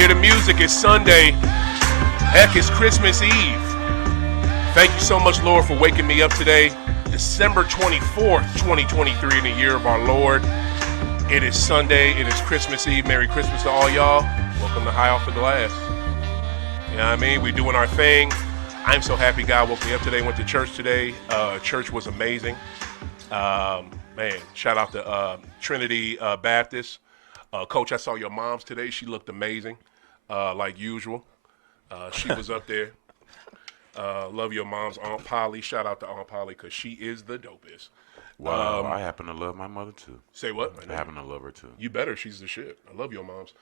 hear the music. It's Sunday. Heck, it's Christmas Eve. Thank you so much, Lord, for waking me up today. December 24th, 2023, in the year of our Lord. It is Sunday. It is Christmas Eve. Merry Christmas to all y'all. Welcome to High Off the Glass. You know what I mean? We're doing our thing. I'm so happy God woke me up today. Went to church today. Church was amazing. Man, shout out to Trinity Baptist. Coach, I saw your mom's today. She looked amazing, like usual. She was up there. Love your mom's Aunt Polly. Shout out to Aunt Polly because she is the dopest. Wow, I happen to love my mother too. Say what? I happen to love her too. You better. She's the shit. I love your moms.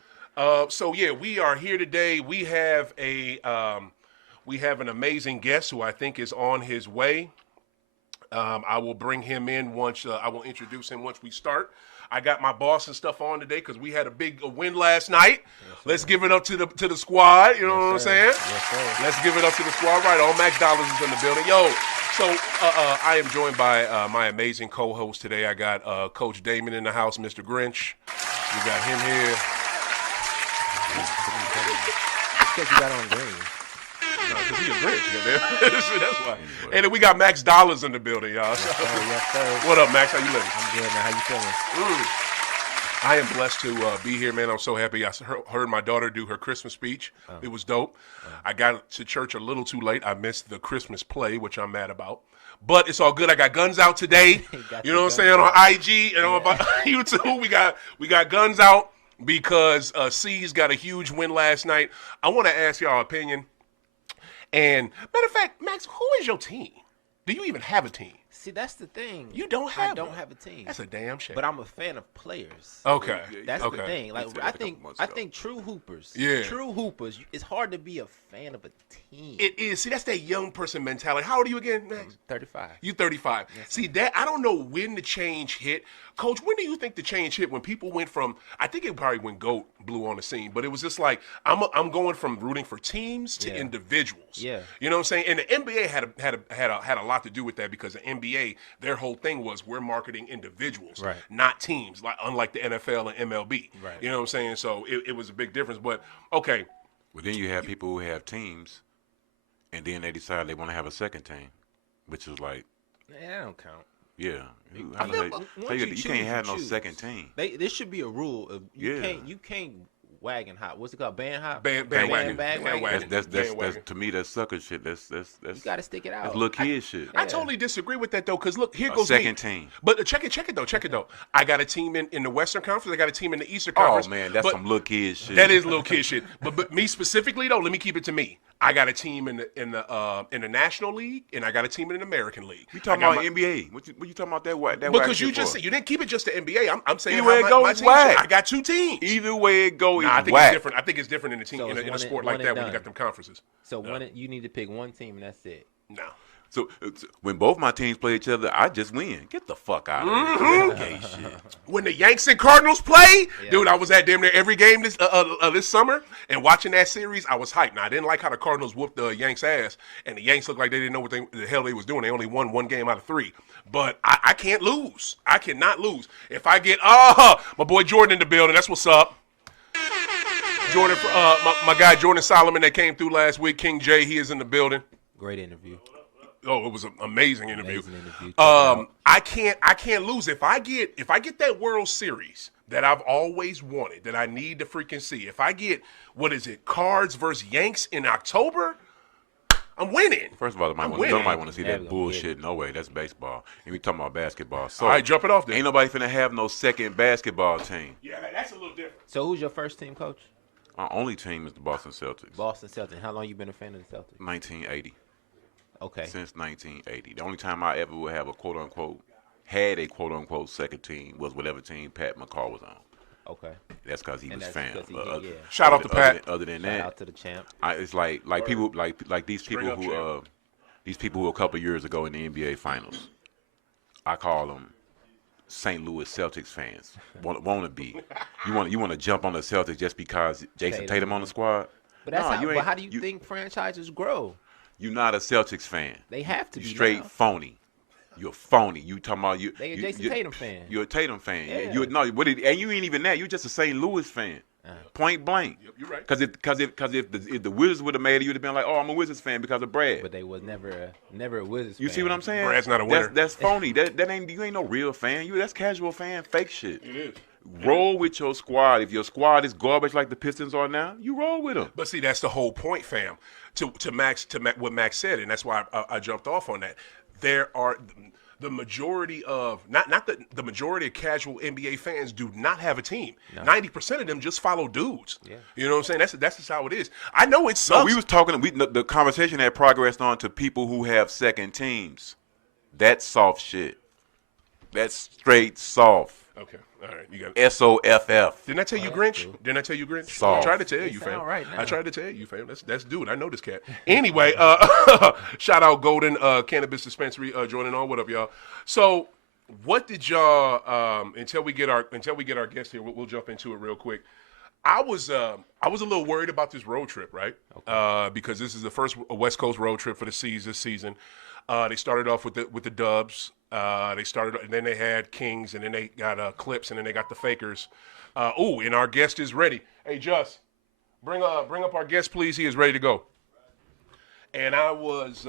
So yeah, we are here today. We have an amazing guest who I think is on his way. I will bring him in once. I will introduce him once we start. I got my boss and stuff on today because we had a big win last night. Yes, let's give it up to the squad. You know what I'm saying? Yes, sir. Let's give it up to the squad. Right, all Max Dollars is in the building. Yo, so I am joined by my amazing co-host today. I got Coach Damon in the house, Mr. Grinch. We got him here. Because you got on green. Because he's a Grinch, that's why. And then we got Max Dollars in the building, y'all. Yes, sir. What up, Max? How you living? I'm good, man. How you feeling? I am blessed to be here, man. I'm so happy. I heard my daughter do her Christmas speech. It was dope. I got to church a little too late. I missed the Christmas play, which I'm mad about. But it's all good. I got guns out today. You know what I'm saying? On IG and on YouTube, we got guns out because C's got a huge win last night. I want to ask y'all opinion. And matter of fact, Max, who is your team? Do you even have a team? See, that's the thing. You don't have I don't one. have a team. That's a damn shame. But I'm a fan of players. Okay. That's okay. the thing. Like I think true hoopers. Yeah. True hoopers. It's hard to be a fan of a team. It is. See, that's that young person mentality. How old are you again, Max? I'm 35. You 35. Yes, see, that I don't know when the change hit. Coach, when do you think the change hit? When people went from, I think it probably when GOAT blew on the scene, but it was just like, I'm going from rooting for teams to individuals. Yeah. You know what I'm saying? And the NBA had a lot to do with that because the NBA, their whole thing was we're marketing individuals, right, not teams, like unlike the NFL and MLB. Right. You know what I'm saying? So it was a big difference. But okay. Well, then you have people who have teams, and then they decide they want to have a second team, which is like, that don't count. yeah, you choose, can't have no choose. second team. This should be a rule of you can't wagon hop. What's it called? Band hop. Bandwagon. That's Bandwagon. to me that's sucker shit. That's You gotta stick it out. That's little kid shit. I totally disagree with that though, because look, here A goes second me. team. But check it though. I got a team in the Western Conference. I got a team in the Eastern Conference. Oh man, that's some little kid shit. That is little kid shit. But me specifically though, let me keep it to me. I got a team in the National League, and I got a team in the American League. You talking about NBA? What you talking about that? Because you just said you didn't keep it just to NBA. I'm saying either way it goes, my team. whack. I got two teams. Either way it goes, I think whack. it's different. I think it's different in a team So in it's a sport like that when you got them conferences. So you need to pick one team and that's it. No. So when both my teams play each other, I just win. Get the fuck out of here. Okay, shit. When the Yanks and Cardinals play, dude, I was at damn near every game this summer, and watching that series, I was hyped. Now, I didn't like how the Cardinals whooped the Yanks' ass, and the Yanks looked like they didn't know what the hell they was doing. They only won one game out of 3. But I can't lose. I cannot lose. If I get, my boy Jordan in the building, that's what's up. Jordan, my guy Jordan Solomon that came through last week, King J, he is in the building. Great interview. Oh, it was an amazing interview. Amazing interview. I can't lose if I get that World Series that I've always wanted, that I need to freaking see. If I get Cards versus Yanks in October, I'm winning. First of all, nobody want to see that bullshit. No way, that's baseball. And we talking about basketball. So all right, jump it off there. Ain't nobody finna have no second basketball team. Yeah, that's a little different. So who's your first team, Coach? Our only team is the Boston Celtics. Boston Celtics. How long you been a fan of the Celtics? 1980. Okay. Since 1980. The only time I ever would have a quote-unquote second team was whatever team Pat McCall was on. Okay. That's because he was fan. Shout out to Pat. Other than Shout that, out to the champ. it's like people like these people who a couple years ago in the NBA Finals. I call them St. Louis Celtics fans. Want to be? You want to jump on the Celtics just because Jason Tatum on the squad? But how do you think franchises grow? You're not a Celtics fan. They have to be straight now. phony. You're phony. You talking about you? They a Jason Tatum fan. You're a Tatum fan. Yeah. And you ain't even that. You're just a St. Louis fan. Point blank. Yep, you're right. Because if the Wizards would have made it, you'd have been like, oh, I'm a Wizards fan because of Brad. But they was never a Wizards fan. You see what I'm saying? Brad's not a winner. That's phony. You ain't no real fan. That's casual fan, fake shit. It is. Roll with your squad. If your squad is garbage like the Pistons are now, you roll with them. But see, that's the whole point, fam. To Max, what Max said, and that's why I jumped off on that. There are the majority of the majority of casual NBA fans do not have a team. 90% of them just follow dudes. Yeah. You know what I'm saying? That's just how it is. I know it sucks. No, we was talking. The conversation had progressed on to people who have second teams. That's soft shit. That's straight soft. Okay. All right. You got it. SOFF. Didn't I tell you Grinch? Didn't I tell you Grinch? Soft. I tried to tell you, fam. Right now. I tried to tell you, fam. That's dude. I know this cat. Anyway, shout out Golden Cannabis Dispensary joining on. What up, y'all? So, what did y'all until we get our guest here? We'll jump into it real quick. I was a little worried about this road trip, right? Okay. Because this is the first West Coast road trip for the season. They started off with the Dubs. And then they had Kings, and then they got Clips, and then they got the Fakers. And our guest is ready. Hey, Just, bring up our guest, please. He is ready to go. And I was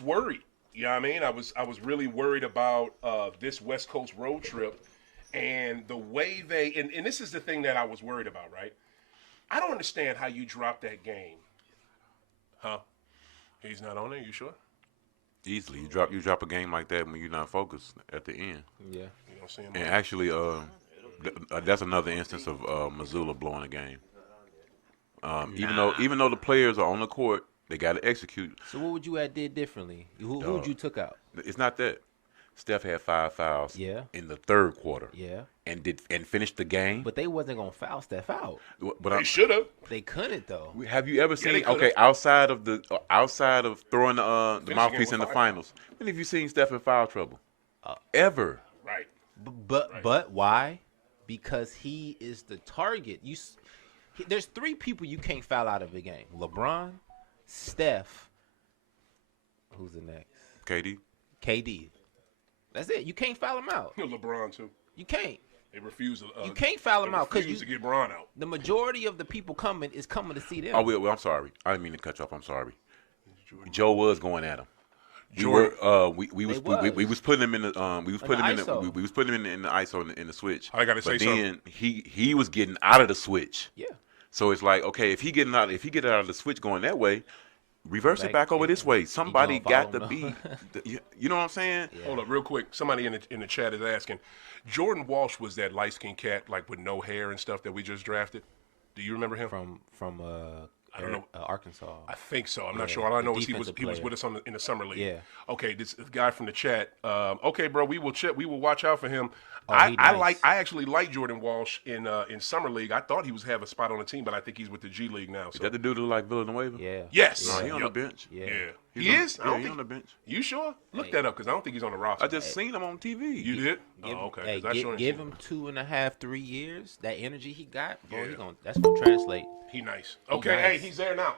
worried. You know what I mean? I was really worried about this West Coast road trip and the way and this is the thing that I was worried about, right? I don't understand how you drop that game. Huh? He's not on there, you sure? Easily. You drop a game like that when you're not focused at the end. Yeah. You don't see him. And actually, that's another instance of Missoula blowing a game. Even though the players are on the court, they got to execute. So what would you have did differently? Who'd you took out? It's not that. Steph had 5 fouls in the third quarter. Yeah. And finished the game. But they wasn't gonna foul Steph out. But they should have. They couldn't though. Have you ever seen outside of throwing the mouthpiece in the finals? When have you seen Steph in foul trouble? Ever? Right. But why? Because he is the target. There's 3 people you can't foul out of a game: LeBron, Steph. Who's the next? KD. That's it. You can't foul him out. LeBron too. You can't. They refuse. You can't foul him out because you to get Bron out. The majority of the people coming to see them. Oh, well, I'm sorry. I didn't mean to cut you off. I'm sorry. Joe was going at him. We was putting him in the we was putting him in the ISO in the switch. I gotta say something. Then he was getting out of the switch. Yeah. So it's like, okay, if he get out of the switch going that way, reverse it back over this way. Somebody got to be, you know what I'm saying? Yeah. Hold up, real quick. Somebody in the chat is asking, Jordan Walsh was that light-skinned cat like with no hair and stuff that we just drafted. Do you remember him? From I don't know. Arkansas. I think so. I'm not sure. All I know is he was with us in the summer league. Yeah. Okay, this guy from the chat. Okay, bro, we will check. We will watch out for him. Oh, I actually like Jordan Walsh in summer league. I thought he was have a spot on the team, but I think he's with the G League now. So. Is that the dude who like Villanueva? Yeah. Yes. No, he on the bench. Yeah. He is? Yeah, he on the bench. You sure? Look that up because I don't think he's on the roster. I just seen him on TV. You did? Okay. Give him 2.5, 3 years. That energy he got, bro, that's gonna translate. He nice. Okay, hey, he's there now.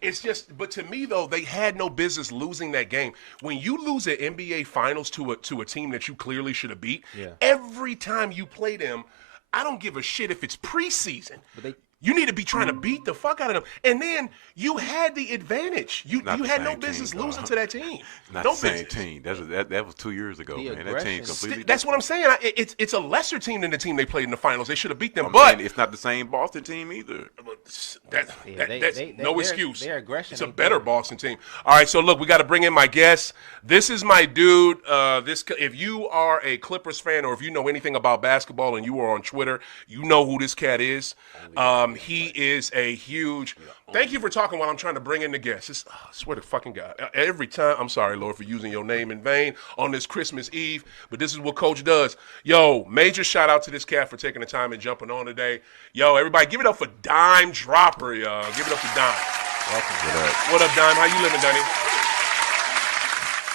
It's just, but to me though, they had no business losing that game. When you lose an NBA Finals to a team that you clearly should have beat, every time you play them, I don't give a shit if it's preseason. But you need to be trying to beat the fuck out of them. And then you had the advantage. You had no business losing to that team. Not the same team. That was 2 years ago, man. That team completely. That's what I'm saying. It's a lesser team than the team they played in the finals. They should have beat them. But it's not the same Boston team either. That's no excuse. Their aggression. It's a better Boston team. All right, so look, we got to bring in my guest. This is my dude. If you are a Clippers fan or if you know anything about basketball and you are on Twitter, you know who this cat is. He is a huge. Thank you for talking while I'm trying to bring in the guests. I swear to fucking God. Every time, I'm sorry, Lord, for using your name in vain on this Christmas Eve, but this is what Coach does. Yo, major shout out to this cat for taking the time and jumping on today. Yo, everybody, give it up for Dime Dropper, y'all. Give it up for Dime. Welcome. What up, Dime? How you living, Danny?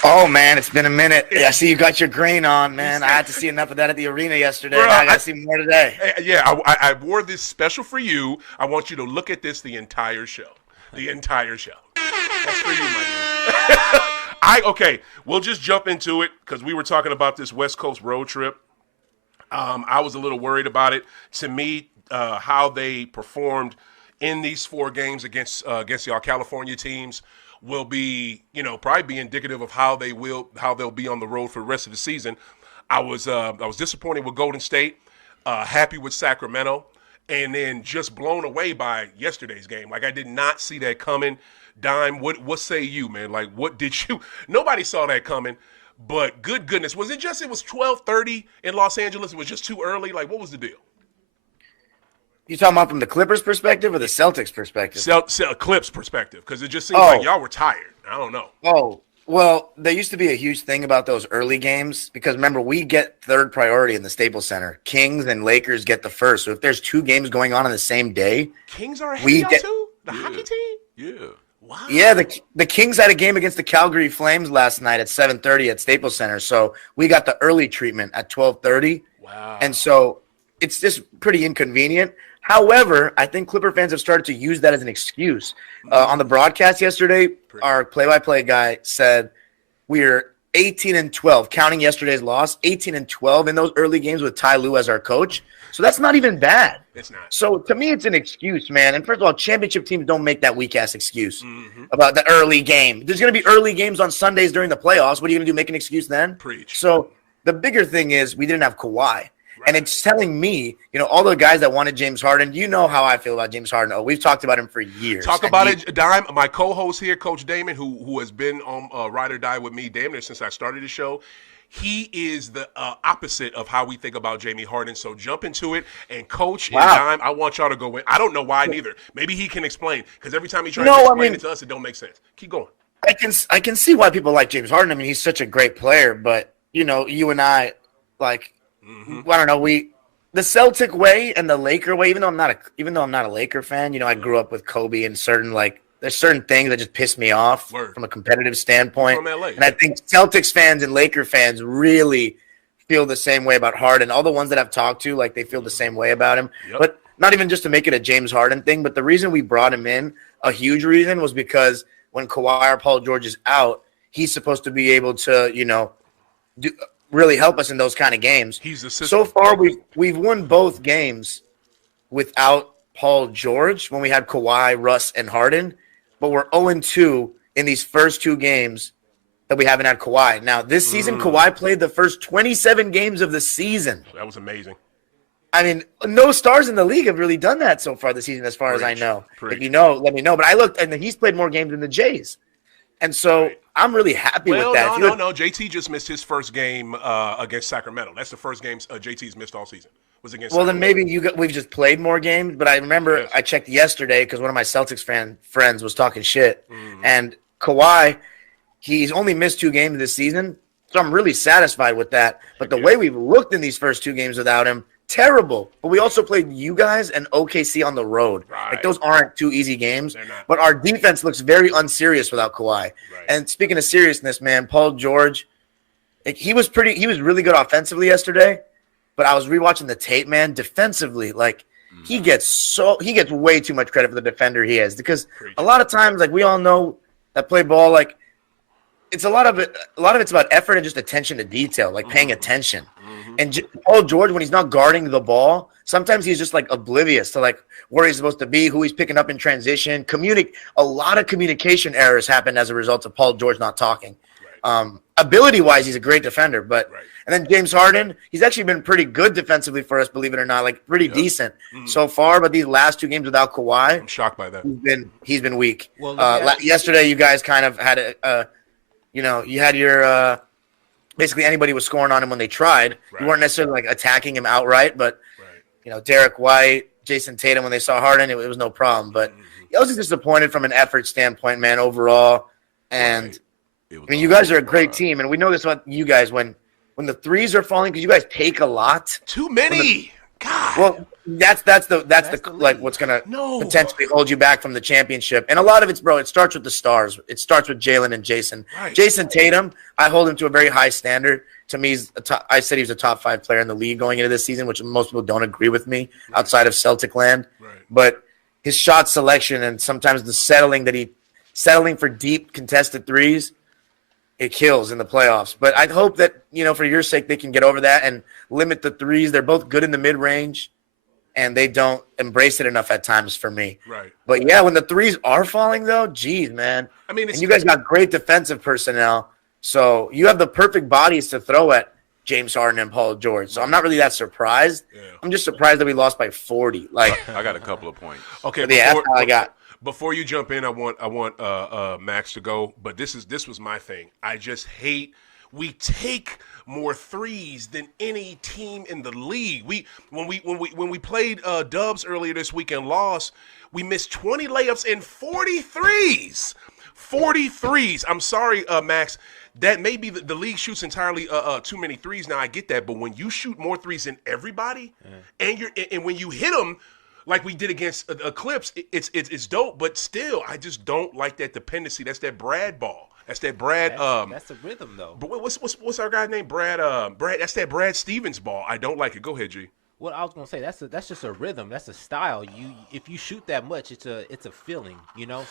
Oh, man, it's been a minute. I see you got your green on, man. I had to see enough of that at the arena yesterday. Bro, I got to see more today. I wore this special for you. I want you to look at this the entire show. The entire show. That's for you, my dude. Okay, we'll just jump into it because we were talking about this West Coast road trip. I was a little worried about it. To me, how they performed in these 4 games against y'all California teams will be, probably be indicative of how they'll be on the road for the rest of the season. I was disappointed with Golden State, happy with Sacramento, and then just blown away by yesterday's game. Like, I did not see that coming. Dime, what say you, man? Like, what did you? Nobody saw that coming. But good goodness, was it 12:30 in Los Angeles? It was just too early? Like, what was the deal? You talking about from the Clippers perspective or the Celtics perspective? Clips perspective, because it just seems like y'all were tired. I don't know. Oh, well, there used to be a huge thing about those early games because, remember, we get third priority in the Staples Center. Kings and Lakers get the first. So if there's 2 games going on the same day, Kings are ahead of y'all too? The hockey team? Yeah. Wow. Yeah, the Kings had a game against the Calgary Flames last night at 7:30 at Staples Center. So we got the early treatment at 12:30. Wow. And so it's just pretty inconvenient. However, I think Clipper fans have started to use that as an excuse. On the broadcast yesterday, our play-by-play guy said we're 18-12, counting yesterday's loss, 18-12 in those early games with Ty Lue as our coach. So that's not even bad. It's not. So to me, it's an excuse, man. And first of all, championship teams don't make that weak-ass excuse about the early game. There's going to be early games on Sundays during the playoffs. What are you going to do, make an excuse then? Preach. So the bigger thing is we didn't have Kawhi. And it's telling me, all the guys that wanted James Harden, you know how I feel about James Harden. Oh, we've talked about him for years. Talk about it, Dime. My co-host here, Coach Damon, who has been on Ride or Die with me damn near since I started the show. He is the opposite of how we think about Jamie Harden. So jump into it. And Coach and Dime, I want y'all to go in. I don't know why neither. Maybe he can explain. Because every time he tries to explain it to us, it don't make sense. Keep going. I can see why people like James Harden. I mean, he's such a great player. But, you and I, like, I don't know, the Celtic way and the Laker way, even though I'm not a Laker fan, I grew up with Kobe and there's certain things that just piss me off from a competitive standpoint. From LA. And I think Celtics fans and Laker fans really feel the same way about Harden. All the ones that I've talked to, like, they feel the same way about him. Yep. But not even just to make it a James Harden thing, but the reason we brought him in, a huge reason, was because when Kawhi or Paul George is out, he's supposed to be able to, really help us in those kind of games. He's the system. So far, we've won both games without Paul George when we had Kawhi, Russ, and Harden, but we're 0-2 in these first 2 games that we haven't had Kawhi. Now, this season, Kawhi played the first 27 games of the season. That was amazing. I mean, no stars in the league have really done that so far this season, as far as I know. If you know, let me know. But I looked, and he's played more games than the Jays. And so I'm really happy with that. No. JT just missed his first game against Sacramento. That's the first game JT's missed all season. Was against Sacramento. Then maybe we've just played more games. But I remember I checked yesterday because one of my Celtics friends was talking shit. And Kawhi, he's only missed 2 games this season. So I'm really satisfied with that. But the way we've looked in these first 2 games without him, terrible. But we also played you guys and OKC on the road. Right. Like, those aren't 2 easy games. They're not. But our defense looks very unserious without Kawhi. Right. And speaking of seriousness, man, Paul George, he was really good offensively yesterday. But I was rewatching the tape, man. Defensively, like, he gets way too much credit for the defender he is, because a lot of times, like, we all know that play ball, like, it's a lot of it's about effort and just attention to detail, like paying attention. And Paul George, when he's not guarding the ball, sometimes he's just, like, oblivious to, like, where he's supposed to be, who he's picking up in transition. A lot of communication errors happen as a result of Paul George not talking. Right. Ability-wise, he's a great defender, but and then James Harden, he's actually been pretty good defensively for us, believe it or not, like, pretty decent so far. But these last 2 games without Kawhi, I'm shocked by that. He's been weak. Well, yesterday, you guys kind of had you had your basically anybody was scoring on him when they tried. Right. You weren't necessarily, like, attacking him outright, but Derek White, Jason Tatum, when they saw Harden, it was no problem. But I was just disappointed from an effort standpoint, man, overall. And I mean, you guys are a great team, and we know this about you guys when the threes are falling, because you guys take a lot. Too many. God. Well, that's the like what's gonna potentially hold you back from the championship. And a lot of it's, bro, it starts with the stars. It starts with Jalen and Jason. Right. Jason Tatum, I hold him to a very high standard. To me, I said he was a top 5 player in the league going into this season, which most people don't agree with me outside of Celtic land. Right. But his shot selection and sometimes the settling for deep contested threes, it kills in the playoffs. But I hope that, for your sake, they can get over that and limit the threes. They're both good in the mid-range, and they don't embrace it enough at times for me. Right. But, yeah, when the threes are falling, though, geez, man. I mean, and you guys got great defensive personnel, so you have the perfect bodies to throw at James Harden and Paul George. So I'm not really that surprised. Yeah. I'm just surprised that we lost by 40. Like, I got a couple of points. Okay, yeah, that's all I got. Before you jump in, I want Max to go, but this was my thing. I just hate we take more threes than any team in the league. When we played Dubs earlier this week and lost, we missed 20 layups and 40 threes. 40 threes. I'm sorry, Max. That maybe the league shoots entirely too many threes. Now I get that, but when you shoot more threes than everybody, and when you hit them like we did against Eclipse, it's dope. But still, I just don't like that dependency. That's that Brad ball. That's that Brad. That's a rhythm though. But what's our guy named Brad? Brad. That's that Brad Stevens ball. I don't like it. Go ahead, G. What I was gonna say, that's just a rhythm. That's a style. If you shoot that much, it's a feeling.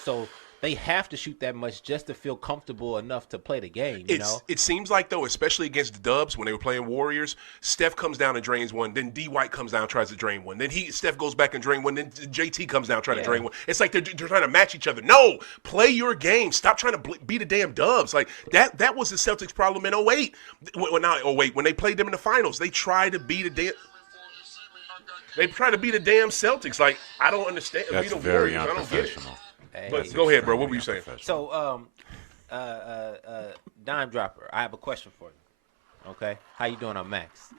So. They have to shoot that much just to feel comfortable enough to play the game, It seems like, though, especially against the Dubs when they were playing Warriors, Steph comes down and drains one. Then D. White comes down and tries to drain one. Then Steph goes back and drain one. Then JT comes down and tries to drain one. It's like they're trying to match each other. No, play your game. Stop trying to beat the damn Dubs. Like, that was the Celtics' problem in 08. Well, not 08. When they played them in the finals, they tried to beat the damn Celtics. Like, I don't understand. That's beat the very Warriors. unprofessional. Hey, but go ahead, bro. What were you saying? So, Dime Dropper, I have a question for you. Okay, how you doing on Max?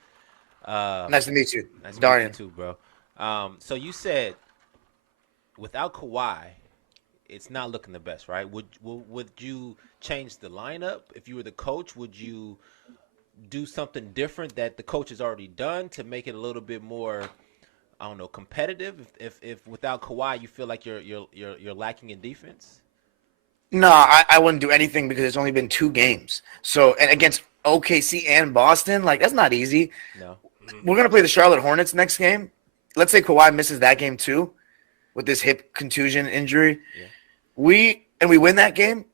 Nice to meet you, nice Darian. To meet you too, bro. So you said without Kawhi, it's not looking the best, right? Would you change the lineup if you were the coach? Would you do something different that the coach has already done to make it a little bit more? I don't know, competitive. If without Kawhi, you feel like you're lacking in defense. No, I wouldn't do anything because it's only been 2 games. So, and against OKC and Boston, like, that's not easy. No, we're gonna play the Charlotte Hornets next game. Let's say Kawhi misses that game too, with this hip contusion injury. Yeah. We win that game.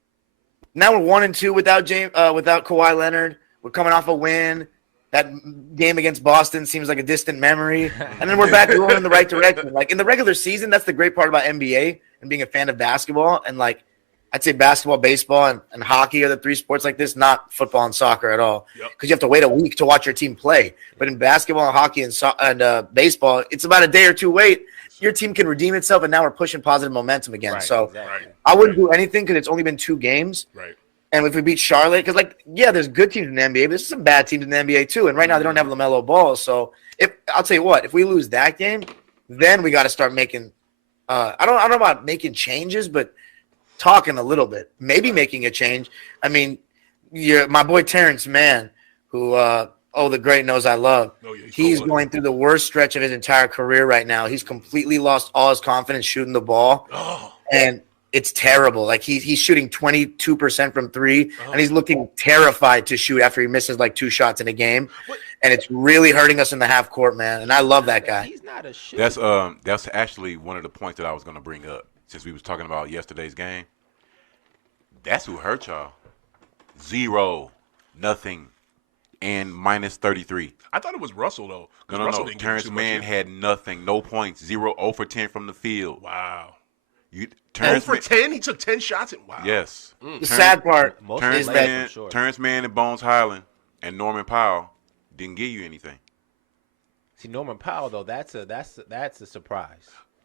Now we're 1-2 without Kawhi Leonard. We're coming off a win. That game against Boston seems like a distant memory. And then we're back going in the right direction. Like, in the regular season, that's the great part about NBA and being a fan of basketball. And, like, I'd say basketball, baseball, and hockey are the 3 sports like this, not football and soccer at all. Because you have to wait a week to watch your team play. But in basketball and hockey and baseball, it's about a day or 2 wait. Your team can redeem itself, and now we're pushing positive momentum again. Right, so exactly. I wouldn't do anything because it's only been 2 games. Right. And if we beat Charlotte, because, like, yeah, there's good teams in the NBA, but there's some bad teams in the NBA too. And right now they don't have LaMelo Ball. So I'll tell you what, if we lose that game, then we got to start making. I don't know about making changes, but talking a little bit, maybe making a change. I mean, my boy Terrence Mann, who OThaGreat knows I love. Oh, yeah, he's going through the worst stretch of his entire career right now. He's completely lost all his confidence shooting the ball, and it's terrible. Like, he's shooting 22% from 3, and he's looking terrified to shoot after he misses like 2 shots in a game. And it's really hurting us in the half court, man. And I love that guy. He's not a shooter. That's actually one of the points that I was going to bring up since we was talking about yesterday's game. That's who hurt y'all. 0, nothing, and minus 33. I thought it was Russell, though. No. Terrence Mann had nothing, no points, 0 for 10 from the field. Wow. 0 for 10? He took 10 shots? Wow. Yes. The sad part Terrence is that Terrence Mann and Bones Highland and Norman Powell didn't give you anything. See, Norman Powell, though, that's a surprise.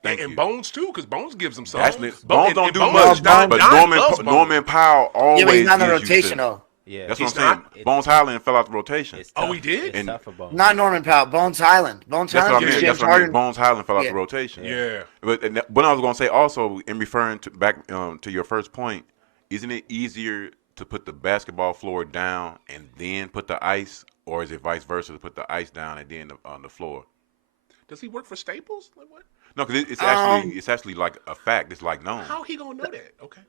And Bones, too, because Bones gives them something. Actually, Bones don't do much, but Norman Powell always yeah, but he's not in the gives you rotation, though. Yeah, that's what I'm saying. Bones Highland fell out the rotation. He did? It's tough for Bones. Not Norman Powell. Bones Highland. That's what I mean. That's what I mean. Bones Highland fell out the rotation. Yeah. But what I was going to say also, in referring to back to your first point, isn't it easier to put the basketball floor down and then put the ice, or is it vice versa to put the ice down and then on the floor? Does he work for Staples? Like what? No, because it's actually like a fact. It's like known. How he gonna know that? Okay.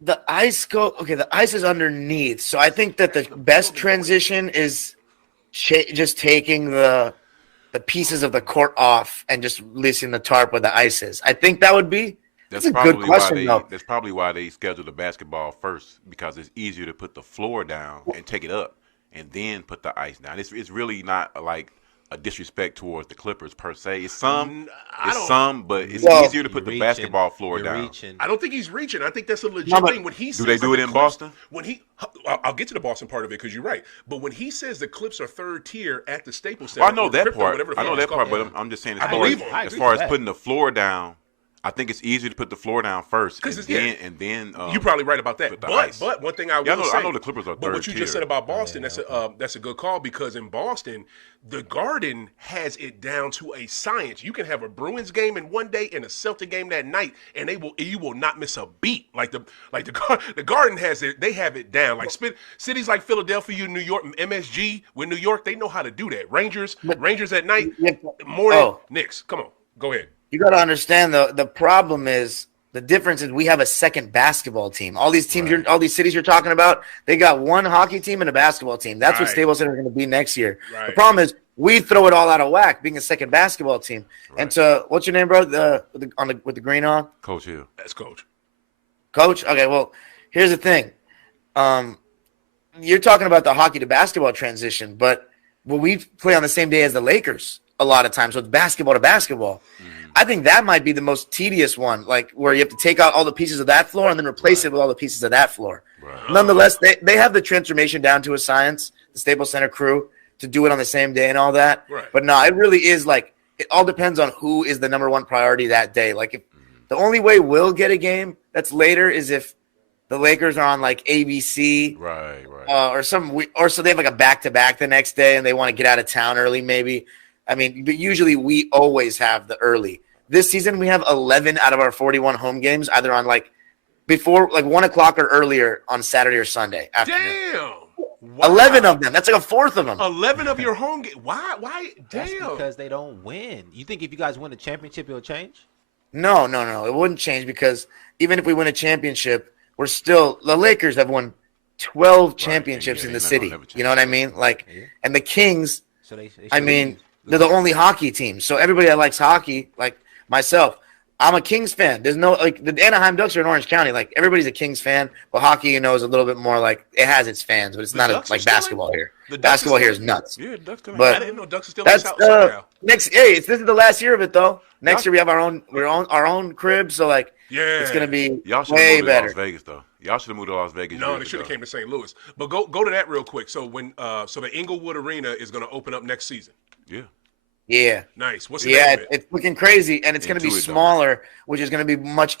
The ice is underneath. So I think that the best transition is just taking the pieces of the court off and just releasing the tarp where the ice is. I think that would be. That's a good question, though. That's probably why they schedule the basketball first, because it's easier to put the floor down and take it up and then put the ice down. It's really not like a disrespect towards the Clippers per se. It's some, but it's easier to put the basketball floor down. I don't think he's reaching. I think that's a legit thing. When he do they do it in Boston? I'll get to the Boston part of it because you're right. But when he says the Clips are third tier at the Staples Center, I know that part. But I'm just saying as far as putting the floor down. I think it's easier to put the floor down first, and then you're probably right about that. But one thing I will say, I know the Clippers are third tier. But what you just said about Boston, that's a good call, because in Boston, the Garden has it down to a science. You can have a Bruins game in one day and a Celtic game that night, and you will not miss a beat. Like the Garden has it. They have it down. Like cities like Philadelphia, New York, MSG with New York, they know how to do that. Rangers at night, morning. Knicks. Come on, go ahead. You got to understand, the problem is, the difference is we have a second basketball team. All these teams, all these cities you're talking about, they got one hockey team and a basketball team. That's what Staples Center is going to be next year. Right. The problem is we throw it all out of whack, being a second basketball team. Right. And so, what's your name, bro? With the green on? Coach Hill. That's Coach. Coach? Okay, well, here's the thing. You're talking about the hockey to basketball transition, but we play on the same day as the Lakers a lot of times, so it's basketball to basketball. I think that might be the most tedious one, like where you have to take out all the pieces of that floor and then replace it with all the pieces of that floor. Right. Nonetheless, they have the transformation down to a science, the Staples Center crew, to do it on the same day and all that. Right. But no, it really is like, it all depends on who is the number one priority that day. Like, if the only way we'll get a game that's later is if the Lakers are on like ABC, or so they have like a back-to-back the next day and they want to get out of town early maybe. I mean, but usually we always have the early. This season, we have 11 out of our 41 home games either on before 1 o'clock or earlier on Saturday or Sunday afternoon. Damn. Wow. 11 of them. That's like a fourth of them. 11 of your home games. Why? Damn. That's because they don't win. You think if you guys win the championship, it'll change? No. It wouldn't change, because even if we win a championship, the Lakers have won 12 championships in the city. You know what I mean? And the Kings, they're the only hockey team. So everybody that likes hockey, like myself, I'm a Kings fan. There's no, the Anaheim Ducks are in Orange County. Like, everybody's a Kings fan, but hockey, is a little bit more it has its fans, but it's not like basketball here. Basketball here is nuts. Yeah, Ducks still. But I didn't know Ducks are still in South Cal. This is the last year of it, though. Next year we have our own crib, so it's gonna be way better. Las Vegas, though. Y'all should have moved to Las Vegas. No, they should have came to St. Louis. But go to that real quick. So the Inglewood Arena is going to open up next season. Yeah. Yeah. Nice. What's the name of it? It's looking crazy, and it's going to be smaller, which is going to be much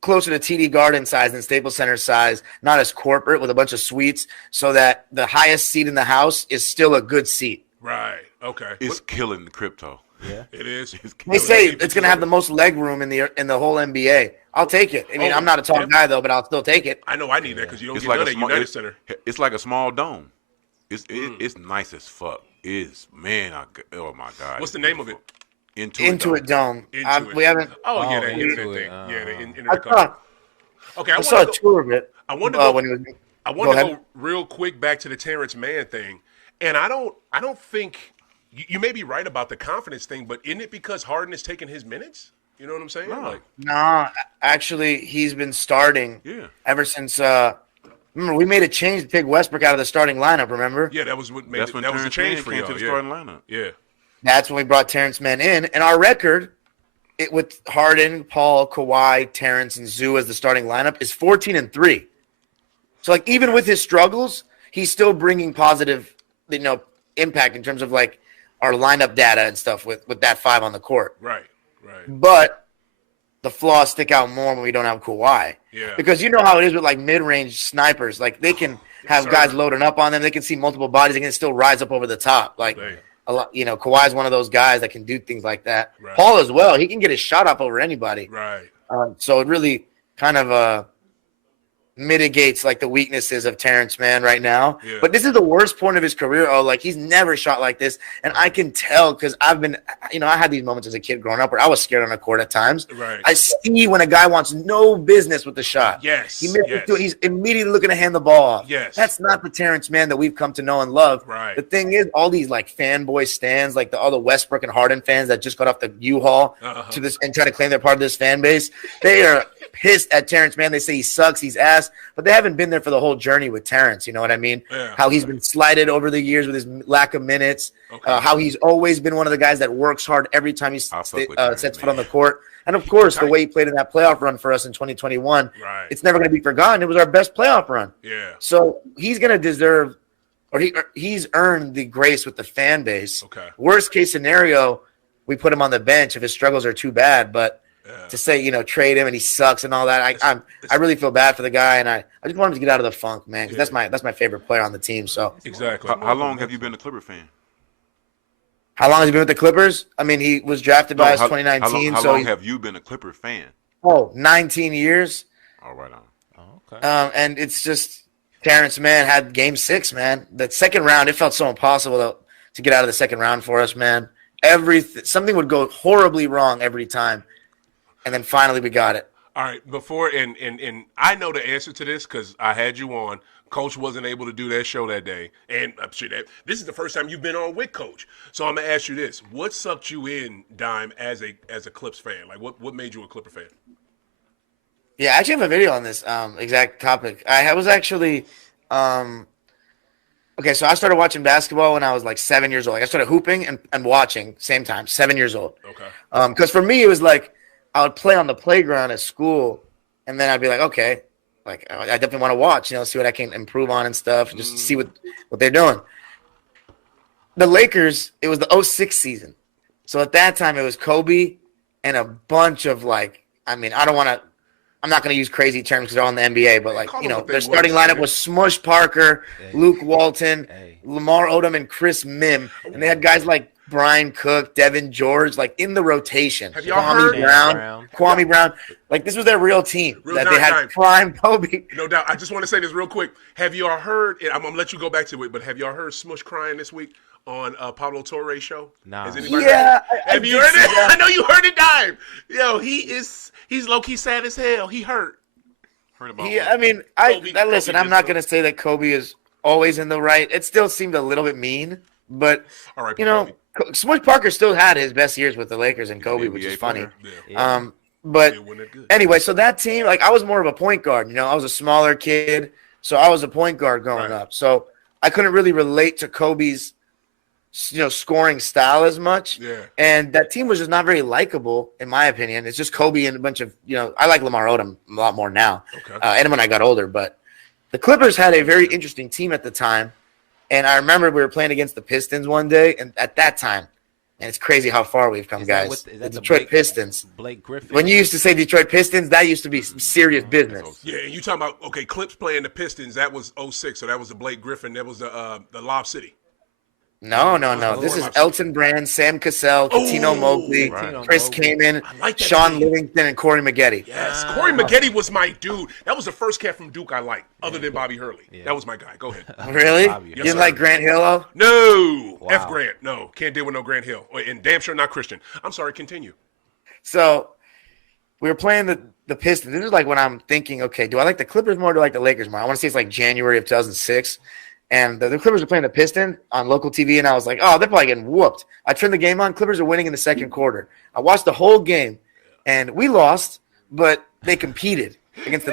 closer to TD Garden size than Staples Center size, not as corporate with a bunch of suites, so that the highest seat in the house is still a good seat. Right. Okay. It's killing the crypto. Yeah. It is. They say it's going to have the most leg room in the whole NBA. I'll take it. I mean, I'm not a tall guy, though, but I'll still take it. I know I need that because you don't get none at United Center. It's like a small dome. It's nice as fuck. Oh my God. What's the name of it? Intuit Dome. We haven't. Oh, yeah, that internet thing. Yeah, the internet company. Okay, I saw a tour of it. I want to go real quick back to the Terrence Mann thing, and I don't think you may be right about the confidence thing, but isn't it because Harden is taking his minutes? You know what I'm saying? No, actually, he's been starting ever since. Remember, we made a change to take Westbrook out of the starting lineup, remember? Yeah, that was what made that was the change for you. To the starting lineup. Yeah. That's when we brought Terrence Mann in. And our record, with Harden, Paul, Kawhi, Terrence, and Zoo as the starting lineup, is 14-3. So, even with his struggles, he's still bringing positive, impact in terms of, our lineup data and stuff with that five on the court. Right. But the flaws stick out more when we don't have Kawhi. Yeah. Because you know how it is with mid-range snipers. They can have guys loading up on them. They can see multiple bodies. They can still rise up over the top. A lot, Kawhi's one of those guys that can do things like that. Right. Paul as well. He can get his shot up over anybody. Right. So it really kind of mitigates like the weaknesses of Terrence, man, right now. Yeah. But this is the worst point of his career. Oh, like he's never shot like this, and I can tell because I've been, I had these moments as a kid growing up where I was scared on the court at times. Right. I see when a guy wants no business with the shot. Yes. He misses Yes. he's immediately looking to hand the ball off. Yes. That's not the Terrence, man, that we've come to know and love. Right. The thing is, all these like fanboy stands, like all the Westbrook and Harden fans that just got off the U-Haul to this and try to claim they're part of this fan base, they are pissed at Terrence, man. They say he sucks, he's ass, but they haven't been there for the whole journey with Terrence. You know what I mean? Yeah. How he's been slighted over the years with his lack of minutes. Okay. How he's always been one of the guys that works hard every time he I'll fuck with Terrence, sets foot man. on the court. And of course, the way he played in that playoff run for us in 2021, Right. it's never going to be forgotten. It was our best playoff run. Yeah. So he's going to deserve, or he's earned the grace with the fan base. Okay. Worst case scenario, we put him on the bench if his struggles are too bad. But to say, trade him and he sucks and all that, I really feel bad for the guy, and I just want him to get out of the funk, man, because that's my favorite player on the team. So Exactly. How long have you been a Clipper fan? how long has he been with the Clippers? I mean, he was drafted by us 2019. How so long have you been a Clipper fan? 19 years. All right on. Oh, okay. And it's just Terrence, man, had game 6, man. The second round, it felt so impossible to get out of the second round for us, man. Something would go horribly wrong every time. And then finally we got it. All right, before and I know the answer to this because I had you on. Coach wasn't able to do that show that day, and I'm sure that this is the first time you've been on with Coach. So I'm gonna ask you this: what sucked you in, Dime, as a Clips fan? Like, what made you a Clipper fan? Yeah, I actually have a video on this exact topic. I was actually okay, so I started watching basketball when I was like 7 years old. Like I started hooping and watching same time, 7 years old. Okay. Because for me, it was like I would play on the playground at school, and then I'd be like, okay, like I definitely want to watch, see what I can improve on and stuff, and just see what they're doing. The Lakers, it was the 06 season. So at that time, it was Kobe and a bunch of I'm not going to use crazy terms because they're all in the NBA, but their starting lineup was Smush Parker, Luke Walton, Lamar Odom, and Chris Mim. And they had guys like Brian Cook, Devin George, in the rotation. Have y'all heard? Kwame Brown. This was their real team Real that they had time. prime Kobe. No doubt. I just want to say this real quick. Have y'all heard? I'm gonna let you go back to it, but have y'all heard Smush crying this week on Pablo Torre's show? Nah. Has anybody Yeah, heard it? Have you heard it? I know you heard it, Dime. Yo, he's low key sad as hell. He hurt. Heard about Yeah, listen, I'm not going to say that Kobe is always in the right. It still seemed a little bit mean, but All right, Smush Parker still had his best years with the Lakers and Kobe, which is funny. Yeah. But They won it good. anyway, so that team, I was more of a point guard. I was a smaller kid, so I was a point guard growing up. So I couldn't really relate to Kobe's, scoring style as much. Yeah. And that team was just not very likable, in my opinion. It's just Kobe and a bunch of, I like Lamar Odom a lot more now. Okay. And when I got older, but the Clippers had a very interesting team at the time. And I remember we were playing against the Pistons one day, and at that time, and it's crazy how far we've come, guys. The Detroit Pistons. Blake Griffin. When you used to say Detroit Pistons, that used to be some serious business. Yeah, and you talking about Clips playing the Pistons? That was 06, so that was the Blake Griffin. That was the Lob City. No. This is Elton Brand, Sam Cassell, Katino Mobley, Chris Kaman, like that Sean team. Livingston, and Corey Maggette. Yes, Corey Maggette was my dude. That was the first cat from Duke I liked, other than Bobby Hurley. Yeah. That was my guy. Go ahead. Really? Bobby. You Yes, didn't sir. like Grant Hill? No, Wow. F Grant. No, can't deal with no Grant Hill. And damn sure not Christian. I'm sorry. Continue. So we were playing the Pistons. This is when I'm thinking, okay, do I like the Clippers more or do I like the Lakers more? I want to say it's January of 2006. And the Clippers were playing the Pistons on local TV, and I was like, oh, they're probably getting whooped. I turned the game on. Clippers are winning in the second quarter. I watched the whole game, and we lost, but they competed against the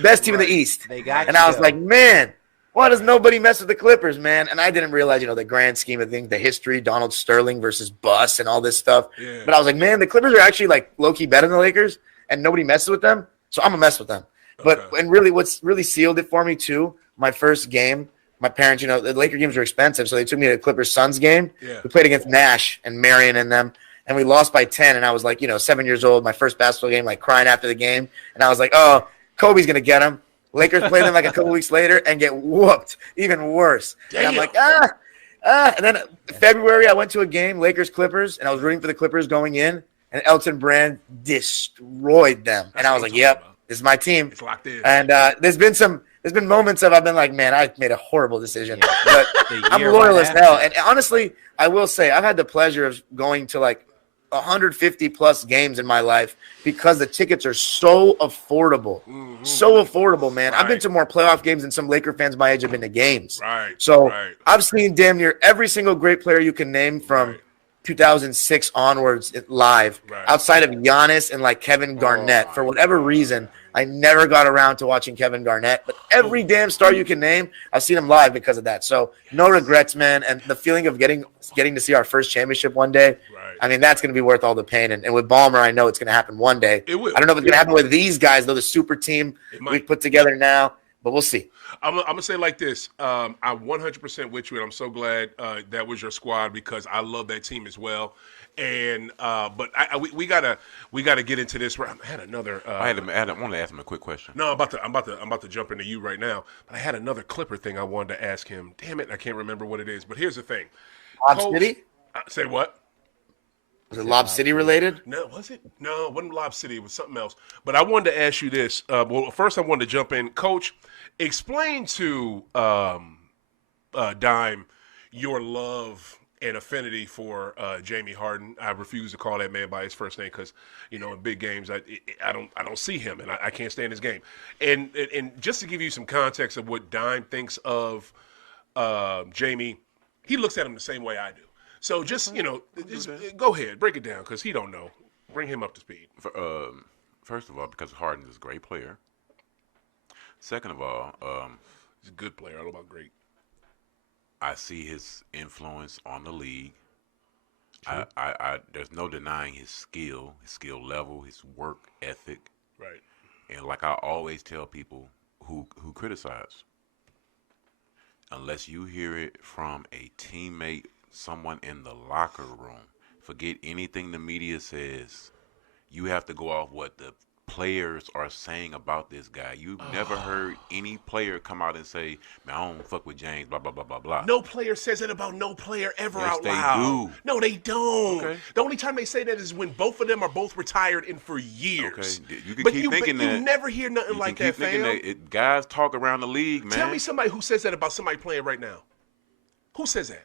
best team in the East. They got and I was you. like, man, why does nobody mess with the Clippers, man? And I didn't realize, the grand scheme of things, the history, Donald Sterling versus Buss and all this stuff. Yeah. But I was like, man, the Clippers are actually low-key better than the Lakers, and nobody messes with them, so I'm going to mess with them. But and really what's really sealed it for me, too, my first game, my parents, the Laker games were expensive, so they took me to the Clippers-Suns game. Yeah. We played against Nash and Marion and them, and we lost by 10, and I was 7 years old, my first basketball game, crying after the game, and I was like, oh, Kobe's going to get him. Lakers play them a couple weeks later and get whooped, even worse. And I'm like, and then February, I went to a game, Lakers-Clippers, and I was rooting for the Clippers going in, and Elton Brand destroyed them. And I was like, yep, This is my team. It's locked in. And there's been moments of I've been like, man, I made a horrible decision. Yeah. But I'm loyal as hell. And honestly, I will say I've had the pleasure of going to like 150 plus games in my life because the tickets are so affordable. Mm-hmm. So affordable, man. Right. I've been to more playoff games than some Laker fans my age have been to games. Right. So right. I've seen damn near every single great player you can name from 2006 onwards live, outside of Giannis and like Kevin Garnett. For whatever reason, I never got around to watching Kevin Garnett, but every damn star you can name, I've seen him live because of that. So no regrets, man. And the feeling of getting to see our first championship one day, I mean, that's going to be worth all the pain. And with Ballmer, I know it's going to happen one day. It will. I don't know if it's going to happen with these guys, though, the super team we've put together now, but we'll see. I'm going to say like this. I'm 100% with you, and I'm so glad that was your squad because I love that team as well. And but we gotta get into this. I had another. I want to ask him a quick question. No, I'm about to jump into you right now. But I had another Clipper thing I wanted to ask him. Damn it, I can't remember what it is. But here's the thing. Lob City? Say what? Was it Lob City related? No, was it? No, it wasn't Lob City. It was something else. But I wanted to ask you this. Well, first I wanted to jump in. Coach, explain to Dime your love and affinity for Jamie Harden. I refuse to call that man by his first name because, in big games, I don't see him and I can't stand his game. And just to give you some context of what Dime thinks of Jamie, he looks at him the same way I do. So just go ahead, break it down because he don't know. Bring him up to speed. First of all, because Harden is a great player. Second of all, he's a good player. I don't know about great. I see his influence on the league. I there's no denying his skill level, his work ethic. Right. And like I always tell people who criticize, unless you hear it from a teammate, someone in the locker room, forget anything the media says. You have to go off what the players are saying about this guy. You've never heard any player come out and say, man, I don't fuck with James, blah, blah, blah, blah, blah. No player says that about no player ever out Yes, loud. they do. No, they don't. Okay. The only time they say that is when both of them are both retired and for years. Okay, you can but keep you, thinking but that. You never hear nothing like that, fam. Guys talk around the league, man. Tell me somebody who says that about somebody playing right now. Who says that?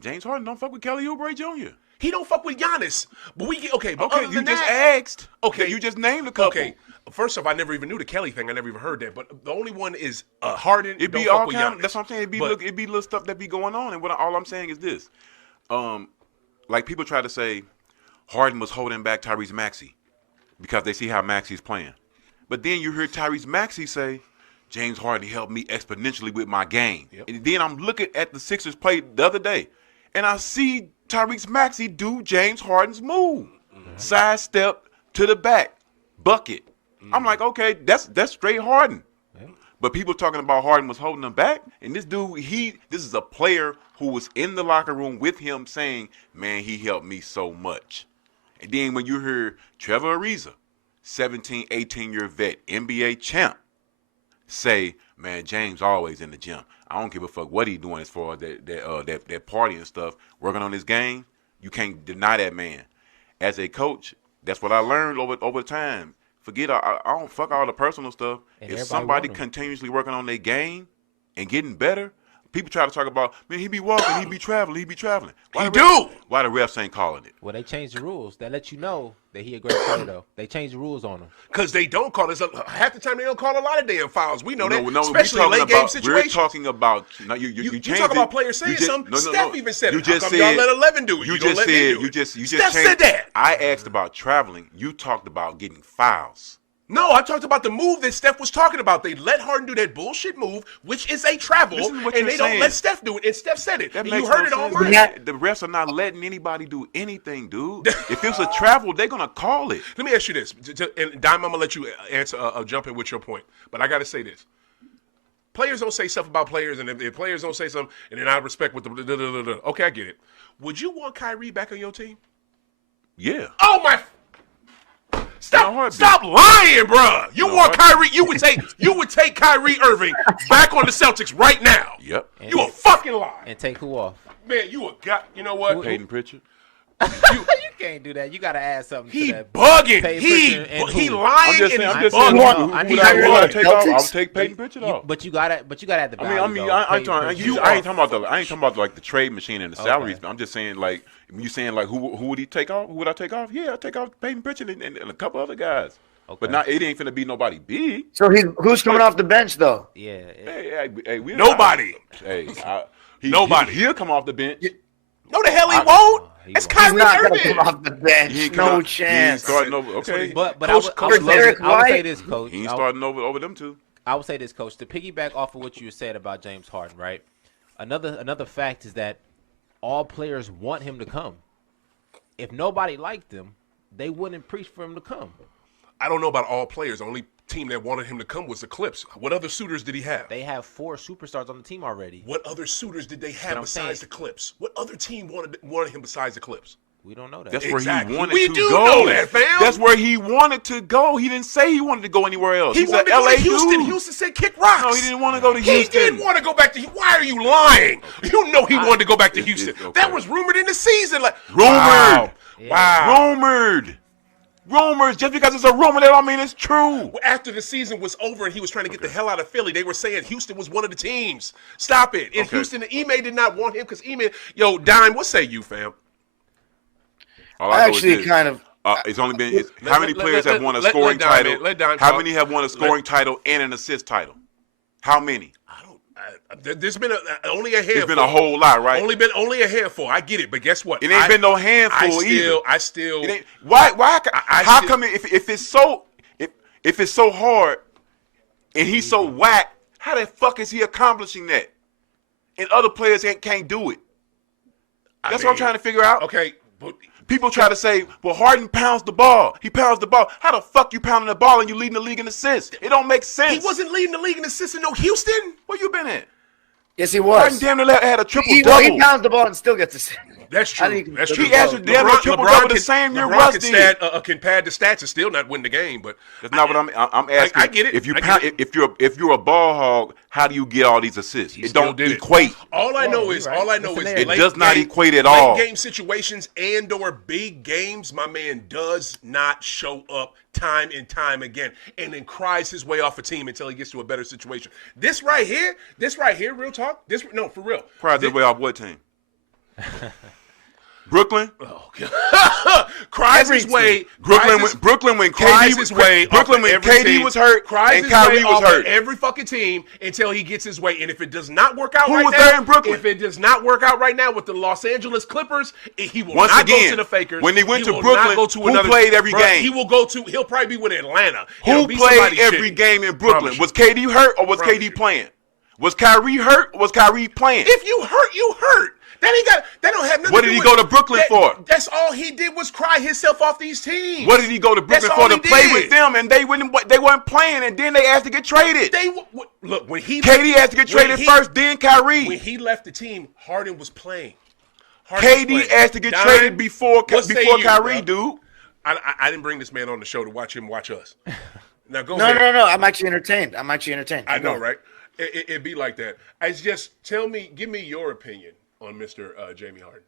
James Harden don't fuck with Kelly Oubre Jr. He don't fuck with Giannis. But we get okay. But Okay, other you than just that, asked. Okay, You just named a couple. Okay. First off, I never even knew the Kelly thing. I never even heard that. But the only one is Harden. It'd be don't all fuck with kind. Giannis. That's what I'm saying. It'd be little stuff that be going on. And all I'm saying is this: like people try to say, Harden was holding back Tyrese Maxey because they see how Maxey's playing. But then you hear Tyrese Maxey say, James Harden helped me exponentially with my game. Yep. And then I'm looking at the Sixers play the other day, and I see Tyrese Maxey do James Harden's move. Sidestep to the back, bucket. I'm like, okay, that's straight Harden. Yeah. But people talking about Harden was holding him back, and this dude, this is a player who was in the locker room with him saying, man, he helped me so much. And then when you hear Trevor Ariza, 17, 18-year vet, NBA champ, say, man, James always in the gym. I don't give a fuck what he doing as far as that party and stuff, working on his game. You can't deny that man. As a coach, that's what I learned over time. Forget, I don't fuck all the personal stuff. And if everybody somebody want him. continuously working on their game and getting better, people try to talk about, man, he be walking, he be traveling. Why the refs ain't calling it? Well, they changed the rules. They let you know that he a great player, though. They changed the rules on him. Because they don't call us. Half the time they don't call a lot of damn fouls. We know that, No, especially in late game situations. We're talking about You changed talk it. about players saying something. Steph even said You it. How just come said, y'all let 11 do it? You don't just let me said do you it. just Steph changed. said that. I asked about traveling. You talked about getting fouls. No, I talked about the move that Steph was talking about. They let Harden do that bullshit move, which is a travel, Listen to what and you're they don't saying. let Steph do it. And Steph said it. That And makes you heard no it sense. online. The refs are not letting anybody do anything, dude. If it's a travel, they're gonna call it. Let me ask you this, and Dime, I'm gonna let you answer, jump in with your point, but I gotta say this: players don't say stuff about players, and if players don't say something, and then I respect what the okay, I get it. Would you want Kyrie back on your team? Yeah. Oh my! No, Stop lying, bruh. You No, want heartbeat. Kyrie? You would take Kyrie Irving back on the Celtics right now. Yep. You a fucking lie, And take who off? man. You a got. You know what? Peyton Pritchard. You can't do that. You got to add something He to that. bugging. Payton He Pritchard and he who? lying. I'm just saying. and I'm he just saying. bugging. I Who need would I Kyrie take off? I Celtics? would take Peyton Pritchard off. But you got to add the I value. mean, though. I ain't Payton talking. Pritchard. I ain't talking about like the trade machine and the salaries. Okay. But I'm just saying like when you saying like who would he take off? Who would I take off? Yeah, I take off Peyton Pritchard and a couple other guys. Okay. But not it ain't finna be nobody big. So who's coming off the bench though? Yeah. Hey, Nobody. Nobody. He'll come off the bench. No, the hell he won't. he It's won't. He's Kyrie not gonna Irving. come off the bench. He ain't No come out- He ain't chance. starting over. Okay. But Coach I would Derek say White? this, Coach. He ain't starting over them two. I would say this, Coach, to piggyback off of what you said about James Harden, right? Another fact is that all players want him to come. If nobody liked him, they wouldn't preach for him to come. I don't know about all players. The only team that wanted him to come was the Clips. What other suitors did he have? They have 4 superstars on the team already. What other suitors did they have But I'm besides saying- the Clips? What other team wanted him besides the Clips? We don't know that. That's Exactly. where he wanted We to do go. know that, fam. That's where he wanted to go. He didn't say he wanted to go anywhere else. He He's wanted an to go LA to Houston. dude. Houston said kick rocks. No, he didn't want to go to He Houston. didn't want to go back to. Why are you lying? You know he wanted to go back to it's- Houston. okay. That was rumored in the season. Like Rumored. Wow. Yeah. Wow. Rumors. Just because it's a rumor, that don't mean it's true. After the season was over and he was trying to get the hell out of Philly, they were saying Houston was one of the teams. Stop it. And Okay. Houston, Ime did not want him because Ime, yo, Dime, what say you, fam? All I know is actually this. kind of. It's only been. How many players have won a let scoring Dime title? in, let Dime How talk. many have won a scoring title and an assist title? How many? There's been only a handful. It's been a whole lot, right? Only a handful. I get it, but guess what? It ain't been no handful either. I still. It ain't, why? How still- come if it's so hard and he's so whack? How the fuck is he accomplishing that? And other players can't do it. That's what I'm trying to figure out. Okay, but People try to say, well, Harden pounds the ball. He pounds the ball. How the fuck you pounding the ball and you leading the league in assists? It don't make sense. he wasn't leading the league in assists in no Houston. Where you been at? Yes, he Harden was. damn near had a triple He double. pounds the ball and still gets the. That's I true. think That's he true. He actually damn near triple double the same year Russ did. Can pad the stats and still not win the game. But That's not what I'm asking. I get it. If you I pound, get it. if you're a ball hog, how do you get all these assists? It still don't did it. equate. All I know you're is right. It's an It Late does not equate at all. Late game situations and/or big games, my man does not show up time and time again, and then cries his way off a team until he gets to a better situation. This right here, real talk. No, for real. Prize his way off what team? Brooklyn. Cries his way. Brooklyn when cries KD his way. Brooklyn when KD was hurt cries and his Kyrie way was off of hurt. every fucking team until he gets his way. And if it does not work out Who right was now, there in Brooklyn? if it does not work out right now with the Los Angeles Clippers, he will Once not again, go to the Fakers. when he went to will Brooklyn, not go to who another, played every game? He'll probably be with Atlanta. Who It'll be played somebody every shitty. game in Brooklyn? Promise Was KD hurt or was Promise KD you. playing? Was Kyrie hurt or was Kyrie playing? If you hurt, you hurt. That don't have nothing What to did do he with go to Brooklyn for? That's all he did was cry himself off these teams. What did he go to Brooklyn That's for all to he play did. with them? And they weren't playing, and then they asked to get traded. Look, when he KD had to get traded first, then Kyrie. When he left the team, Harden was playing. Harden was KD playing. asked to get Dime, traded before what say you, Kyrie, bro? dude. I didn't bring this man on the show to watch him watch us. Now go No, ahead. no. I'm actually entertained. I know, right? It'd be like that. Give me your opinion on Mr. Jamie Harden.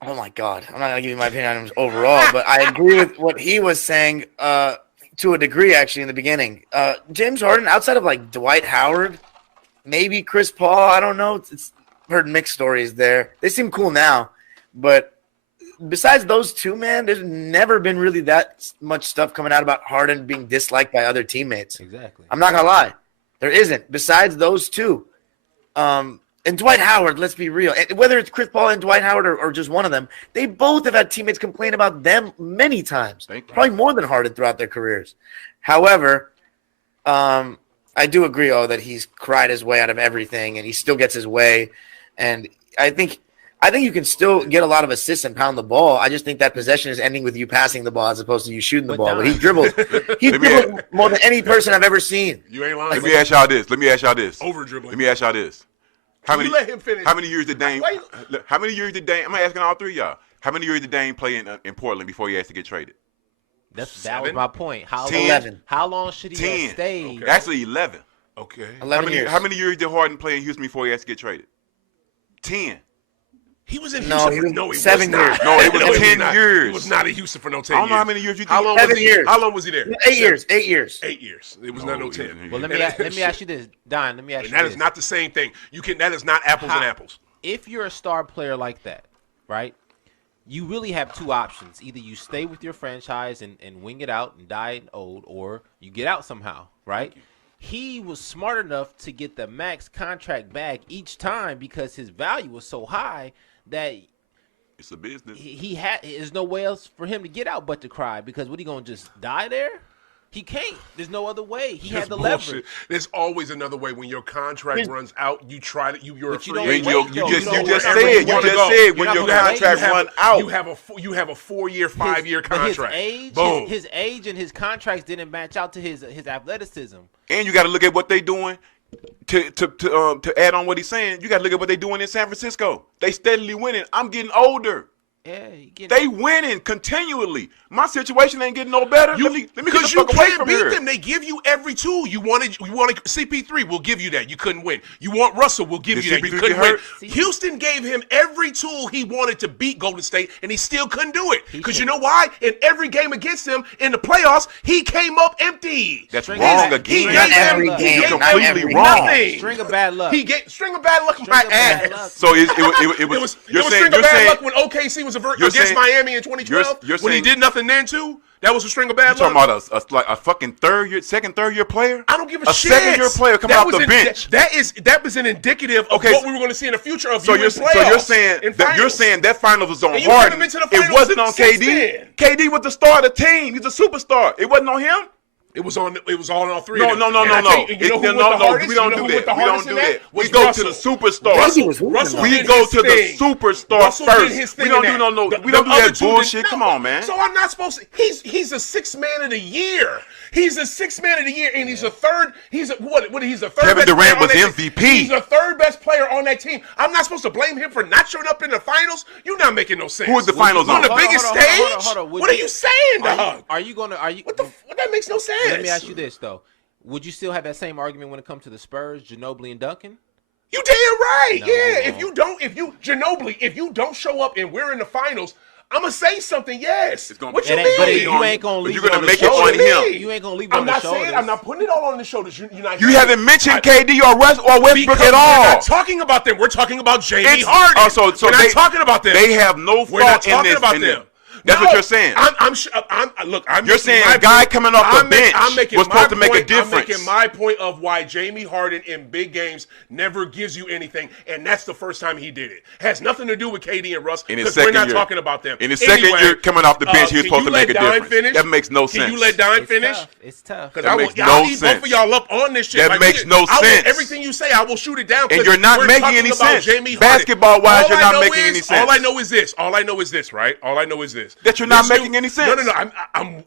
Oh my God, I'm not gonna give you my opinion on him overall, but I agree with what he was saying to a degree. Actually, in the beginning, James Harden, outside of like Dwight Howard, maybe Chris Paul, I don't know. It's heard mixed stories there. They seem cool now, but besides those two, man, there's never been really that much stuff coming out about Harden being disliked by other teammates. Exactly. I'm not gonna lie, there isn't. Besides those two, and Dwight Howard, let's be real. And whether it's Chris Paul and Dwight Howard or just one of them, they both have had teammates complain about them many times, probably more than Harden throughout their careers. However, I do agree, that he's cried his way out of everything, and he still gets his way. And I think you can still get a lot of assists and pound the ball. I just think that possession is ending with you passing the ball as opposed to you shooting the ball. But he dribbles more than any person I've ever seen. You ain't lying. Let me ask y'all this. Over dribbling. Let me ask y'all this. You let him finish. How many years did Dame? Wait. How many years did Dame? I'm asking all three of y'all. How many years did Dame play in Portland before he had to get traded? That was 7? my point. 11. How long should he 10. have stayed? Okay. Actually, 11. Okay. 11 years. How many years did Harden play in Houston before he had to get traded? 10. He was in No, Houston. he was he 7 was not. years. No, it was he 10 not. years. He was not in Houston for no 10 I don't know years. how many years you think. How long was 7 he? years. How long was he there? 8 years. 8 years. 8 years. It was No, not no he 10. didn't. Well, let me ask you this, Don. Let me ask And you that this. is not the same thing. That is not apples and apples. If you're a star player like that, right? You really have two options. Either you stay with your franchise and wing it out and die old, or you get out somehow, right? He was smart enough to get the max contract back each time because his value was so high that It's a business. there's no way else for him to get out but to cry, because what, he gonna just die there? He can't. There's no other way. He had the leverage. There's always another way. When your contract runs out, you try to. You're a But you free don't agent. wait, you though. just don't said wait. when You're your not gonna contract wait. run out. You have a 4-year, 5-year But contract. Boom. His age and his contracts didn't match out to his athleticism. And you got to look at what they doing. To add on what he's saying, you got to look at what they doing in San Francisco. They steadily winning. I'm getting older. Yeah, They winning continually. My situation ain't getting no better. Let me get the Because you fuck away can't from beat here. them. They give you every tool. You wanted CP3. We'll give you that. You couldn't win. You want Russell. We'll give Did you that. You CP3 couldn't get win. hurt? Houston gave him every tool he wanted to beat Golden State, and he still couldn't do it. Because should- you know why? In every game against them in the playoffs, he came up empty. That's String wrong of bad- again. Not gave them- every he game. gave You're them completely wrong. nothing. String of bad luck. He get string of bad luck. String My of bad ass. luck. So it It was. was You're string saying of you're bad saying luck when OKC was you're against saying- Miami in 2012. you're when he saying- did nothing then too. That was a string of bad you're luck. talking about a fucking third year player. I don't give a shit. second-year player coming off the bench. That was an indicative of Okay, what we were going to see in the future of So you you're in playoffs. so you're saying in that you're finals. saying that finals was on And you haven't Harden. been to the It finals wasn't on since KD. then. KD was the star of the team. He's a superstar. It wasn't on him. It was on all three. No, of them. no, no, And no, I no. tell you, you know who went the hardest? We don't You know do who went that. the We don't hardest do in that. Was We go Russell. to the superstars. Russell We did go his to the thing. superstar Russell did first. his thing We don't in do that. no. The- We don't do the other that two did- bullshit. no. Come on, man. So I'm not supposed to. He's a sixth man of the year. He's a sixth man of the year, and he's a third. He's a what? He's a third. Kevin best Durant player on was that team. MVP. He's the third best player on that team. I'm not supposed to blame him for not showing up in the finals. You're not making no sense. Who was the finals on on? the Hold on, biggest hold on, hold on, stage? hold on. What are you saying, dog? Are you gonna? What that makes no sense. Let me ask you this though. Would you still have that same argument when it comes to the Spurs, Ginobili and Duncan? You damn right. No, yeah. you won't. If you Ginobili, if you don't show up and we're in the finals, I'm gonna say something. Yes. It's gonna What be- you It ain't- but mean? you ain't gonna But leave you're gonna on the make it shoulders. on him. You ain't gonna leave I'm on not the saying. shoulders. I'm not putting it all on the shoulders. You're not. You haven't mentioned KD or Westbrook because at we're all. not talking about them. We're talking about Jamie It's- Harden. oh, so we're not they- talking about them. They have no We're not fault in talking this. about in them. them. That's No, what you're saying. Look, You're making saying my a guy point. coming off the bench was my supposed to make a point. difference. I'm making my point of why Jamie Harden in big games never gives you anything, and that's the first time he did it. Has nothing to do with KD and Russ In his because we're second not year. talking about them. In his second year coming off the bench, he was can supposed you to make let a Dime difference. finish? That makes no Can you sense. let Dime It's finish? tough. It's tough. Because That I'll makes eat no both sense. of y'all up on this shit. That Like, makes no I will- sense. Everything you say, I will shoot it down. And you're not we're making talking any about sense. Jamie Harden. Basketball-wise, All you're I not know making is- any sense. All I know is this. All I know is this, right? All I know is this. That you're not This making dude- any sense. No.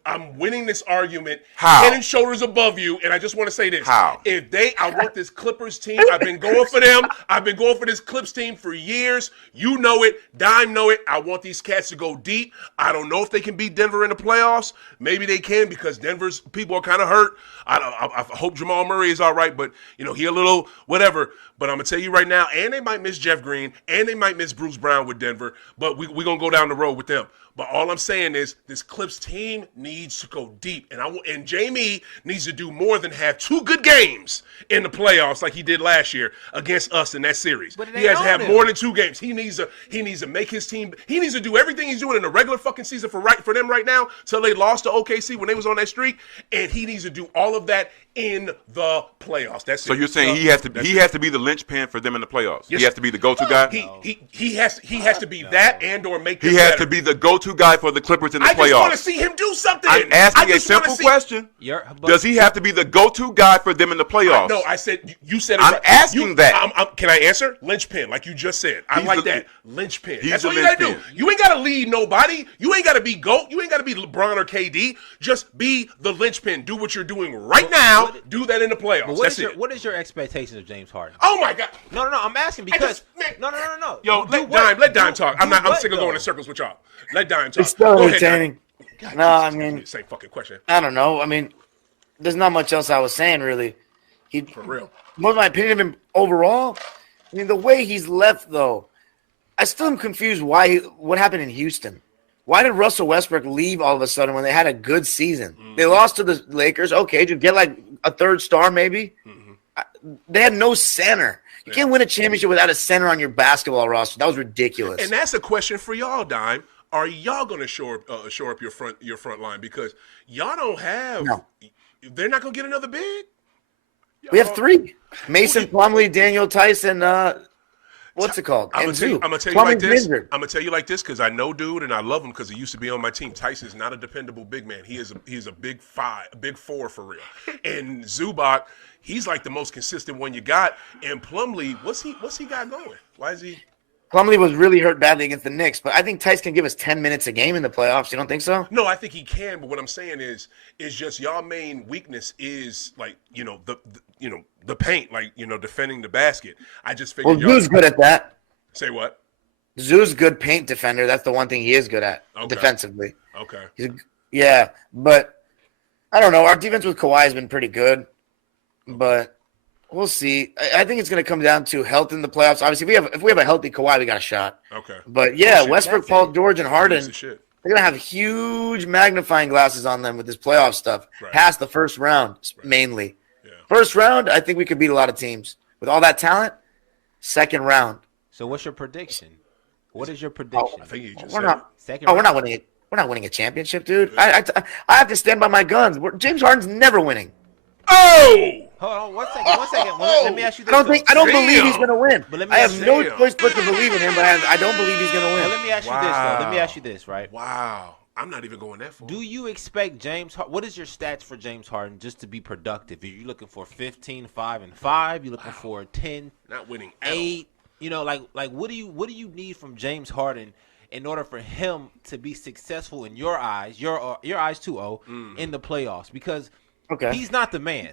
I'm winning this argument. How? Head and shoulders above you, and I just want to say this. How? I want this Clippers team. I've been going for them. I've been going for this Clips team for years. You know it. Dime know it. I want these cats to go deep. I don't know if they can beat Denver in the playoffs. Maybe they can because Denver's people are kind of hurt. I hope Jamal Murray is all right, but he a little whatever. But I'm gonna tell you right now, and they might miss Jeff Green, and they might miss Bruce Brown with Denver. But we're gonna go down the road with them. But all I'm saying is this Clips team needs to go deep, and Jamie needs to do more than have 2 good games in the playoffs like he did last year against us in that series. But it He has ain't to have on more him. than 2 games. He needs to make his team. He needs to do everything he's doing in the regular fucking season for them right now till they lost to OKC when they was on that streak, and he needs to do all of that in the playoffs. That's So it. you're saying he has to be the linchpin for them in the playoffs. Yes. He has to be the go-to guy. He has to be that and or make them He has better. to be the go-to guy for the Clippers in the I just want to playoffs. see him do something. I'm I asking a just wanna simple see- question. Does he have to be the go-to guy for them in the playoffs? No, I said you said it I'm right. asking that. Can I answer? Linchpin, like you just said. I He's like the- that. Linchpin. he's That's the what you gotta do. linchpin. You ain't gotta lead nobody. You ain't gotta be GOAT. You ain't gotta be LeBron or KD. Just be the linchpin. Do what you're doing right now. Do that in the playoffs. But That's it. what is your expectation of James Harden? Oh my God. No. I'm asking because man- no. Yo, Do let Dime talk. I'm do sick of what, going in though? circles with y'all. Let Dime talk. It's still Go ahead, Dime. entertaining. God, No, I Jesus, mean- same fucking question. I don't know. I mean, there's not much else I was saying really. For real. Most of my opinion of him overall. I mean, the way he's left though, I still am confused what happened in Houston. Why did Russell Westbrook leave all of a sudden when they had a good season? They lost to the Lakers. Okay, just get like a third star maybe. They had no center. You can't win a championship without a center on your basketball roster. That was ridiculous. And that's a question for y'all, Dime. Are y'all going to shore up your front line? Because y'all don't have – they're not going to get another big? We have 3. Mason Plumlee, Daniel Tyson, what's it called? I'm gonna tell you like this. I'm gonna tell you like this because I know dude and I love him because he used to be on my team. Tyson's not a dependable big man. He's a big 4 for real. And Zubac, he's like the most consistent one you got. And Plumlee, what's he got going? Why is he? Plumlee was really hurt badly against the Knicks, but I think Tice can give us 10 minutes a game in the playoffs. You don't think so? No, I think he can. But what I'm saying is just y'all main weakness is like the paint, like defending the basket. I just figured. Well, Zoo's good at that. Say what? Zoo's good paint defender. That's the one thing he is good at defensively. Okay. Yeah, but I don't know. Our defense with Kawhi has been pretty good, but. We'll see. I think it's going to come down to health in the playoffs. Obviously, if we have a healthy Kawhi, we got a shot. Okay. But yeah, Westbrook, Paul George, and Harden, they're going to have huge magnifying glasses on them with this playoff stuff. Past the first round, mainly. Yeah. First round, I think we could beat a lot of teams with all that talent. Second round. So what's your prediction? What is your prediction? I think you just we're said not. Second Oh, round? we're not winning it. We're not winning a championship, dude. I have to stand by my guns. James Harden's never winning. Oh! Hold on, one second. Let me ask you this. I don't believe he's going to win. But let me I have ask no choice but to believe in him, but I don't believe he's going to win. Well, let me ask you this, though. Let me ask you this, right? Wow. I'm not even going that far. Do you expect James Harden? What is your stats for James Harden just to be productive? Are you looking for 15, 5, and 5? You looking for 10, not winning 8? Like what do you need from James Harden in order for him to be successful in your eyes, your eyes too, in the playoffs? Because he's not the man.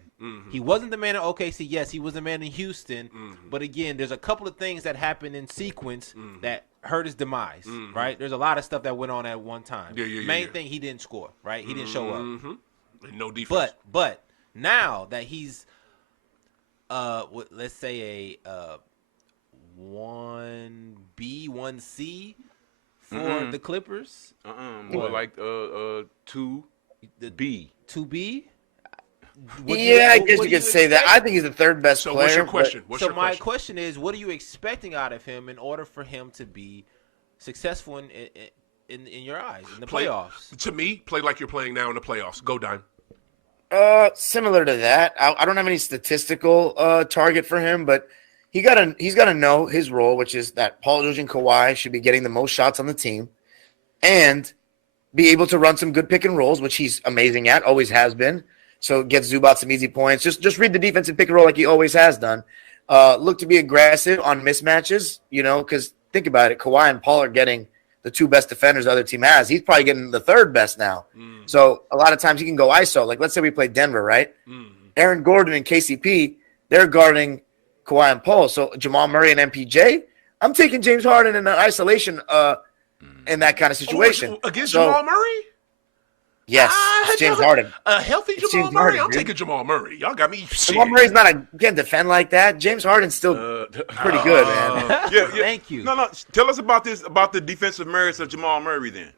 He wasn't the man in OKC. Yes, he was the man in Houston. But again, there's a couple of things that happened in sequence that hurt his demise, right? There's a lot of stuff that went on at one time. Main thing, he didn't score, right? He didn't show up. And no defense. But now that he's, let's say a 1B, 1C for the Clippers. More like 2B. 2B. I guess you could say that. I think he's the third best player. What's your question? My question is, what are you expecting out of him in order for him to be successful in your eyes in the playoffs? To me, play like you're playing now in the playoffs. Go, Dime. Similar to that. I don't have any statistical target for him, but he's got to know his role, which is that Paul George and Kawhi should be getting the most shots on the team, and be able to run some good pick and rolls, which he's amazing at, always has been. So get Zubac some easy points. Just read the defensive pick and roll like he always has done. Look to be aggressive on mismatches, because think about it. Kawhi and Paul are getting the 2 best defenders the other team has. He's probably getting the 3rd best now. So a lot of times he can go ISO. Like let's say we play Denver, right? Aaron Gordon and KCP, they're guarding Kawhi and Paul. So Jamal Murray and MPJ, I'm taking James Harden in an isolation in that kind of situation. Against Jamal Murray? Yes, it's James Harden. A healthy Jamal Murray? I'm taking Jamal Murray. Y'all got me. Jamal Murray's can't defend like that. James Harden's still pretty good, man. Thank you. No. Tell us about the defensive merits of Jamal Murray then.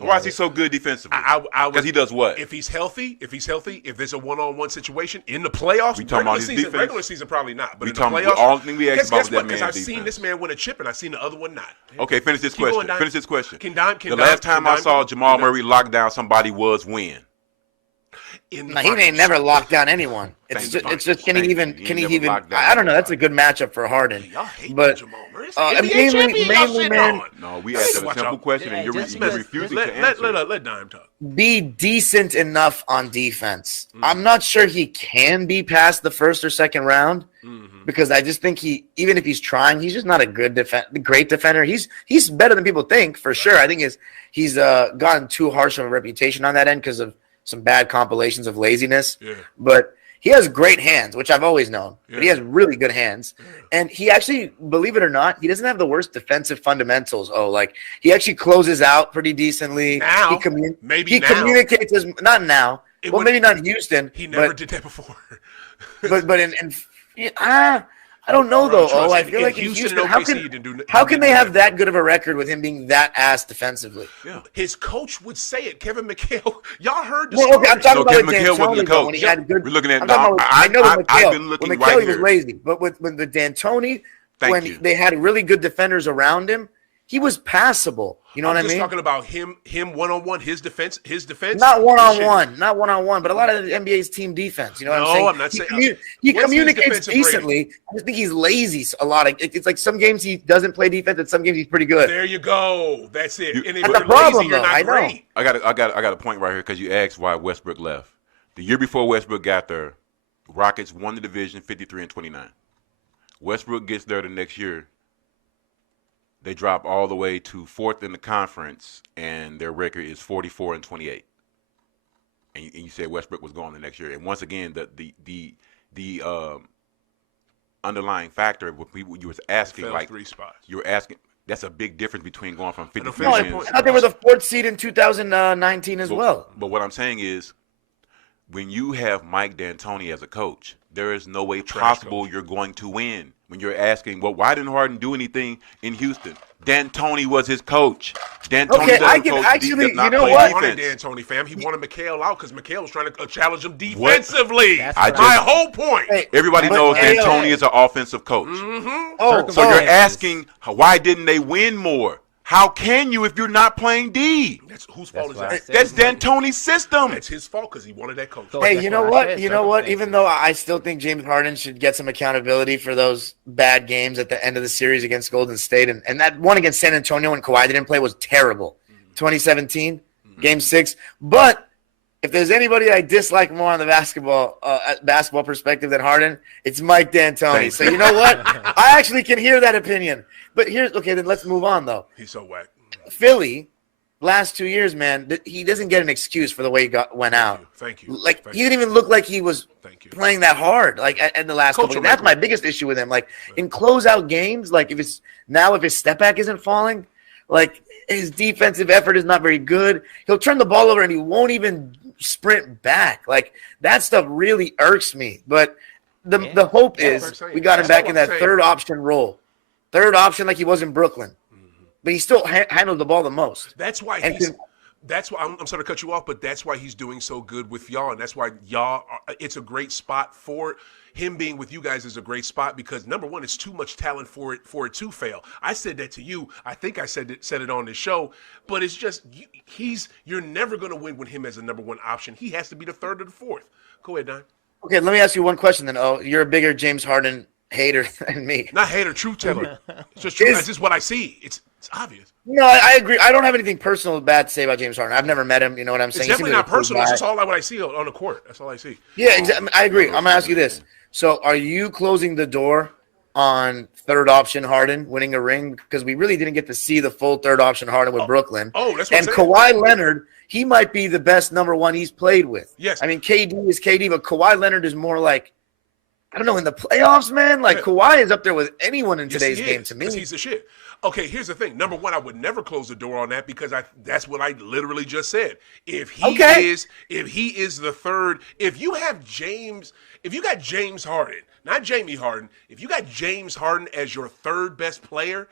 Why is he so good defensively? Because he does what? If he's healthy, if there's a one-on-one situation in the playoffs, we talking about his defense? Regular season probably not, but in the playoffs, playoffs, all thing we asked about was that man's because I've defense. seen this man win a chip and I've seen the other one not. Okay, finish this question. The last time I saw Jamal Murray lock down somebody was when? He ain't never locked down anyone. It's just can he even? I don't know. That's a good matchup for Harden. But mainly, man. No, we asked a simple question and you're refusing to answer. Let Dime talk. Be decent enough on defense. I'm not sure he can be past the 1st or 2nd round because I just think even if he's trying, he's just not a great defender. He's better than people think for sure. I think he's gotten too harsh of a reputation on that end because of some bad compilations of laziness. But he has great hands, which I've always known. But he has really good hands. And he actually, believe it or not, he doesn't have the worst defensive fundamentals. He actually closes out pretty decently. Now, he communicates not now. Maybe not in Houston. He never did that before. but I don't know though. Trust I me, feel like in Houston Houston, and how OKC can didn't do how can didn't they do have that. that good of a record with him being that ass defensively? Yeah. His coach would say it. Kevin McHale. Y'all heard the Well, story. okay, I'm talking No, about Kevin with McHale wasn't the D'Antoni though, when coach. he had good. We're looking at. I'm talking about I know with I've McHale. been looking When right McHale was here. lazy, but with the D'Antoni, Thank when you. they had really good defenders around him, he was passable. You know what I I'm just mean? talking about him one-on-one, his defense. Not one-on-one, but a lot of the NBA's team defense. You know what I'm saying? No, I'm not saying. He What's his communicates defensive rating? decently. I just think he's lazy a lot. It's like some games he doesn't play defense, and some games he's pretty good. There you go. That's it. And if That's the you're problem, lazy, you're though. not I know. great. I got a point right here because you asked why Westbrook left. The year before Westbrook got there, Rockets won the division 53-29. Westbrook gets there the next year. They drop all the way to 4th in the conference, and their record is 44-28. And you said Westbrook was gone the next year. And once again, the underlying factor, what people you was asking, Fell like 3 spots. you were asking, that's a big difference between going from 53 No, No, wins. I thought they were the 4th seed in 2019 as well. But what I'm saying is, when you have Mike D'Antoni as a coach, there is no way possible you're going to win. When you're asking, well, why didn't Harden do anything in Houston? D'Antoni was his coach. D'Antoni Okay, I doesn't can coach actually- does not you know play what? He wanted defense. D'Antoni, fam. He wanted McHale out because McHale was trying to challenge him defensively. That's I what My just- whole point. Hey, Everybody but knows McHale- D'Antoni is an offensive coach. Oh, So you're Circumstances. asking, why didn't they win more? How can you if you're not playing D? That's whose fault That's is what I that? said. That's D'Antoni's system. That's his fault because he wanted that coach. So- Hey, That's you know what I what? said, You know what? circumstances. Even though I still think James Harden should get some accountability for those bad games at the end of the series against Golden State, and that one against San Antonio when Kawhi didn't play was terrible. 2017, Game 6. But if there's anybody I dislike more on the basketball perspective than Harden, it's Mike D'Antoni. Thanks. So you know what? I actually can hear that opinion. But then let's move on though. He's so whack. Philly, last 2 years, man, he doesn't get an excuse for the way he went out. Thank you. Like Thank he didn't even look like he was Thank you. playing that hard. Like in the last Coach couple. will That's make my biggest issue with him. Like in closeout games, like if his step back isn't falling, like his defensive effort is not very good. He'll turn the ball over and he won't even sprint back. Like that stuff really irks me. But the hope That's what I'm is saying. we got him That's back what in I'm that saying. third option role. Third option like he was in Brooklyn. But he still handled the ball the most. That's why And he's. can- That's why I'm sorry to cut you off, but that's why he's doing so good with y'all, and that's why y'all. It's a great spot for him being with you guys is a great spot because number one, it's too much talent for it to fail. I said that to you. I think I said it on this show, but it's just you're never going to win with him as a number one option. He has to be the third or the fourth. Go ahead, Don. Okay, let me ask you one question then. Oh, you're a bigger James Harden hater than me. Not hater, truth teller. It's just true. Is- That's just what I see. It's obvious. No, I agree. I don't have anything personal bad to say about James Harden. I've never met him. You know what I'm It's saying? He definitely seems not like a cool personal. It's guy. just all what I see on the court. That's all I see. Yeah, exactly. I agree. I'm gonna ask you this. So, are you closing the door on third option Harden winning a ring? Because we really didn't get to see the full third option Harden with Brooklyn. Oh, that's what And I'm saying. Kawhi Leonard, he might be the best number one he's played with. Yes. I mean, KD is KD, but Kawhi Leonard is more like, I don't know, in the playoffs, man. Like Yeah. Kawhi is up there with anyone in Yes, today's he game is, to me. 'cause he's the shit. Okay, here's the thing. Number one, I would never close the door on that because that's what I literally just said. If he is the third, if you got James Harden, not Jamie Harden, if you got James Harden as your third best player,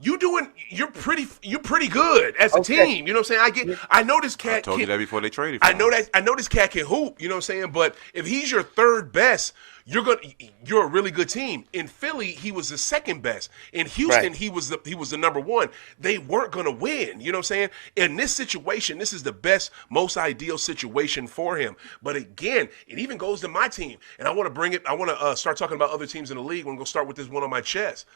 you're pretty good as a team. You know what I'm saying? I know this cat. I told you that before they traded for I know him. that. I know this cat can hoop. You know what I'm saying? But if he's your third best, you're a really good team. In Philly, he was the second best. In Houston, Right. he was the number one. They weren't gonna win. You know what I'm saying? In this situation, this is the best, most ideal situation for him. But again, it even goes to my team, and I want to bring it. I want to start talking about other teams in the league. I'm gonna start with this one on my chest.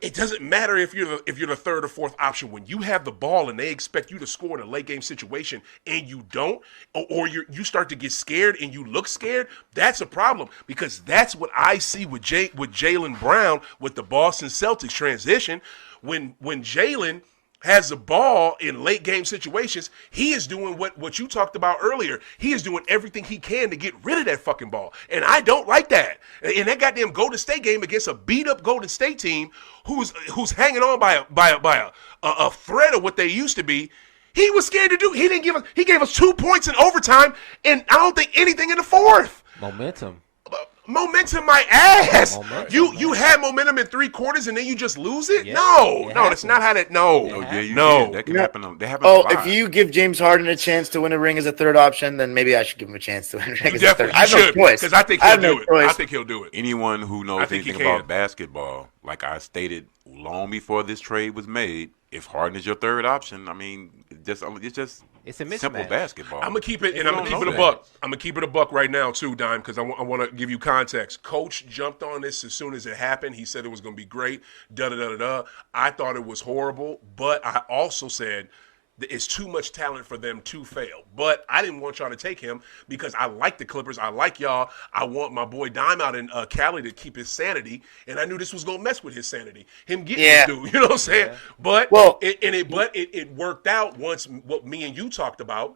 It doesn't matter if you're the third or fourth option. When you have the ball and they expect you to score in a late game situation and you don't, or you start to get scared and you look scared, that's a problem because that's what I see with Jaylen Brown with the Boston Celtics transition. When Jaylen has the ball in late game situations, he is doing what you talked about earlier. He is doing everything he can to get rid of that fucking ball. And I don't like that. In that goddamn Golden State game against a beat up Golden State team who's hanging on by a thread of what they used to be, he was scared to do. He gave us 2 points in overtime, and I don't think anything in the fourth. Momentum. Momentum, my ass. Momentum, You had momentum in 3 quarters and then you just lose it? Yeah, no, it that's not how that. No, Oh, yeah, you no. did. That can happen. That happens Oh, a lot. if you give James Harden a chance to win a ring as a third option, then maybe I should give him a chance to win a ring You as a third. definitely I have no should choice. because I think I he'll have no do it. I choice. think he'll do it. Anyone who knows I think he anything about can. basketball, like I stated long before this trade was made, if Harden is your third option, I mean, it's just It's a simple mismatch. basketball. I'm gonna keep it, and You I'm gonna don't keep it know a that. buck. I'm gonna keep it a buck right now too, Dime, because I want to give you context. Coach jumped on this as soon as it happened. He said it was gonna be great. Da da da da da. I thought it was horrible, but I also said that it's too much talent for them to fail. But I didn't want y'all to take him because I like the Clippers. I like y'all. I want my boy Dime out in Cali to keep his sanity, and I knew this was gonna mess with his sanity. Him getting Yeah. this dude, you know what I'm saying? But Well- it worked out once what me and you talked about.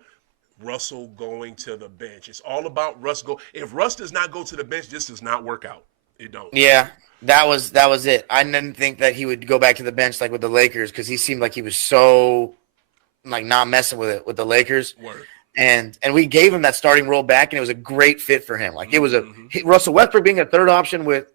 Russell going to the bench. It's all about Russ go. If Russ does not go to the bench, this does not work out. It don't. Yeah, that was it. I didn't think that he would go back to the bench like with the Lakers because he seemed like he was so like not messing with it with the Lakers. Word. And we gave him that starting role back, and it was a great fit for him. Like it was Mm-hmm. Russell Westbrook being a third option with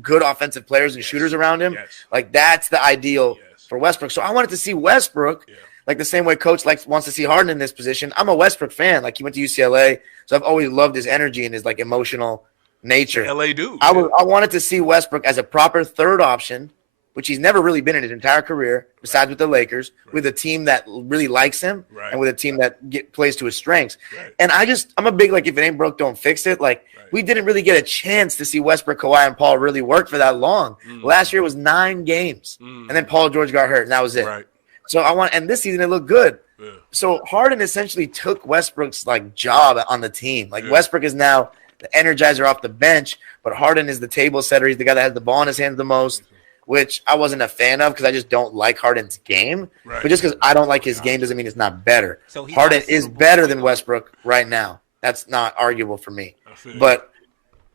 good offensive players and shooters around him. Yes. Like that's the ideal Yes. for Westbrook. So I wanted to see Westbrook. Yeah. Like the same way Coach wants to see Harden in this position. I'm a Westbrook fan. Like he went to UCLA, so I've always loved his energy and his like emotional nature. LA dude. I wanted to see Westbrook as a proper third option, which he's never really been in his entire career, besides with the Lakers, with a team that really likes him Right. and with a team that plays to his strengths. Right. And I'm a big like if it ain't broke, don't fix it. Like we didn't really get a chance to see Westbrook, Kawhi, and Paul really work for that long. Last year was 9 games, and then Paul George got hurt, and that was it. Right. So and this season it looked good. Yeah. So Harden essentially took Westbrook's like job on the team. Like Yeah. Westbrook is now the energizer off the bench, but Harden is the table setter. He's the guy that has the ball in his hands the most, which I wasn't a fan of because I just don't like Harden's game. Right. But just because I don't like his game doesn't mean it's not better. So he's Harden not a is suitable better point than guard. Westbrook right now. That's not arguable for me. I feel you.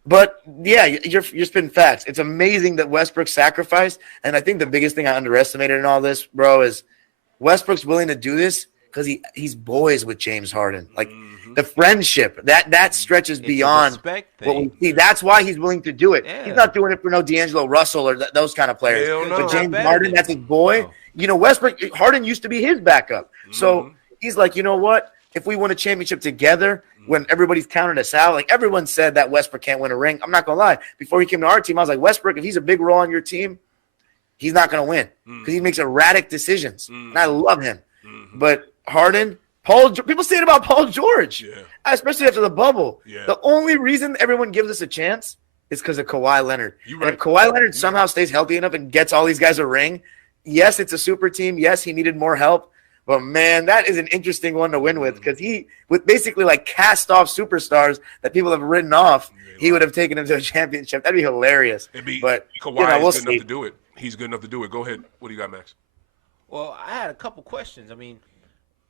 But yeah, you're spitting facts. It's amazing that Westbrook sacrificed, and I think the biggest thing I underestimated in all this, bro, is Westbrook's willing to do this because he's boys with James Harden. Like the friendship that stretches It's a beyond respect what we thing. see. That's why he's willing to do it. Yeah. He's not doing it for no D'Angelo Russell or those kind of players. Hell no. But James Better Harden, than that's his him. boy. No. You know, Westbrook Harden used to be his backup. So he's like, you know what? If we win a championship together, when everybody's counting us out, like everyone said that Westbrook can't win a ring. I'm not gonna lie. Before he came to our team, I was like, Westbrook, if he's a big role on your team, he's not gonna win because he makes erratic decisions, and I love him. But Harden, people say it about Paul George, Yeah. especially after the bubble. Yeah. The only reason everyone gives us a chance is because of Kawhi Leonard. You And right. if Kawhi Leonard somehow stays healthy enough and gets all these guys a ring, yes, it's a super team. Yes, he needed more help. But man, that is an interesting one to win with because with basically like cast off superstars that people have written off, he would have taken him to a championship. That'd be hilarious. But Kawhi we'll is good see. enough to do it. He's good enough to do it. Go ahead. What do you got, Max? Well, I had a couple questions. I mean,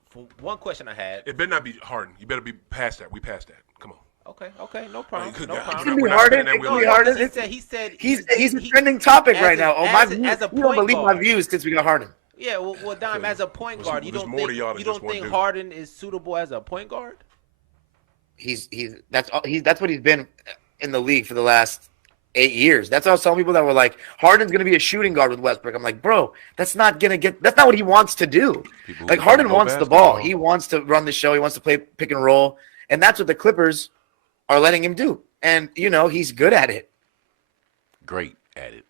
for one question I had. It better not be Harden. You better be past that. We passed that. Come on. Okay, no problem. Good No God. problem. It can be We're not Harden. spinning that It can wheel. be Harden. He said He's a trending topic as right a- now. Oh, as my a- views. as a You don't point believe my guard. views since we got Harden. Yeah, well, Dime, as a point guard, you there's don't more to y'all than think just one dude. Harden is suitable as a point guard? That's what he's been in the league for the last 8 years. That's how some people that were like, Harden's going to be a shooting guard with Westbrook. I'm like, bro, that's not what he wants to do. People Like who Harden don't know wants the ball. basketball. He wants to run the show. He wants to play pick and roll. And that's what the Clippers are letting him do. And, he's good at it. Great at it.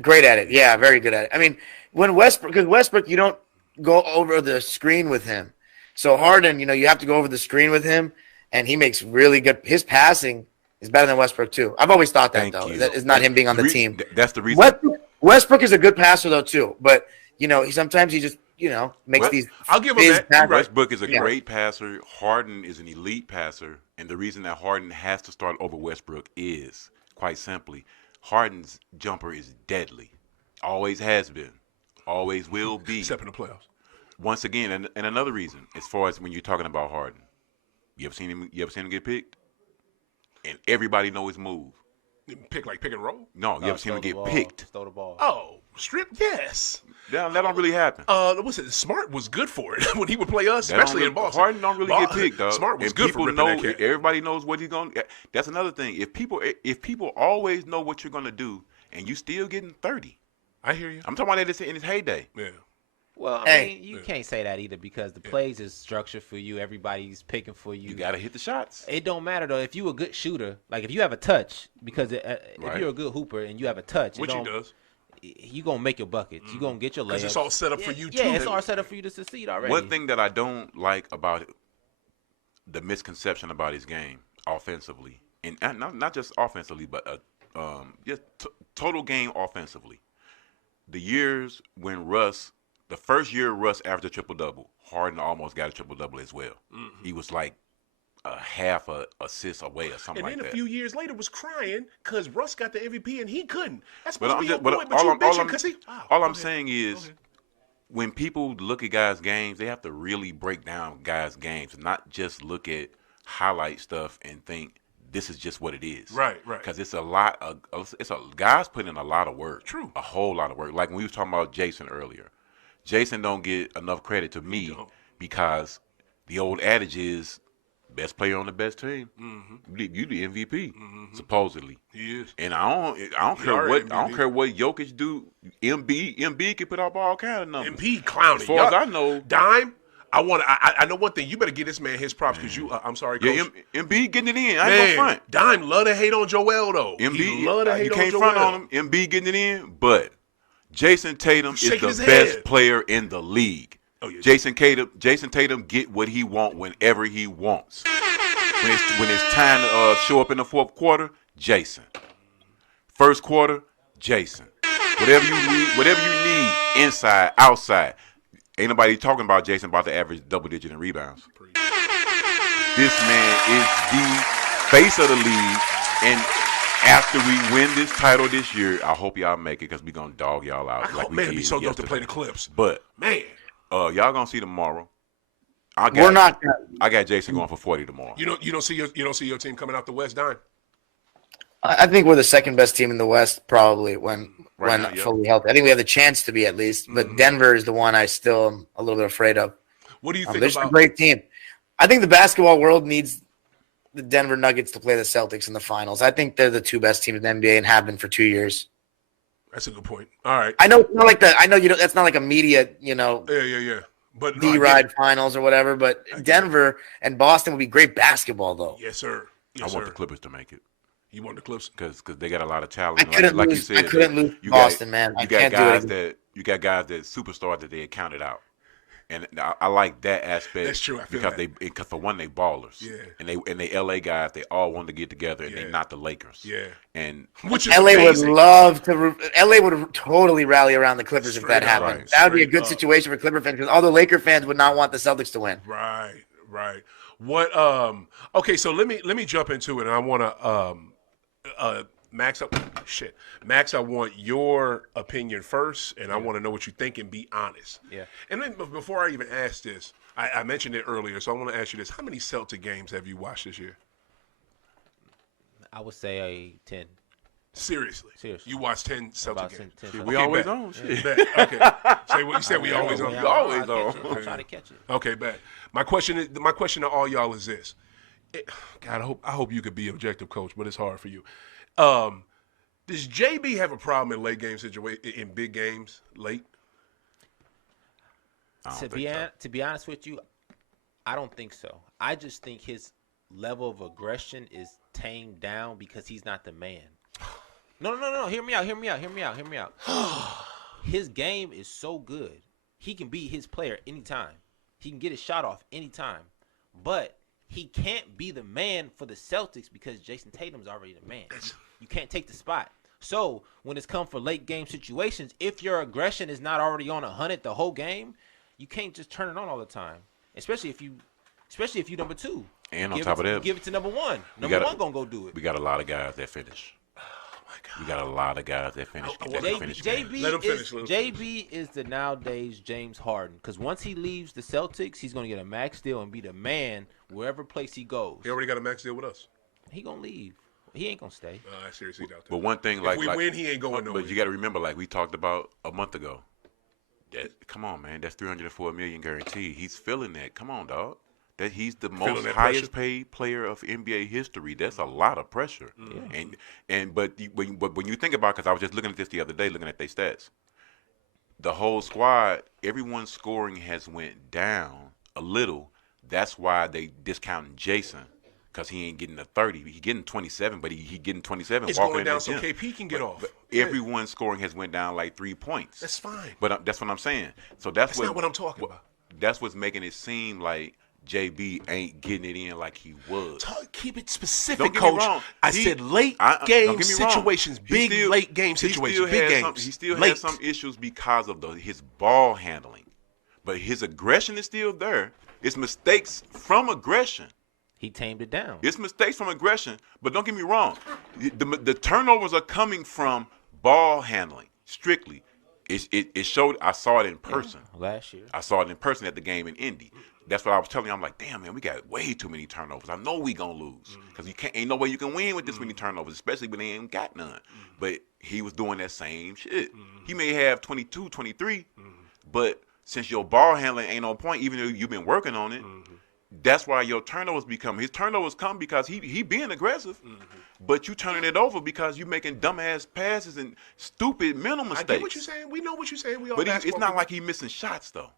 Great at it. Yeah, very good at it. I mean, because Westbrook, you don't go over the screen with him. So Harden, you have to go over the screen with him, and he makes really good. His passing is better than Westbrook too. I've always thought that Thank though. you. That is not him being on the team. That's the reason. Westbrook is a good passer though too, but sometimes he just makes What? these. I'll give him fizz that. passes. You're right. Westbrook is a Yeah. great passer. Harden is an elite passer. And the reason that Harden has to start over Westbrook is, quite simply, Harden's jumper is deadly. Always has been. Always will be. Except in the playoffs. Once again, and another reason, as far as when you're talking about Harden, you ever seen him get picked? And everybody know his move. Pick and roll. No, you ever seen him get picked? Throw the ball. Oh, strip. Yes. That don't really happen. What's it? Smart was good for it when he would play us, especially in Boston. Harden don't really get picked, though. Smart was and good for ripping that cat. Everybody knows what he's going to. That's another thing. If people always know what you're going to do and you still getting 30. I hear you. I'm talking about that in his heyday. Yeah. Well, I mean, you can't say that either because the plays is structured for you. Everybody's picking for you. You got to hit the shots. It don't matter, though. If you a good shooter, like if you have a touch, because if you're a good hooper and you have a touch. Which he does. You going to make your buckets. You going to get your layups. Because it's all set up for you, too. Yeah, it's all set up for you to succeed already. One thing that I don't like about the misconception about his game offensively, and not just offensively, but just total game offensively. The years when the first year Russ averaged a triple-double, Harden almost got a triple-double as well. Mm-hmm. He was like a half a assist away or something like that. And then a few years later was crying because Russ got the MVP and he couldn't. That's but supposed to be your boy, but you bitching because he... All I'm saying is when people look at guys' games, they have to really break down guys' games, not just look at highlight stuff and think this is just what it is. Right. Because it's a lot of guys put in a lot of work. True. A whole lot of work. Like when we was talking about Jason earlier. Jason don't get enough credit to me because the old adage is best player on the best team. Mm-hmm. You the MVP, supposedly. He is. And I don't care what Jokic do. Embiid can put up all kind of numbers. Embiid clowning. As far as I know, Dime. I know one thing. You better give this man his props because you. I'm sorry, Coach. Yeah, Embiid getting it in. I ain't gonna front. Dime love to hate on Joel though. Embiid love to hate you on can't Joel. front on him. Embiid getting it in, but Jason Tatum is the best player in the league. Oh, yeah. Jason Tatum get what he want whenever he wants. When it's time to show up in the fourth quarter, Jason. First quarter, Jason. Whatever you need, inside, outside. Ain't nobody talking about Jason about to average double-digit in rebounds. This man is the face of the league, and after we win this title this year, I hope y'all make it because we're going to dog y'all out. It'd be so dope to play the Clips. But, man, y'all going to see tomorrow. I got Jason going for 40 tomorrow. You don't see your team coming out the West, Dime? I think we're the second best team in the West, probably when fully healthy. I think we have the chance to be at least, but Denver is the one I still am a little bit afraid of. What do you think they're just a great team. I think the basketball world needs the Denver Nuggets to play the Celtics in the finals. I think they're the two best teams in the NBA and have been for 2 years. That's a good point. All right. I know it's not like that. I know that's not like a media, Yeah. But D-Ride finals or whatever. But Denver and Boston would be great basketball, though. Yes, sir. I want the Clippers to make it. You want the Clips? Because they got a lot of talent. I couldn't lose Boston, man. You got guys that superstars that they counted out. And I like that aspect. That's true. I feel because that. because for one, they ballers. Yeah. And they LA guys, they all want to get together, and they not the Lakers. Yeah. And which is LA amazing. LA would totally rally around the Clippers if that happened. Right. That would be a good situation for Clipper fans because all the Laker fans would not want the Celtics to win. Right. What? Okay, so let me jump into it, and I want to Max, I want your opinion first, and I want to know what you think and be honest. Yeah. And then before I even ask this, I mentioned it earlier, so I want to ask you this. How many Celtic games have you watched this year? I would say 10. Seriously. You watched 10 Celtic games. 10. We always on. Shit. Okay. Say what you said. We always on. We always on. I'll try to catch it. Okay, bet. My question to all y'all is this. God, I hope you could be objective, Coach, but it's hard for you. Does JB have a problem in late game in big games late? To be honest with you, I don't think so. I just think his level of aggression is tamed down because he's not the man. No. Hear me out. His game is so good. He can beat his player anytime. He can get his shot off anytime. But he can't be the man for the Celtics because Jason Tatum's already the man. You can't take the spot. So when it's come for late game situations, if your aggression is not already on 100 the whole game, you can't just turn it on all the time. Especially if you number two. And on top of that, give it to number one. Number one gonna go do it. We got a lot of guys that finish. Oh my God. We got a lot of guys that finish. JB is the nowadays James Harden because once he leaves the Celtics, he's gonna get a max deal and be the man wherever place he goes. He already got a max deal with us. He gonna leave. He ain't gonna stay. I seriously doubt that. But one thing, if we win, he ain't going nowhere. But you got to remember, like we talked about a month ago, Come on, man. That's $304 million guaranteed. He's feeling that. Come on, dog. That he's the Feeling most that highest pressure? paid player of NBA history. That's a lot of pressure. But when you think about, because I was just looking at this the other day, looking at their stats, the whole squad, everyone's scoring has went down a little. That's why they discounting Jason, because he ain't getting the 30. He getting 27, but he getting 27. It's walking going in the down so gym. KP can get off. But Yeah. everyone's scoring has went down like 3 points. That's fine. But that's what I'm saying. So That's not what I'm talking about. That's what's making it seem like JB ain't getting it in like he was. Keep it specific, Don't get me Coach. wrong. I He- said late don't game get me wrong. situations, He big still- late game he situations, still big has games. He still late. has some issues because of his ball handling, but his aggression is still there. It's mistakes from aggression. He tamed it down. It's mistakes from aggression, but don't get me wrong. The turnovers are coming from ball handling strictly. It showed. I saw it in person. Last year. I saw it in person at the game in Indy. That's what I was telling you. I'm like, damn, man, we got way too many turnovers. I know we gonna lose because you can't. Ain't no way you can win with this many turnovers, especially when they ain't got none. But he was doing that same shit. He may have 22, 23, but since your ball handling ain't on point, even though you've been working on it, that's why your turnovers become. His turnovers come because he being aggressive, but you turning it over because you making dumbass passes and stupid mental mistakes. I get what you're saying. We know what you're saying. We all But it's basketball not people. like he missing shots though.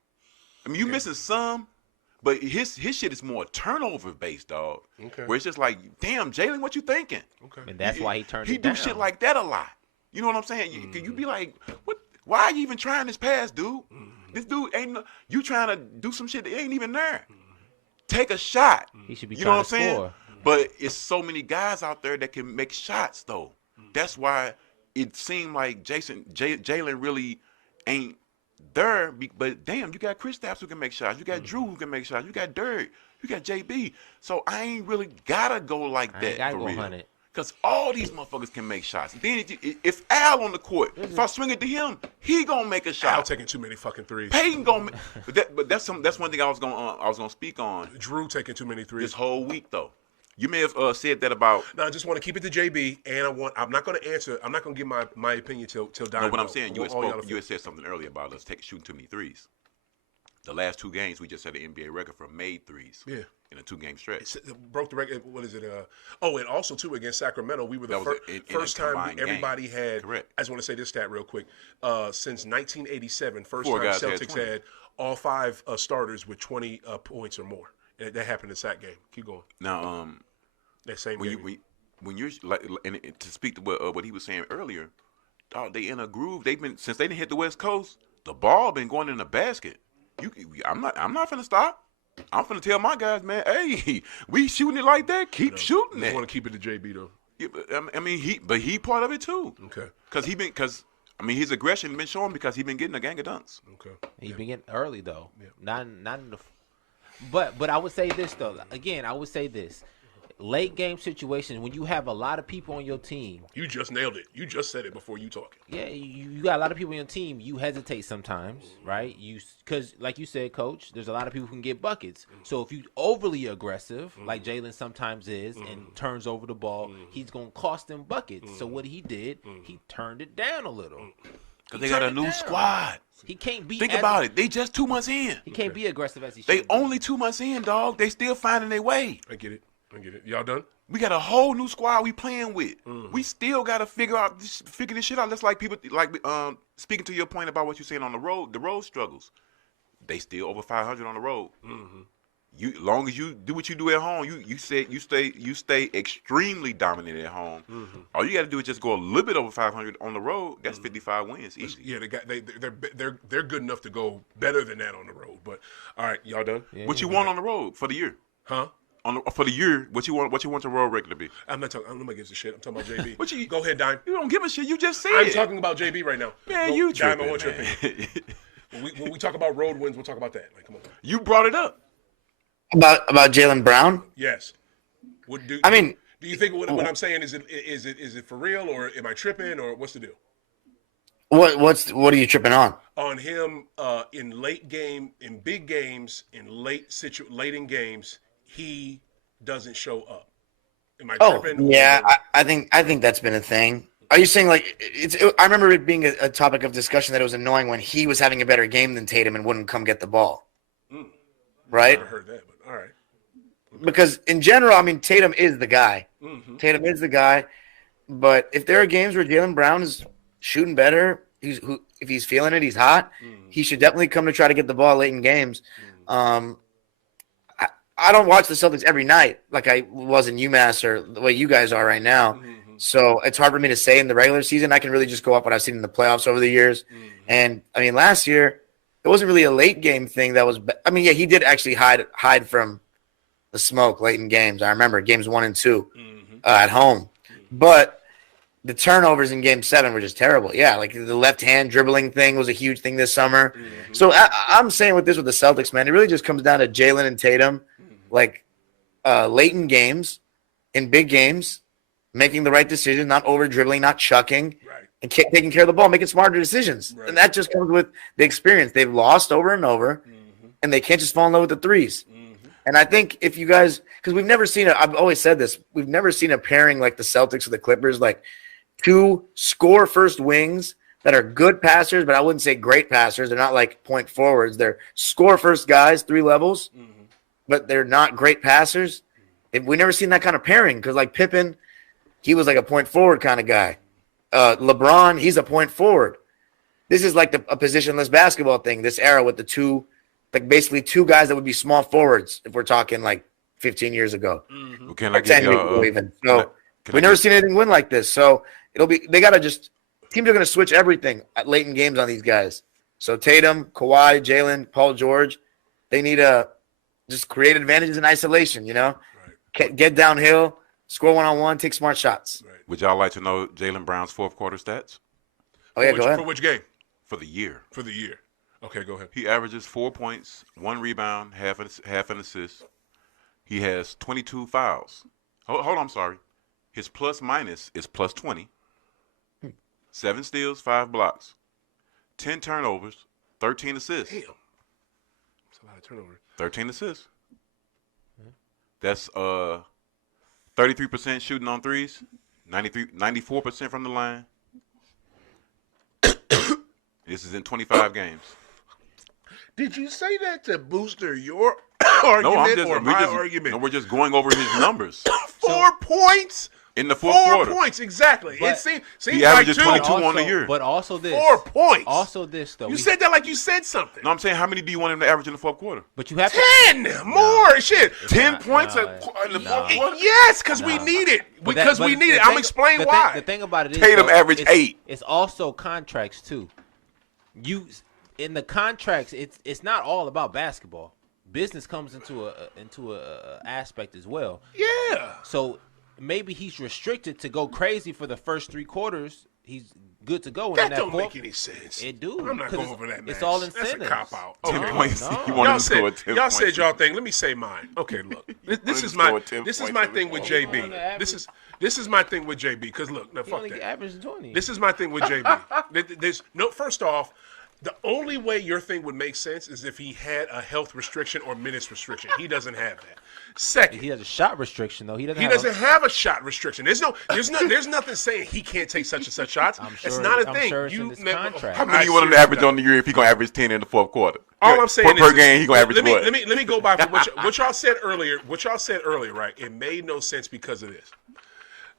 I mean, you missing some, but his shit is more turnover based, dog. Okay. Where it's just like, damn, Jalen, what you thinking? Okay. And that's why he turned He it do down. shit like that a lot. You know what I'm saying? You be like, what? Why are you even trying this pass, dude? This dude ain't. You trying to do some shit that ain't even there. Take a shot. He should be You know what trying I'm to saying? score. But it's so many guys out there that can make shots, though. That's why it seemed like Jalen really ain't there. But damn, you got Kristaps who can make shots. You got Drew who can make shots. You got Dirk. You got JB. So I ain't really gotta go like I that ain't gotta for go real. 100. Because all these motherfuckers can make shots. Then if Al on the court, if I swing it to him, he gonna make a Al shot. taking too many fucking threes. Payton gonna. But that's one thing I was gonna speak on Drew taking too many threes. this whole week though. You may have said that about. No, I just want to keep it to JB, and I'm not going to answer. I'm not going to give my opinion till Don. No, what I'm saying, you All y'all had to said something earlier about us shooting too many threes. The last 2 games, we just set an NBA record for made threes. Yeah. In a 2-game stretch. broke the record. What is it? And also too against Sacramento, we were the That was in a first time combined everybody game. had. Correct. I just want to say this stat real quick. Since 1987, first 4 time guys had Celtics 20. had all 5 starters with 20 points or more. And that happened in Sac game. Keep going. Now, That same when game. when you're like, and to speak to what he was saying earlier, dog, they in a groove. They've been since they didn't hit the West Coast. The ball been going in the basket. I'm not finna stop. I'm finna tell my guys, man, hey, we shooting it like that. Keep shooting I it. want to keep it to JB though. Yeah, but, I mean, he part of it too. Okay. Because his aggression been showing because he been getting a gang of dunks. Okay. He been getting early though. Not in the. But I would say this though. Again, I would say this. Late game situations when you have a lot of people on your team. You just nailed it. You just said it before you talking. Yeah, you got a lot of people on your team. You hesitate sometimes, right? Because like you said, Coach, there's a lot of people who can get buckets. So if you overly aggressive, like Jalen sometimes is, and turns over the ball, he's gonna cost them buckets. So what he did, he turned it down a little. Because they got a new squad. He can't be. Think about it. They just 2 months in. He can't be aggressive as he should. They be. only 2 months in, dog. They still finding their way. I get it. Y'all done? We got a whole new squad we playing with. We still got to figure this shit out. That's like people speaking to your point about what you're saying on the road struggles. They still over 500 on the road. You long as you do what you do at home, you stay extremely dominant at home. All you got to do is just go a little bit over 500 on the road. That's 55 wins easy. Yeah, they're good enough to go better than that on the road. But all right, y'all done? Yeah, What you want on the road for the year? Huh? For the year, what you want your road record to be? I'm not gonna give a shit. I'm talking about JB. What you- Go ahead, Dime. You don't give a shit. You just said. I'm talking about JB right now. Man, Go, you Dime, tripping, I want your man. opinion. When we talk about road wins, we'll talk about that. Like, come on. You brought it up. About Jalen Brown. Yes. Do you think what I'm saying is it for real, or am I tripping, or what's the deal? What are you tripping on? On him in late game, in big games, in late in games, he doesn't show up. Am I tripping? Yeah, I think that's been a thing. Are you saying like I remember it being a topic of discussion that it was annoying when he was having a better game than Tatum and wouldn't come get the ball. Right? I heard that, but all right. Because in general, I mean, Tatum is the guy. Mm-hmm. Tatum is the guy. But if there are games where Jaylen Brown is shooting better, if he's feeling it, he's hot, he should definitely come to try to get the ball late in games. I don't watch the Celtics every night like I was in UMass or the way you guys are right now. So it's hard for me to say in the regular season. I can really just go off what I've seen in the playoffs over the years. And, I mean, last year, it wasn't really a late game thing that was – I mean, yeah, he did actually hide from the smoke late in games. I remember games 1 and 2 at home. But the turnovers in game 7 were just terrible. Yeah, like the left-hand dribbling thing was a huge thing this summer. So I'm saying with the Celtics, man, it really just comes down to Jaylen and Tatum, like late in games, in big games, making the right decision, not over-dribbling, not chucking, and taking care of the ball, making smarter decisions. And that just comes with the experience. They've lost over and over, and they can't just fall in love with the threes. And I think if you guys – because we've never seen – I've always said this. We've never seen a pairing like the Celtics or the Clippers, like two score-first wings that are good passers, but I wouldn't say great passers. They're not like point forwards. They're score-first guys, 3 levels, but they're not great passers. We've never seen that kind of pairing because like Pippen – he was like a point forward kind of guy. LeBron, he's a point forward. This is like a positionless basketball thing, this era with the two, like basically 2 guys that would be small forwards if we're talking like 15 years ago. Well, can I 10 give years you ago even. So we've never seen anything win like this. So they got to teams are going to switch everything at late in games on these guys. So Tatum, Kawhi, Jaylen, Paul George, they need to just create advantages in isolation, you know? Get downhill. Score one-on-one, take smart shots. Would y'all like to know Jaylen Brown's fourth quarter stats? Oh, yeah, go ahead. For which game? For the year. For the year. Okay, go ahead. He averages 4 points, 1 rebound, half an assist. He has 22 fouls. Hold on, I'm sorry. His plus-minus is plus 20. 7 steals, 5 blocks. 10 turnovers, 13 assists. Damn. That's a lot of turnovers. 13 assists. That's 33% shooting on threes, 94% from the line. This is in 25 games. Did you say that to booster your argument or my argument? No, we're just going over his numbers. 4 points? In the fourth 4 quarter. points, exactly. But It seems he like averages 2. 22 on the year. But also this. 4 points. Also this, though. You said that like you said something. No, I'm saying how many do you want him to average in the fourth quarter? But you have to. 10 more. Shit. 10 points in the no. fourth quarter? Yes, because we need it. Because we need it. I'm explaining why. The thing about it is Tatum though, averaged 8. It's also contracts too. In the contracts, it's not all about basketball. Business comes into a aspect as well. Yeah. So maybe he's restricted to go crazy for the first 3 quarters. He's good to go. And That in that don't fourth, make any sense. It do. I'm not 'cause going over that, man. It's all That's incentives. a cop-out. 10 Okay. points. No. You want him Y'all to score said 10 y'all points. said y'all thing. Let me say mine. Okay, look. This is score my 10 this is points my every thing with quarter. JB. This is my thing with JB. Because look, now He fuck only that. averaging 20. This is my thing with JB. There's no. First off, the only way your thing would make sense is if he had a health restriction or minutes restriction. He doesn't have that. Second, He has a shot restriction though. He doesn't. he doesn't have a shot restriction. There's nothing saying he can't take such and such shots. It's not a thing. Sure it's in his contract. How many you want him to average on the year if he going to average 10 in the fourth quarter? All I'm saying per is game, he going to average what? Let me go by for what y'all said earlier. What y'all said earlier, right? It made no sense because of this.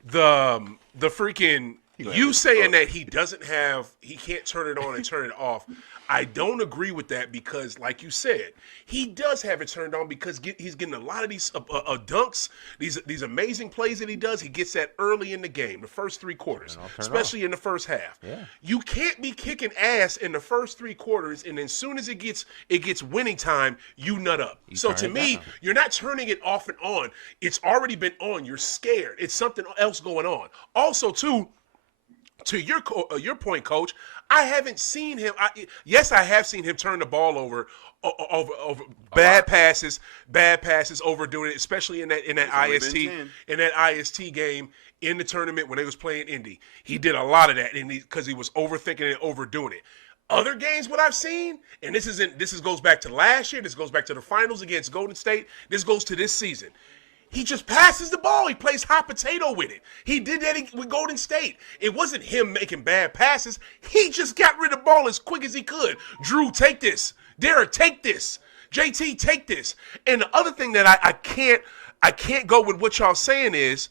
The freaking you saying that he can't turn it on and turn it off. I don't agree with that because, like you said, he does have it turned on because he's getting a lot of these dunks, these amazing plays that he does. He gets that early in the game, the first 3 quarters, especially in the first half. Yeah. You can't be kicking ass in the first 3 quarters, and as soon as it gets winning time, you nut up. So to me, you're not turning it off and on. It's already been on. You're scared. It's something else going on. Also, too. To your point, Coach, I haven't seen him. Yes, I have seen him turn the ball over bad passes, overdoing it, especially in that IST game in the tournament when they was playing Indy. He did a lot of that, because he was overthinking and overdoing it. Other games, what I've seen, and this goes back to last year. This goes back to the finals against Golden State. This goes to this season. He just passes the ball. He plays hot potato with it. He did that with Golden State. It wasn't him making bad passes. He just got rid of the ball as quick as he could. Drew, take this. Derek, take this. JT, take this. And the other thing that I can't go with what y'all saying is,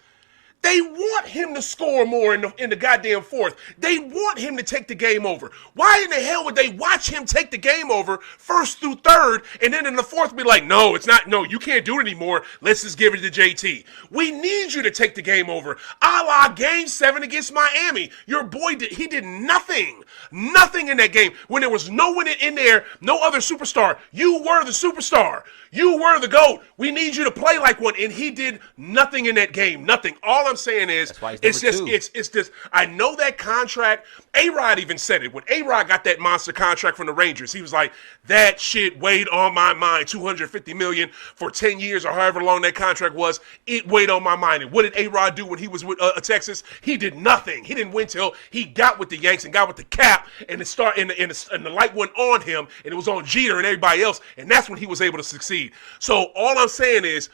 they want him to score more in the goddamn fourth. They want him to take the game over. Why in the hell would they watch him take the game over first through third, and then in the fourth be like, no, it's not. No, you can't do it anymore. Let's just give it to JT. We need you to take the game over. A la Game 7 against Miami. Your boy, he did nothing. Nothing in that game. When there was no one in there, no other superstar. You were the superstar. You were the GOAT. We need you to play like one. And he did nothing in that game. Nothing. All I'm saying is, it's just, I know that contract. A-Rod even said it. When A-Rod got that monster contract from the Rangers, he was like, that shit weighed on my mind. $250 million for 10 years or however long that contract was. It weighed on my mind. And what did A-Rod do when he was with Texas? He did nothing. He didn't win till he got with the Yanks and got with the cap, and the light went on him, and it was on Jeter and everybody else, and that's when he was able to succeed. So all I'm saying is,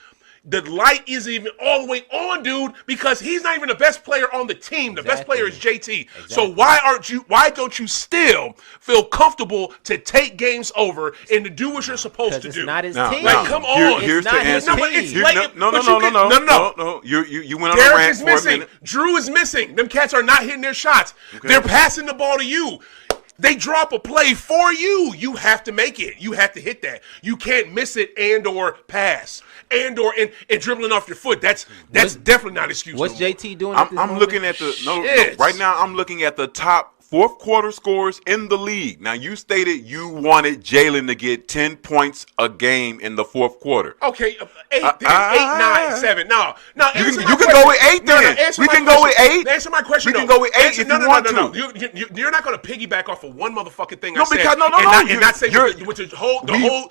the light isn't even all the way on, dude, because he's not even the best player on the team. The best player is JT. So why don't you still feel comfortable to take games over and to do what you're supposed to do? It's not his team. Like, come on. Here's the answer. No. You went on Derek a rant is for a missing. minute. Drew is missing. Them cats are not hitting their shots. Okay. They're passing the ball to you. They drop a play for you. You have to make it. You have to hit that. You can't miss it and or pass and dribbling off your foot. That's definitely not excusable. What's JT doing? I'm looking at right now. I'm looking at the top fourth quarter scores in the league. Now, you stated you wanted Jalen to get 10 points a game in the fourth quarter. Okay, 8, 9, 7. No. You can go with 8 then. We can go with 8. Answer my question. We can go with 8 if you want to. No. You're not going to piggyback off of one motherfucking thing I said. And not say with the whole.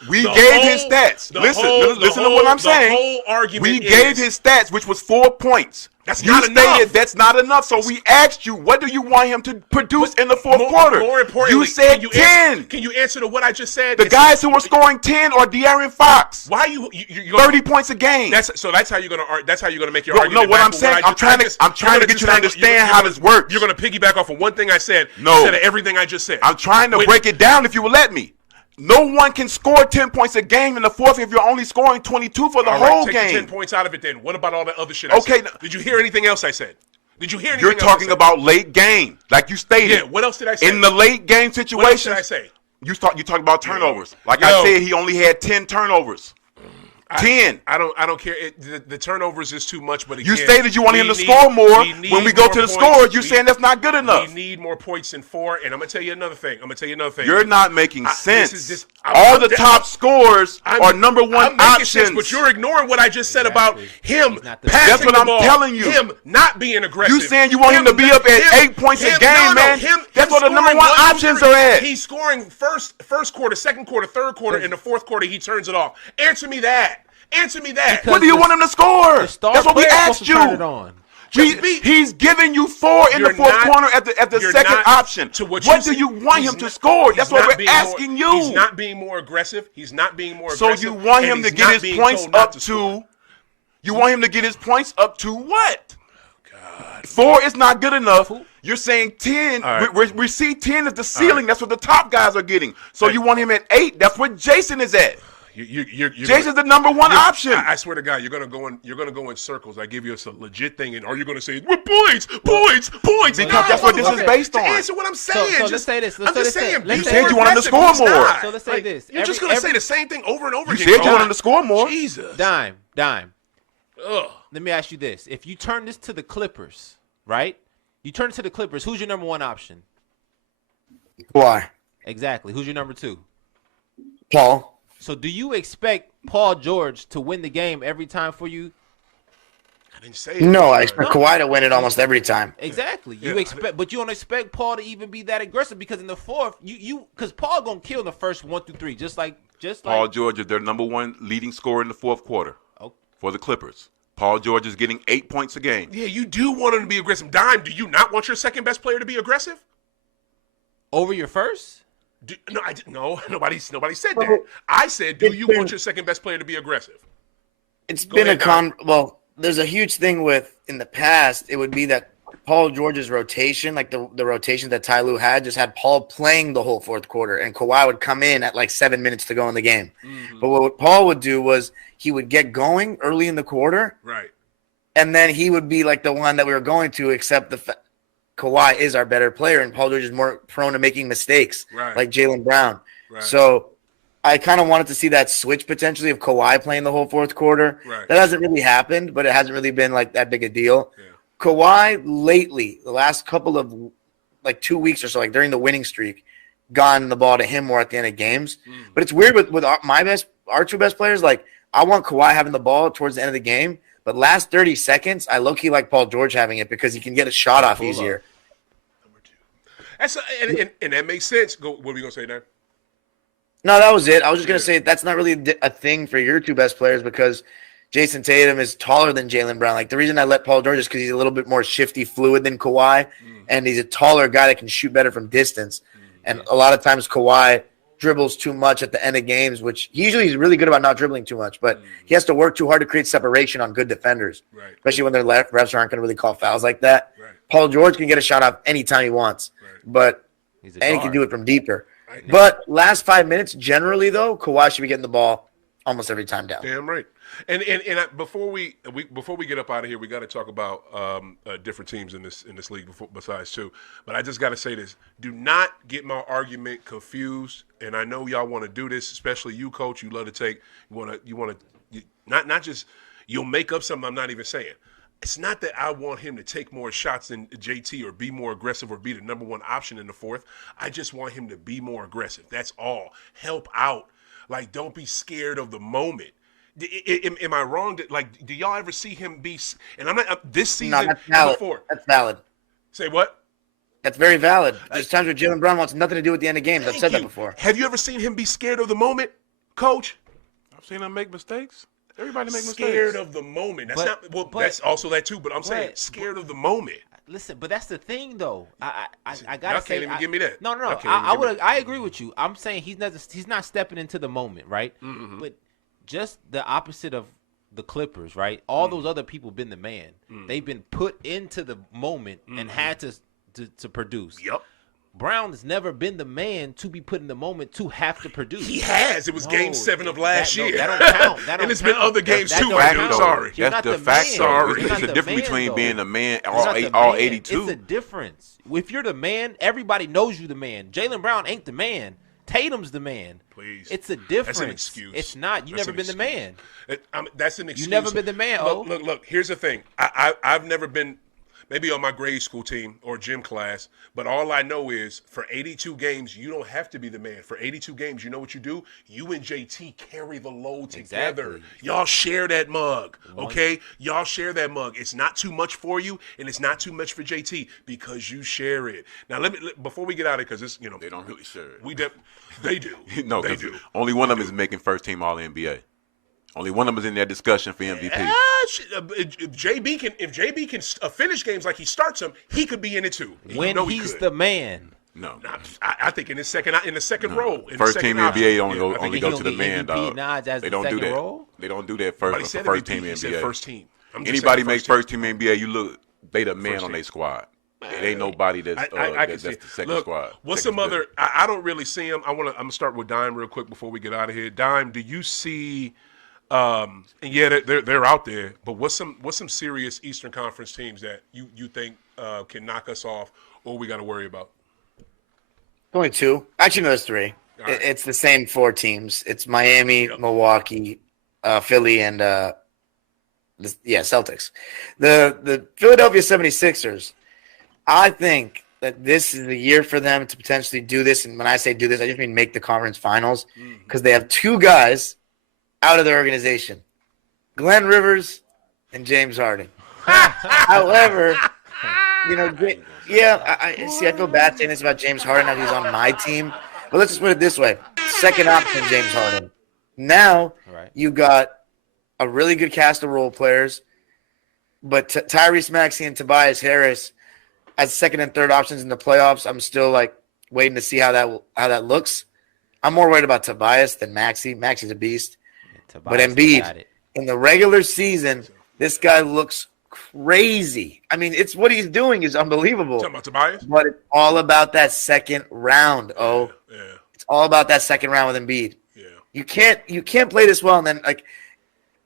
We gave his stats. Listen to what I'm saying. The whole argument we gave his stats, which was 4 points. You stated that's not enough, so we asked you, what do you want him to produce in the fourth quarter? More importantly, you said 10. Can you answer to what I just said? The guys who were scoring 10 are De'Aaron Fox. Why are you 30 points a game? That's how you're gonna make your argument. No, what I'm saying, I'm trying to get you to understand how this works. You're gonna piggyback off of one thing I said instead of everything I just said. I'm trying to break it down if you will let me. No one can score 10 points a game in the fourth if you're only scoring 22 for the whole take game. Take the 10 points out of it then. What about all that other shit I said? Did you hear anything else I said? You're talking about late game, like you stated. Yeah, what else did I say? In the late game situations. What else did I say? You talk about turnovers. I said, he only had 10 turnovers. 10. I don't care. The turnovers is too much, but again, you stated you want him to score more. When we go to the scores, you're saying that's not good enough. We need more points than 4, and I'm gonna tell you another thing. You're not making sense. All the top scores are number one options. But you're ignoring what I just said about him passing That's what the I'm ball, telling you. Him not being aggressive. You saying you want him to be up at 8 points a game, man? That's what the number one options are at. He's scoring first quarter, second quarter, third quarter, in the fourth quarter he turns it off. Answer me that. What do you want him to score? That's what we asked you. He's giving you 4 in the fourth quarter at the second option. What do you want him to score? That's what we're asking you. He's not being more aggressive. So you want him to get his points up to? You want him to get his points up to what? 4 is not good enough. You're saying 10. Right. We see 10 as the ceiling. Right. That's what the top guys are getting. So you want him at 8. That's where Jason is at. Jason's the number one option. I swear to God, you're gonna go in circles. I give you a legit thing, and are you gonna say points? Because that's what this is based on. Answer what I'm saying. So let's say this. I'm just saying. You said you want him to score more. So let's say this. You're just gonna say the same thing over and over again. You said you want him to score more. Jesus. Dime. Ugh. Let me ask you this: if you turn this to the Clippers, right? You turn it to the Clippers. Who's your number one option? Why? Exactly. Who's your number 2? Paul. So do you expect Paul George to win the game every time for you? I didn't say it. No, I expect Kawhi to win it almost every time. Exactly. But you don't expect Paul to even be that aggressive because in the fourth, because Paul gonna kill in the first 1 through 3, just like Paul George is their number 1 leading scorer in the fourth quarter for the Clippers. Paul George is getting 8 points a game. Yeah, you do want him to be aggressive. Dime, do you not want your second best player to be aggressive? Over your first? No, nobody said that. I said, do you want your second best player to be aggressive? It's Go been ahead, well, there's a huge thing in the past, it would be that Paul George's rotation, like the rotation that Ty Lue just had Paul playing the whole fourth quarter, and Kawhi would come in at like 7 minutes to go in the game. Mm-hmm. But what Paul would do was he would get going early in the quarter, Right. and then he would be like the one that we were going to, except Kawhi is our better player, and Paul George is more prone to making mistakes, Right. like Jaylen Brown. Right. So I kind of wanted to see that switch potentially of Kawhi playing the whole fourth quarter. Right. That hasn't really happened, but it hasn't really been like that big a deal. Yeah. Kawhi lately, the last couple of like 2 weeks or so, like during the winning streak, gotten the ball to him more at the end of games. But it's weird with our two best players. Like I want Kawhi having the ball towards the end of the game, but last 30 seconds, I low-key like Paul George having it because he can get a shot off easier. Number 2. And that makes sense. What were you gonna say there? No, that was it. I was just going to say that's not really a thing for your two best players because Jason Tatum is taller than Jaylen Brown. Like the reason I let Paul George is because he's a little bit more shifty, fluid than Kawhi, and he's a taller guy that can shoot better from distance. And a lot of times Kawhi dribbles too much at the end of games, which he's really good about not dribbling too much, but he has to work too hard to create separation on good defenders, Right. especially when their refs aren't going to really call fouls like that. Right. Paul George can get a shot off anytime he wants, but He's and he guard. can do it from deeper. Right. But last 5 minutes, generally though, Kawhi should be getting the ball almost every time down. Damn right. And before we get up out of here, we got to talk about different teams in this league besides two. But I just got to say this: do not get my argument confused. And I know y'all want to do this, especially you, Coach. You love to take. You want to not just you'll make up something I'm not even saying. It's not that I want him to take more shots than JT or be more aggressive or be the number one option in the fourth. I just want him to be more aggressive. That's all. Help out. Like, don't be scared of the moment. Am I wrong? Like, do y'all ever see him be? And I'm not this season. No, that's valid. Before. That's valid. Say what? That's very valid. There's times where Jaylen Brown wants nothing to do with the end of games. I've said that you. before. Have you ever seen him be scared of the moment, Coach? I've seen him make mistakes. Everybody make Scared mistakes. of the moment. That's But- not. Well, but- that's also that too. But I'm saying scared of the moment. Listen, but that's the thing, though. I Y'all gotta say, can't even give me that. No. Y'all can't even give me I agree with you. I'm saying he's not stepping into the moment, right? Mm-hmm. But just the opposite of the Clippers, right? All those other people been the man. They've been put into the moment and had to produce. Yep. Brown has never been the man to be put in the moment to have to produce. He has. It was No, Game 7 of last that- no, year. that don't count. That and don't it's been count. other games That too, don't my dude. count. Sorry. You're That's not the the fact, man. though. Sorry. It's You're a not the difference man, between though. being a man, You're all not the all man. 82. It's a difference. If you're the man, everybody knows you the man. Jaylen Brown ain't the man. Tatum's the man. Please. It's a difference. That's an excuse. It's not. You That's never an been the man. That's an excuse. never been the man, Look. Here's the thing. I've never been maybe on my grade school team or gym class, but all I know is for 82 games, you don't have to be the man. For 82 games, you know what you do? You and JT carry the load together. Exactly. Y'all share that mug, okay? Y'all share that mug. It's not too much for you, and it's not too much for JT because you share it. Now, before we get out of it, because it's They don't really share it. they do. No, they 'cause do. only one of them is making first team All NBA. Only one of them is in that discussion for MVP. If JB can finish games like he starts them, he could be in it too. When You know he he's could. the man. No. I think in the second row. In the First second team option. NBA Yeah, only I think only he go don't to the get man, MVP dog. nods as They the don't do second that. role? They don't do that Nobody first said first MVP, team he said NBA. first team. I'm just Anybody saying make first team NBA, you look they the man First on team. their squad. It ain't nobody that's I can that's see the it. second Look, squad. what's second some other? division. I don't really see him. I'm gonna start with Dime real quick before we get out of here. Dime, do you see? And yeah, they're out there. But what's some serious Eastern Conference teams that you think can knock us off, or we got to worry about? Only two. Actually, no, there's three. All right. It's the same four teams. It's Miami, Yep. Milwaukee, Philly, and Celtics. The Philadelphia 76ers, I think that this is the year for them to potentially do this. And when I say do this, I just mean make the conference finals because they have two guys out of their organization, Glenn Rivers and James Harden. However, I see. I feel bad saying this about James Harden now he's on my team. But let's just put it this way: second option, James Harden. Now you got a really good cast of role players, but Tyrese Maxey and Tobias Harris as second and third options in the playoffs. I'm still waiting to see how that looks. I'm more worried about Tobias than Maxey. Maxey's a beast. Tobias But got it. In the regular season, this guy looks crazy. I mean, it's what he's doing is unbelievable. Talking about Tobias? But it's all about that second round. Yeah. It's all about that second round with Embiid. Yeah. You can't play this well and then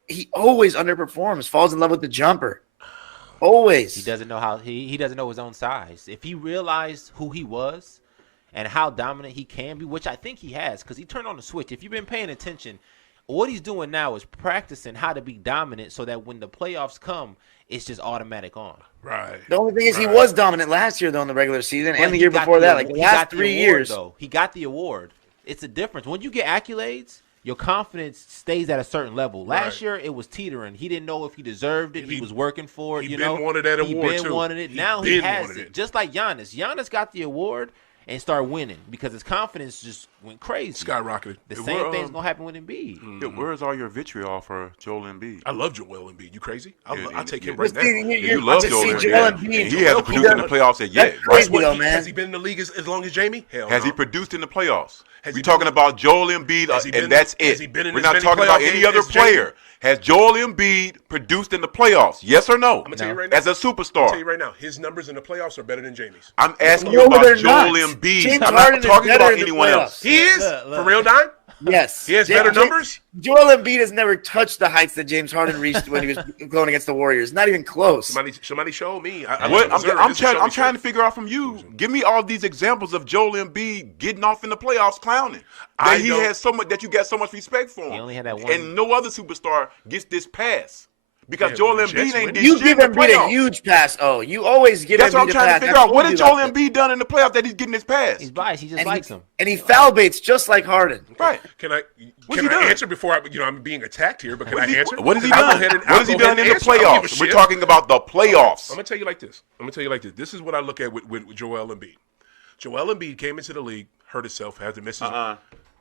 he always underperforms, falls in love with the jumper. Always. He doesn't know how he doesn't know his own size. If he realized who he was and how dominant he can be, which I think he has, because he turned on the switch. If you've been paying attention, what he's doing now is practicing how to be dominant so that when the playoffs come, it's just automatic on. Right. The only thing is he was dominant last year, though, in the regular season and the year before that. Like the last 3 years. Though. He got the award. It's a difference. When you get accolades, your confidence stays at a certain level. Last year, it was teetering. He didn't know if he deserved it. He was working for it. He wanted that award, too. Wanted it. Now he has it. Just like Giannis. Giannis got the award and started winning because his confidence just went crazy. Skyrocketed. The same thing's going to happen with Embiid. Yeah, where's all your vitriol for Joel Embiid? I love Joel Embiid. You crazy? I'll take him But right now. You love Joel Embiid. He hasn't produced in the playoffs yet. Crazy though, man. Has he been in the league as long as Jamie? Hell Has no. he produced in the playoffs? Has We're he talking been- about Joel Embiid, Has he been- and that's has it. he been in We're as not many talking about playoff any games other as Jamie? player. Has Joel Embiid produced in the playoffs? Yes or no? I'm gonna tell you right now. As a I'll tell superstar. you right now. His numbers in the playoffs are better than Jamie's. I'm asking No, you about they're Joel not. Embiid. James I'm Harden not is talking better about in the anyone playoffs. else. He is? Look. For real, Dime? Yes. He has better numbers? Joel Embiid has never touched the heights that James Harden reached when he was going against the Warriors. Not even close. Somebody show me. I'm trying to figure out from you. Give me all these examples of Joel Embiid getting off in the playoffs clowning. That you got so much respect for him. He only had that one. And no other superstar gets this pass. Because Joel Embiid ain't did You shit give in the Embiid a playoffs. huge pass. Oh, you always give That's Embiid what I'm a trying pass. to figure out. What has That's Joel what you Embiid done in the playoffs that he's getting this pass? He's biased. He just and likes he, him. and he foul baits just like Harden. Right. Can I What's he done? answer before I'm being attacked here? But can I answer? What has he I'll go done? ahead and- What has he I'll go done ahead in the and answer. I don't give a playoffs? We're shit. talking about the playoffs. I'm gonna tell you like this. This is what I look at with Joel Embiid. Joel Embiid came into the league, hurt himself, had to miss his.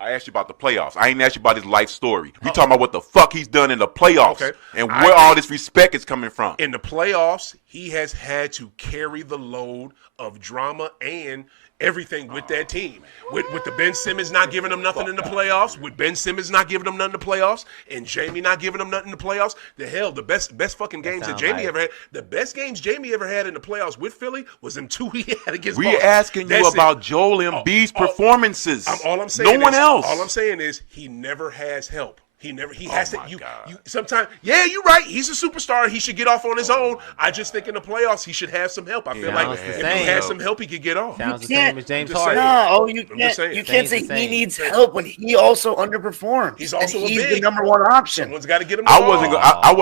I asked you about the playoffs. I ain't asked you about his life story. We talking about what the fuck he's done in the playoffs and where all this respect is coming from. In the playoffs, he has had to carry the load of drama and everything with that team. With the Ben Simmons not giving them nothing in the playoffs, with Ben Simmons not giving them nothing in the playoffs, and Jamie not giving them nothing in the playoffs, the best fucking games that Jamie ever had, the best games Jamie ever had in the playoffs with Philly was them two he had against Boston. We're asking you about Joel Embiid's performances. All I'm saying no one else. All I'm saying is he never has help. He has to. my God. Sometimes, yeah, you're right. He's a superstar. He should get off on his own. I just think in the playoffs he should have some help. I feel like if he had some help, he could get off. Sounds the same as James Harden. No, you I'm just saying. can't. You can't say Same. he needs help when he also underperforms. He's also and he's a the big. number one option. Someone's got to get him. The I ball.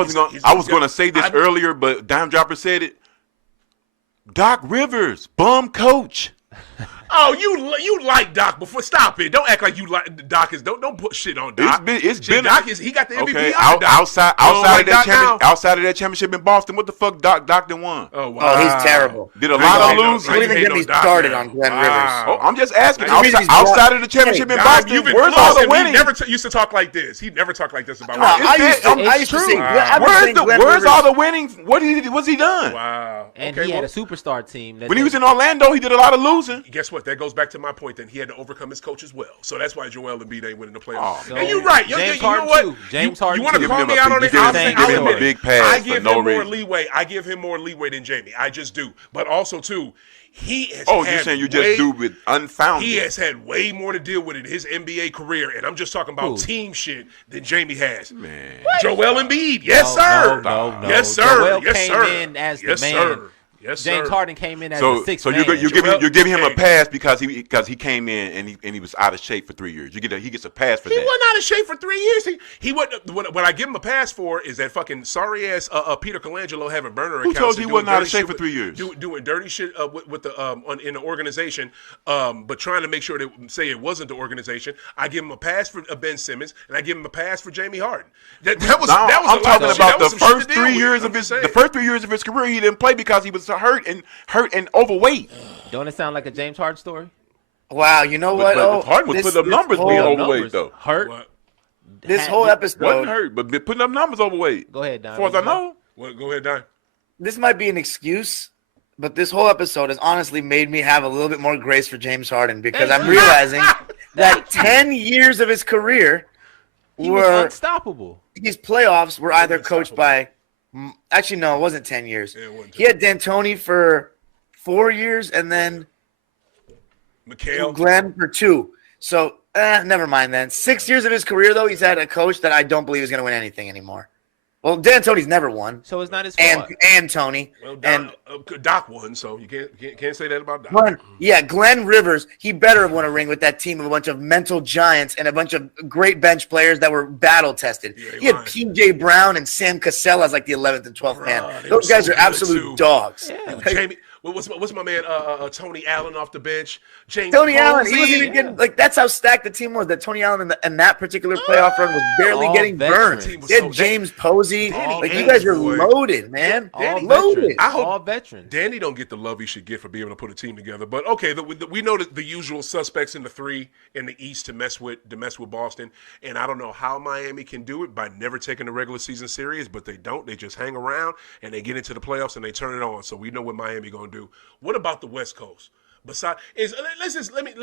was going to say this earlier, but Dime Dropper said it. Doc Rivers, bum coach. Oh, you like Doc before? Stop it! Don't act like you like Doc is. Don't put shit on Doc. It's Shit, been Doc is. He got the MVP. okay. under Doc. Outside You don't like of that Doc now? outside of that championship in Boston, what the fuck Doc done won? Oh wow! Oh, he's terrible. Did a lot of Don't losing. Don't even get me started on Glenn Rivers. Oh, I'm just asking. The reason he's Outside won- of the championship in Dime, Boston, you've been where's close, all the and he winning? never used to talk like this. He never talked like this about. No, I used to It's say. true. I've been saying Glenn Where's Rivers- all the winning? What's he done? Wow. And Okay, he had well, a superstar team. When he was in Orlando, he did a lot of losing. guess what? That goes back to my point. Then he had to overcome his coach as well. So that's why Joel Embiid ain't winning the playoffs. Oh, And you're right. James You know Harden what? too. James you Harden want to too. call Give him me a- out on you it? give him- I'll you give him a admit it. big pass I for give no him more reason. leeway. I give him more leeway than Jamie. I just do. But also too, he has. Oh, had you're saying you way- just do with unfounded. He has had way more to deal with in his NBA career, and I'm just talking about Who? team shit than Jamie has. Man. Joel Embiid, yes No, sir, no. yes sir, Joel yes came sir, in as the yes man. sir, yes James sir. Harden came in as So the sixth you're man. giving him a Hey. pass because he came in and he was out of shape for 3 years. He gets a pass for He that. wasn't out of shape for 3 years. He wasn't. What I give him a pass for is that fucking sorry ass Peter Colangelo having burner Who accounts. told you and he wasn't doing out of dirty shape shit for with- 3 years? Doing dirty shit with the in the organization, but trying to make sure that say it wasn't the organization. I give him a pass for Ben Simmons, and I give him a pass for Jamie Harden. That was Now, that was I'm a lot talking of shit. about That was the some shit first to deal 3 with. years I'm of his just saying. the first 3 years of his career. He didn't play because he was hurt and overweight. Don't it sound like a James Harden story? Wow, you know what? But Harden was putting up numbers being whole, overweight though. Hurt. What? this whole Wasn't episode. hurt, but been putting up numbers overweight. Go ahead, Don. As far as I know. Well, go ahead, Don. This might be an excuse, but this whole episode has honestly made me have a little bit more grace for James Harden because I'm realizing that 10 years of his career He was unstoppable. These playoffs were either coached by – actually, no, it wasn't 10 years. Yeah, it wasn't 10. He had D'Antoni for 4 years and then McHale. Glenn for 2. So, never mind then. 6 years of his career, though, he's had a coach that I don't believe is going to win anything anymore. Well, D'Antoni's never won. So it's not his fault. And Tony. Well, and Doc won, so you can't say that about Doc. Glenn Rivers, he better have won a ring with that team of a bunch of mental giants and a bunch of great bench players that were battle-tested. Yeah, he had P.J. Brown and Sam Cassell as like the 11th and 12th man. Those guys so are absolute too. dogs. Yeah. Jamie, what's my man Tony Allen off the bench? James Tony Allen, he Posey. wasn't even getting like that's how stacked the team was. That Tony Allen in that particular playoff run was barely getting burned. He had James Posey. Like you guys are loaded, man. Loaded. I hope all veterans. Danny don't get the love he should get for being able to put a team together. But okay, we know the usual suspects in the 3 in the East to mess with Boston. And I don't know how Miami can do it by never taking the regular season serious, but they don't. They just hang around and they get into the playoffs and they turn it on. So we know what Miami gonna do. What about the West Coast? Let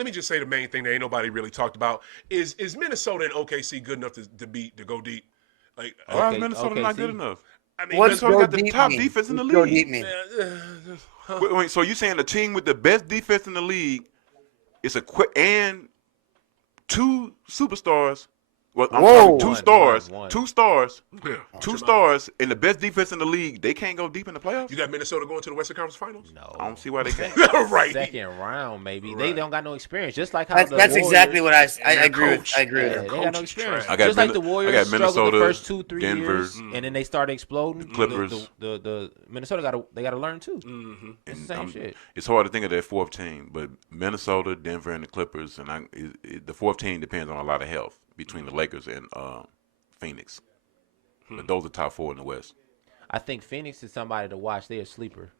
me just say the main thing that ain't nobody really talked about is Minnesota and OKC good enough to go deep? Like, why is Minnesota not good enough? I mean, What's Minnesota got the deep top mean? defense in the Go league. deep mean? Wait, so you saying the team with the best defense in the league is and 2 superstars? Well, I'm talking 2 stars. One. 2 stars. Yeah. 2 stars in the best defense in the league. They can't go deep in the playoffs. You got Minnesota going to the Western Conference Finals? No. I don't see why they can't. Right. Second round, maybe. Right. They don't got no experience. Just like how That's the Warriors, exactly what I their agree with. coach. I agree with Yeah, him. they got no Coach is experience. trash. I got Just like the I Warriors got struggled the Minnesota, first 2-3 Denver. years, and then they started exploding. Clippers. The Minnesota got to learn too. Mm-hmm. It's the same shit. It's hard to think of that 4th team, but Minnesota, Denver, and the Clippers, and the 4th team depends on a lot of health between the Lakers and Phoenix. But those are top 4 in the West. I think Phoenix is somebody to watch. They're a sleeper.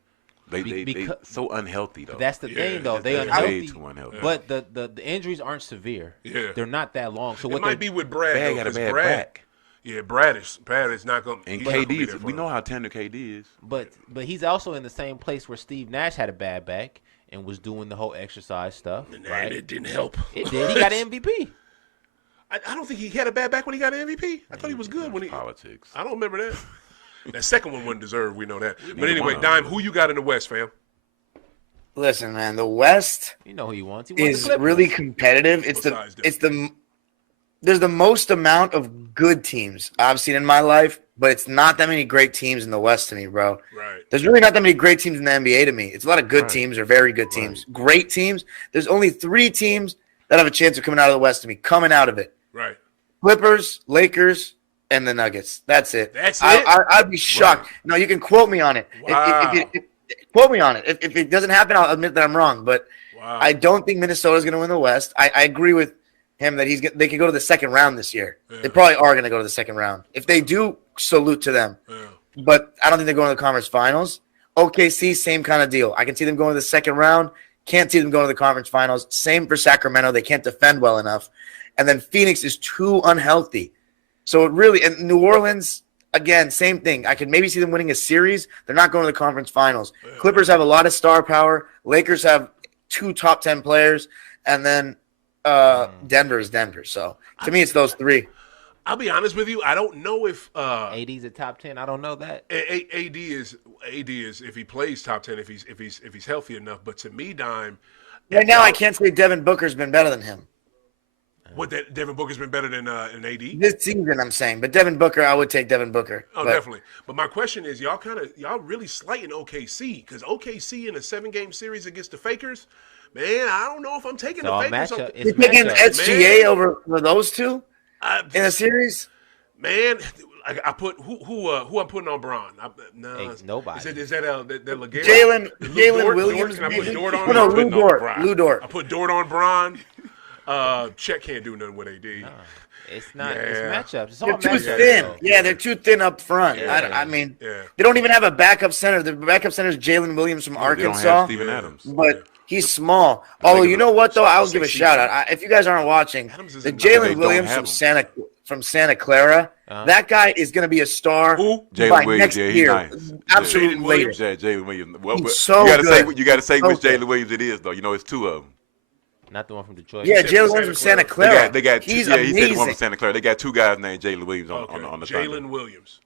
They so unhealthy though. That's the thing, though. They Way unhealthy, too unhealthy. but the injuries aren't severe. Yeah. They're not that long. So It what might be with Brad. Brad though, got a 'cause bad Brad, back. Yeah, Brad is not going. And he's not gonna be KD, there for we him. know how tender KD is. But he's also in the same place where Steve Nash had a bad back and was doing the whole exercise stuff. And Right? it didn't help. It did. He got an MVP. I don't think he had a bad back when he got an MVP. I thought he was good when he. Politics. I don't remember that. That second one wasn't deserved. We know that. But Neither anyway, one of Dime, them. who you got in the West, fam? Listen, man, the West You know who he wants. He wants is the Clippers. really competitive. There's the most amount of good teams I've seen in my life, but it's not that many great teams in the West to me, bro. Right. There's really not that many great teams in the NBA to me. It's a lot of good Right. teams or very good teams. Great teams. There's only 3 teams that have a chance of coming out of the West to me, coming out of it. Right. Clippers, Lakers, and the Nuggets. That's it. That's it? I'd be shocked. No, you can quote me on it. Wow. Quote me on it. If it doesn't happen, I'll admit that I'm wrong. But Wow. I don't think Minnesota's going to win the West. I agree with him that they can go to the second round this year. Yeah. They probably are going to go to the second round. If they do, salute to them. Yeah. But I don't think they're going to the conference finals. OKC, same kind of deal. I can see them going to the second round. Can't see them going to the conference finals. Same for Sacramento. They can't defend well enough. And then Phoenix is too unhealthy. So it really, and New Orleans, again, same thing. I could maybe see them winning a series. They're not going to the conference finals. Clippers have a lot of star power. Lakers have 2 top 10 players. And then Denver is Denver. So to me, it's those 3. I'll be honest with you. I don't know if AD's a top 10. I don't know that. AD is if he plays top 10 if he's healthy enough. But to me, Dime. Right now, I can't say Devin Booker's been better than him. What that Devin Booker's been better than AD? This season, I'm saying. But Devin Booker, I would take Devin Booker. Oh, But definitely. But my question is, y'all really slighting OKC because OKC in a 7-game series against the Fakers, man, I don't know if I'm taking It's all the Fakers. matchup. You're It's taking matchup. SGA Man. over those 2 in a series? Man, I put who I'm putting on Braun? Nobody. Is that Leguera? Jalen Williams. Can I put Dort Oh, on? no, I'm putting Lou Dort. Braun. Lou Dort. I put Dort on Braun. Chet can't do nothing with AD. No, it's not. Yeah. It's matchups. It's all They're too matchups. thin. though. Yeah, they're too thin up front. Yeah. I mean, Yeah. they don't even have a backup center. The backup center is Jalen Williams from They don't have Arkansas. Steven Adams. But he's small. Although, you know what, though? I'll give a shout out. If you guys aren't watching, Adams the isn't- They Jalen don't Williams have from Santa Clara, that guy is going to be a star Who? by Jalen Williams, next yeah, he's year. nice. Absolute Jalen later. Williams. Jalen Williams. Well, He's so you gotta good. say So which good. Jalen Williams it is though. You know, it's 2 of them. Not the one from Detroit. Yeah, said Jalen from Williams from Santa Santa Clara. They got He's he said the one amazing. from Santa Clara. They got two guys named Jalen Williams on the Thunder. Jalen Williams.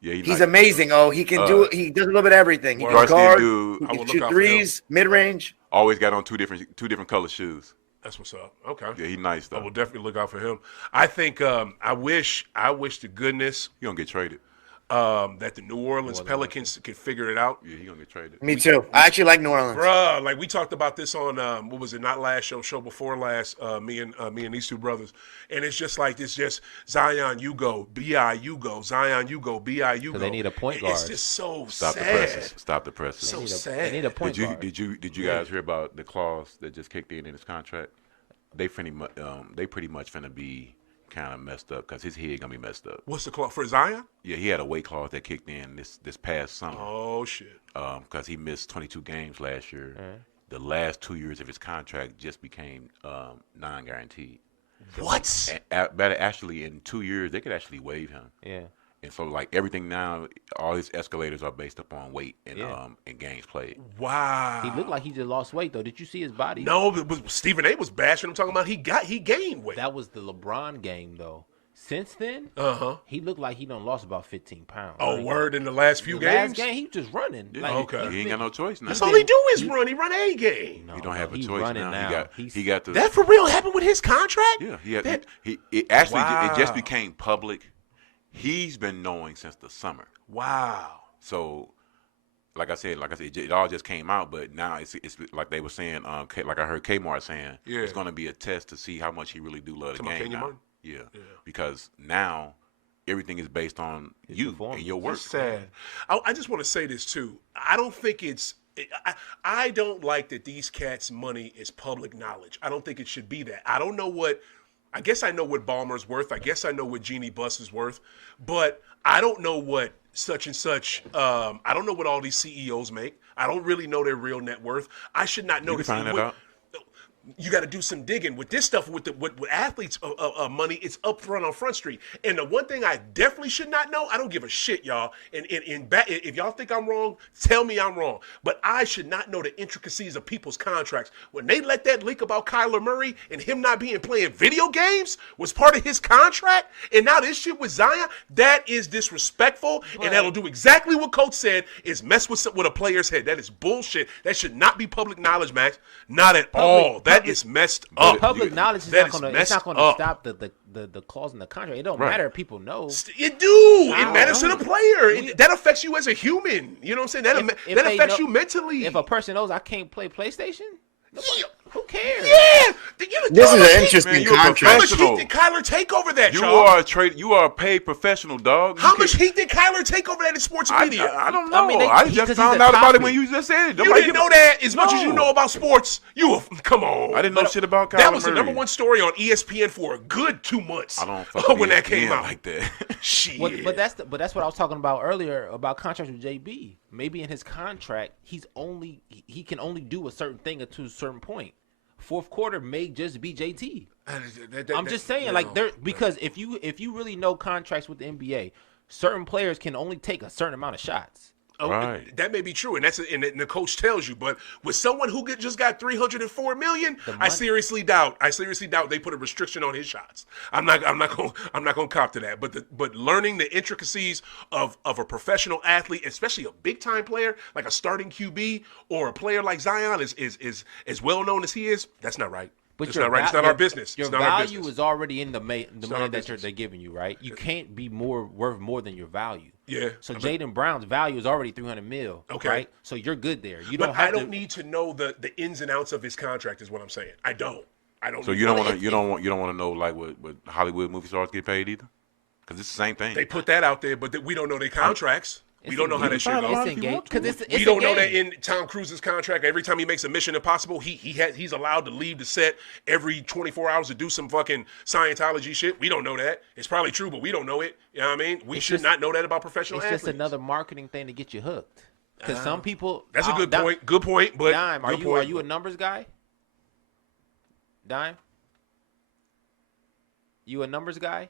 Yeah, He's nice. amazing. Oh, he can do it. He does a little bit of everything. He can Varsity guard. dude. He I will can look shoot out for threes, mid range. Always got on two different color shoes. That's what's up. Okay. Yeah, he nice I though. will definitely look out for him. I think I wish to goodness He gonna get traded. that the New Orleans Pelicans could figure it out. Yeah, he gonna get traded. Me too. I actually like New Orleans. Bruh, like we talked about this on what was it? Not last show before last. Me and these two brothers, and it's just like it's just Zion, you go, Bi, you go, Zion, you go, Bi, you go. They need a point It's guard. just so Stop sad. the presses. Stop the presses. So They sad. need a point guard. Did you guys hear about the clause that just kicked in his contract? They pretty much finna be kind of messed up because his head gonna be messed up. What's the clause for Zion? Yeah, he had a weight clause that kicked in this past summer. Oh shit. Because he missed 22 games last year. The last 2 years of his contract just became non-guaranteed. What? But actually, in 2 years, they could actually waive him. Yeah. And so, like everything now, all his escalators are based upon weight and games played. Wow. He looked like he just lost weight though. Did you see his body? No, but Stephen A was bashing him, talking about he gained weight. That was the LeBron game though. Since then, he looked like he done lost about 15 pounds. Oh, Like, word in the last few the games. last game he was just running. Yeah, Like, okay. He ain't got no choice now. That's all he do is run. He run a game. No, He don't have a he's choice running now. He's- He got the That for real happened with his contract? yeah. He had That- it actually Wow. it just became public. He's been knowing since the summer. Wow. So, like I said, it all just came out. But now it's like they were saying. Like I heard Kmart saying, Yeah. it's going to be a test to see how much he really do love the Talking about game Kenyon now. Martin? Yeah, because now everything is based on you and your work. It's sad. I just want to say this too. I don't think it's. I don't like that these cats' money is public knowledge. I don't think it should be that. I don't know what. I guess I know what Ballmer's worth. I guess I know what Jeannie Buss is worth, but I don't know what such and such. I don't know what all these CEOs make. I don't really know their real net worth. I should not know You can this. find that out. You got to do some digging with this stuff. With athletes' money, it's up front on Front Street. And the one thing I definitely should not know, I don't give a shit, y'all. And if y'all think I'm wrong, tell me I'm wrong. But I should not know the intricacies of people's contracts. When they let that leak about Kyler Murray and him not being playing video games was part of his contract, and now this shit with Zion, that is disrespectful, and that'll do exactly what Coach said, is mess with a player's head. That is bullshit. That should not be public knowledge, Max. Not at all. That is messed up. Public knowledge is That not going messed to up. stop the clause in the contract. It don't Right. matter if people know. It do. I It matters to the don't. player. That affects you as a human. You know what I'm saying? If That they affects know- you mentally. If a person knows I can't play PlayStation, who cares? Yeah. This is an Man, interesting you're a How much contract. heat did Kyler take over that, You y'all? are a paid professional, dog. How much heat did Kyler take over that in sports media? I don't know. I mean, I because just he's found a out about it topic. when you just said it. You Nobody didn't give a- know that as much as you No. know about sports. Come on. I didn't know shit about That Kyler was the Murray. number one story on ESPN for a good 2 months. I don't fuck when with that came ESPN out. like that. Shit. But that's what I was talking about earlier about contracts with JB. Maybe in his contract, he can only do a certain thing to a certain point. Fourth quarter may just be JT. I'm just saying, like because if you really know contracts with the NBA, certain players can only take a certain amount of shots. Right. That may be true, and the coach tells you. But with someone who just got $304 million, I seriously doubt they put a restriction on his shots. I'm not gonna cop to that. But learning the intricacies of a professional athlete, especially a big time player like a starting QB or a player like Zion is as well known as he is. That's not right. But it's not right. It's not our business. Your It's not our value business. is already in the money our that business. they're giving you, right? You can't be worth more than your value. Yeah. So Jaden Brown's value is already $300 million. Okay. Right. So you're good there. You But don't have I don't to. need to know the ins and outs of his contract. Is what I'm saying. I don't. So you don't want to know like what Hollywood movie stars get paid either, because it's the same thing. They put that out there, but we don't know their contracts. We don't know how that shit fine, goes. lot It's if you engaged want to. because it's We a don't know that game. in Tom Cruise's contract. Every time he makes a Mission Impossible, he's allowed to leave the set every 24 hours to do some fucking Scientology shit. We don't know that. It's probably true, but we don't know it. You know what I mean? We should not know that about professional It's athletes. just another marketing thing to get you hooked. Because some people. That's a good point. Good point. But Dime, good are point. you a numbers guy? Dime, you a numbers guy?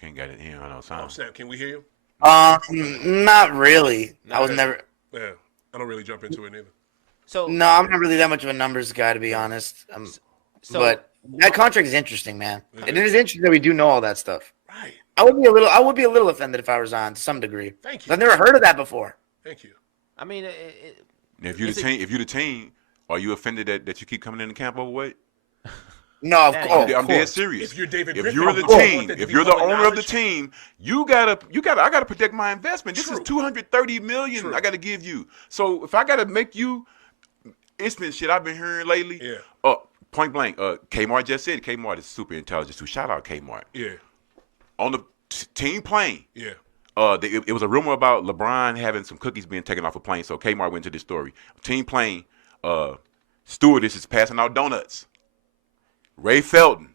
Can't get it in on no Oh, sound. snap. Can we hear you? Not really. I was Okay. never. Yeah. I don't really jump into it either. So No, I'm not really that much of a numbers guy, to be honest. but that contract is interesting, man. Yeah. And it is interesting that we do know all that stuff. Right. I would be a little offended if I resigned to some degree. Thank you. I've never heard of that before. Thank you. I mean, If you're the team, are you offended that you keep coming in the camp overweight? No, of Yeah, course. I'm dead serious. If you're David If Griffin, you're the of course, I team, want that to if be you're the public owner of the knowledge. team, I gotta protect my investment. This True. is $230 million True. I gotta give you. So if I gotta make you, it's been shit I've been hearing lately. Yeah. Point blank. Kmart just said Kmart is super intelligent too. Shout out Kmart. Yeah. On the team plane. Yeah. It was a rumor about LeBron having some cookies being taken off a plane. So Kmart went to this story. Team plane. Stewardess is passing out donuts. Ray Felton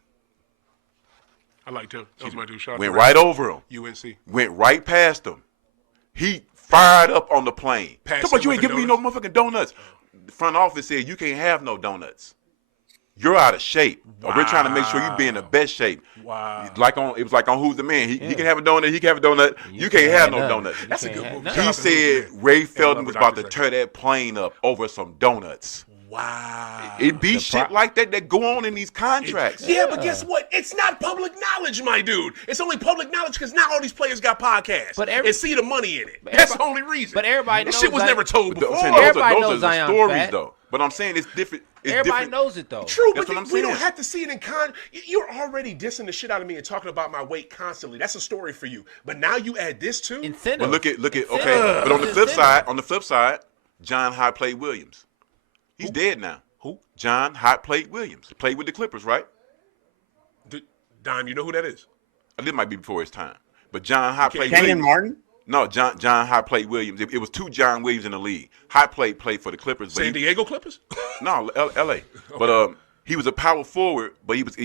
I like to. That was my dude. Shout out went to Ray. right over him. UNC. Went right past him. He fired up on the plane. Passed Come on, him you with ain't the giving me no donuts? motherfucking donuts. The front office said you can't have no donuts. You're out of shape. We're trying to make sure you be in the best shape. Wow. It was like on Who's the Man. He can have a donut. He can have a donut. You can't have no none. donut. That's a You good can't movie. have Shout He out to Who's said the Man. Ray And Felton love was the about to Dr. tear that plane up over some donuts. Wow. It be shit like that go on in these contracts. Yeah, but guess what? It's not public knowledge, my dude. It's only public knowledge because now all these players got podcasts and see the money in it. That's the only reason. But everybody this knows shit was that- never told But I'm before. saying Everybody those knows are the Zion stories, fat. though. But I'm saying it's different. It's Everybody different. knows it though. True, That's but what I'm we don't saying. have to see it in You're already dissing the shit out of me and talking about my weight constantly. That's a story for you. But now you add this too. Incentive. But look at Incentive. okay. But on the flip Incentive. side, John Hot Plate Williams. He's dead now. Who? John Hot Plate Williams. Played with the Clippers, right? Dime, you know who that is? This might be before his time. But John Hot Plate Kenyon Williams. Martin? No, John Hot Plate Williams. It was two John Williams in the league. Hot Plate played for the Clippers. But San Diego Clippers? No, L.A. But he was a power forward, but he was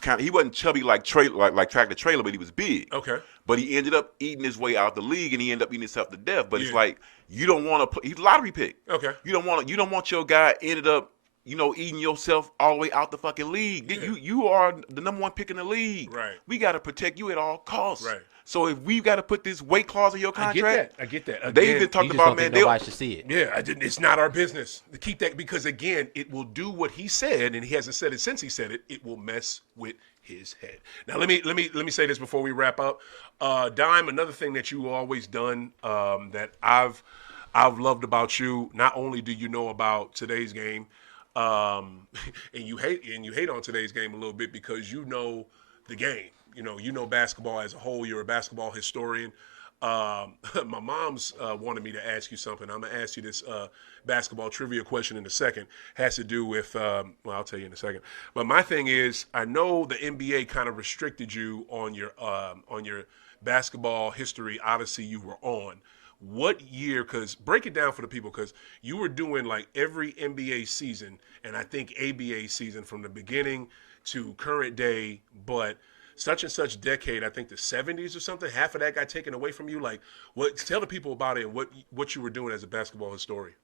kind of, he wasn't chubby like tractor trailer, but he was big. Okay. But he ended up eating his way out the league, and he ended up eating himself to death. But it's Yeah. like you don't want to play. He's a lottery pick. Okay. You don't want your guy ended up eating yourself all the way out the fucking league. Yeah. You are the number one pick in the league. Right. We got to protect you at all costs. Right. So if we've got to put this weight clause in your contract, I get that. they Again, even You talked just about don't man. think They nobody should see it. Yeah, it's not our business to keep that because again, it will do what he said, and he hasn't said it since he said it. It will mess with his head. Now let me say this before we wrap up. Dime, another thing that you always done that I've loved about you. Not only do you know about today's game, and you hate on today's game a little bit because you know the game. You know basketball as a whole. You're a basketball historian. My mom's wanted me to ask you something. I'm gonna ask you this basketball trivia question in a second. Has to do with I'll tell you in a second. But my thing is, I know the NBA kind of restricted you on your basketball history odyssey you were on. What year? Because break it down for the people. Because you were doing like every NBA season and I think ABA season from the beginning to current day, but such and such decade, I think the 70s or something, half of that got taken away from you. Like, tell the people about it and what you were doing as a basketball historian.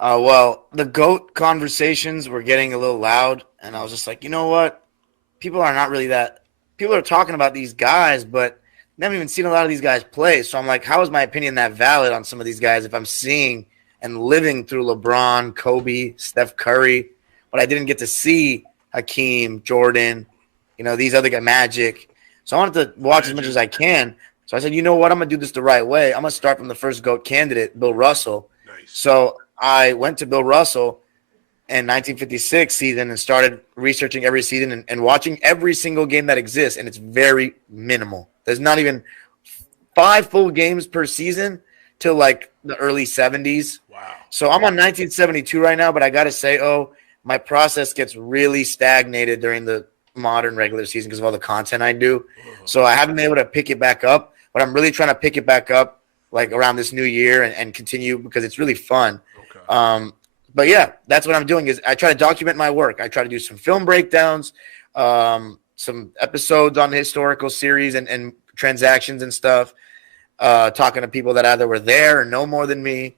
Well, the GOAT conversations were getting a little loud, and I was just like, you know what? People are talking about these guys, but never even seen a lot of these guys play. So I'm like, how is my opinion that valid on some of these guys if I'm seeing and living through LeBron, Kobe, Steph Curry, but I didn't get to see Hakeem, Jordan, these other guys, Magic. So I wanted to watch as much as I can. So I said, you know what? I'm going to do this the right way. I'm going to start from the first GOAT candidate, Bill Russell. Nice. So I went to Bill Russell in 1956 season and started researching every season and watching every single game that exists, and it's very minimal. There's not even 5 full games per season till like the early 70s. Wow. So I'm on 1972 right now, but I got to say, my process gets really stagnated during the modern regular season because of all the content I do. So I haven't been able to pick it back up, but I'm really trying to pick it back up like around this new year and continue because it's really fun. Okay. But yeah, that's what I'm doing is I try to document my work. I try to do some film breakdowns, some episodes on the historical series and transactions and stuff, talking to people that either were there or know more than me.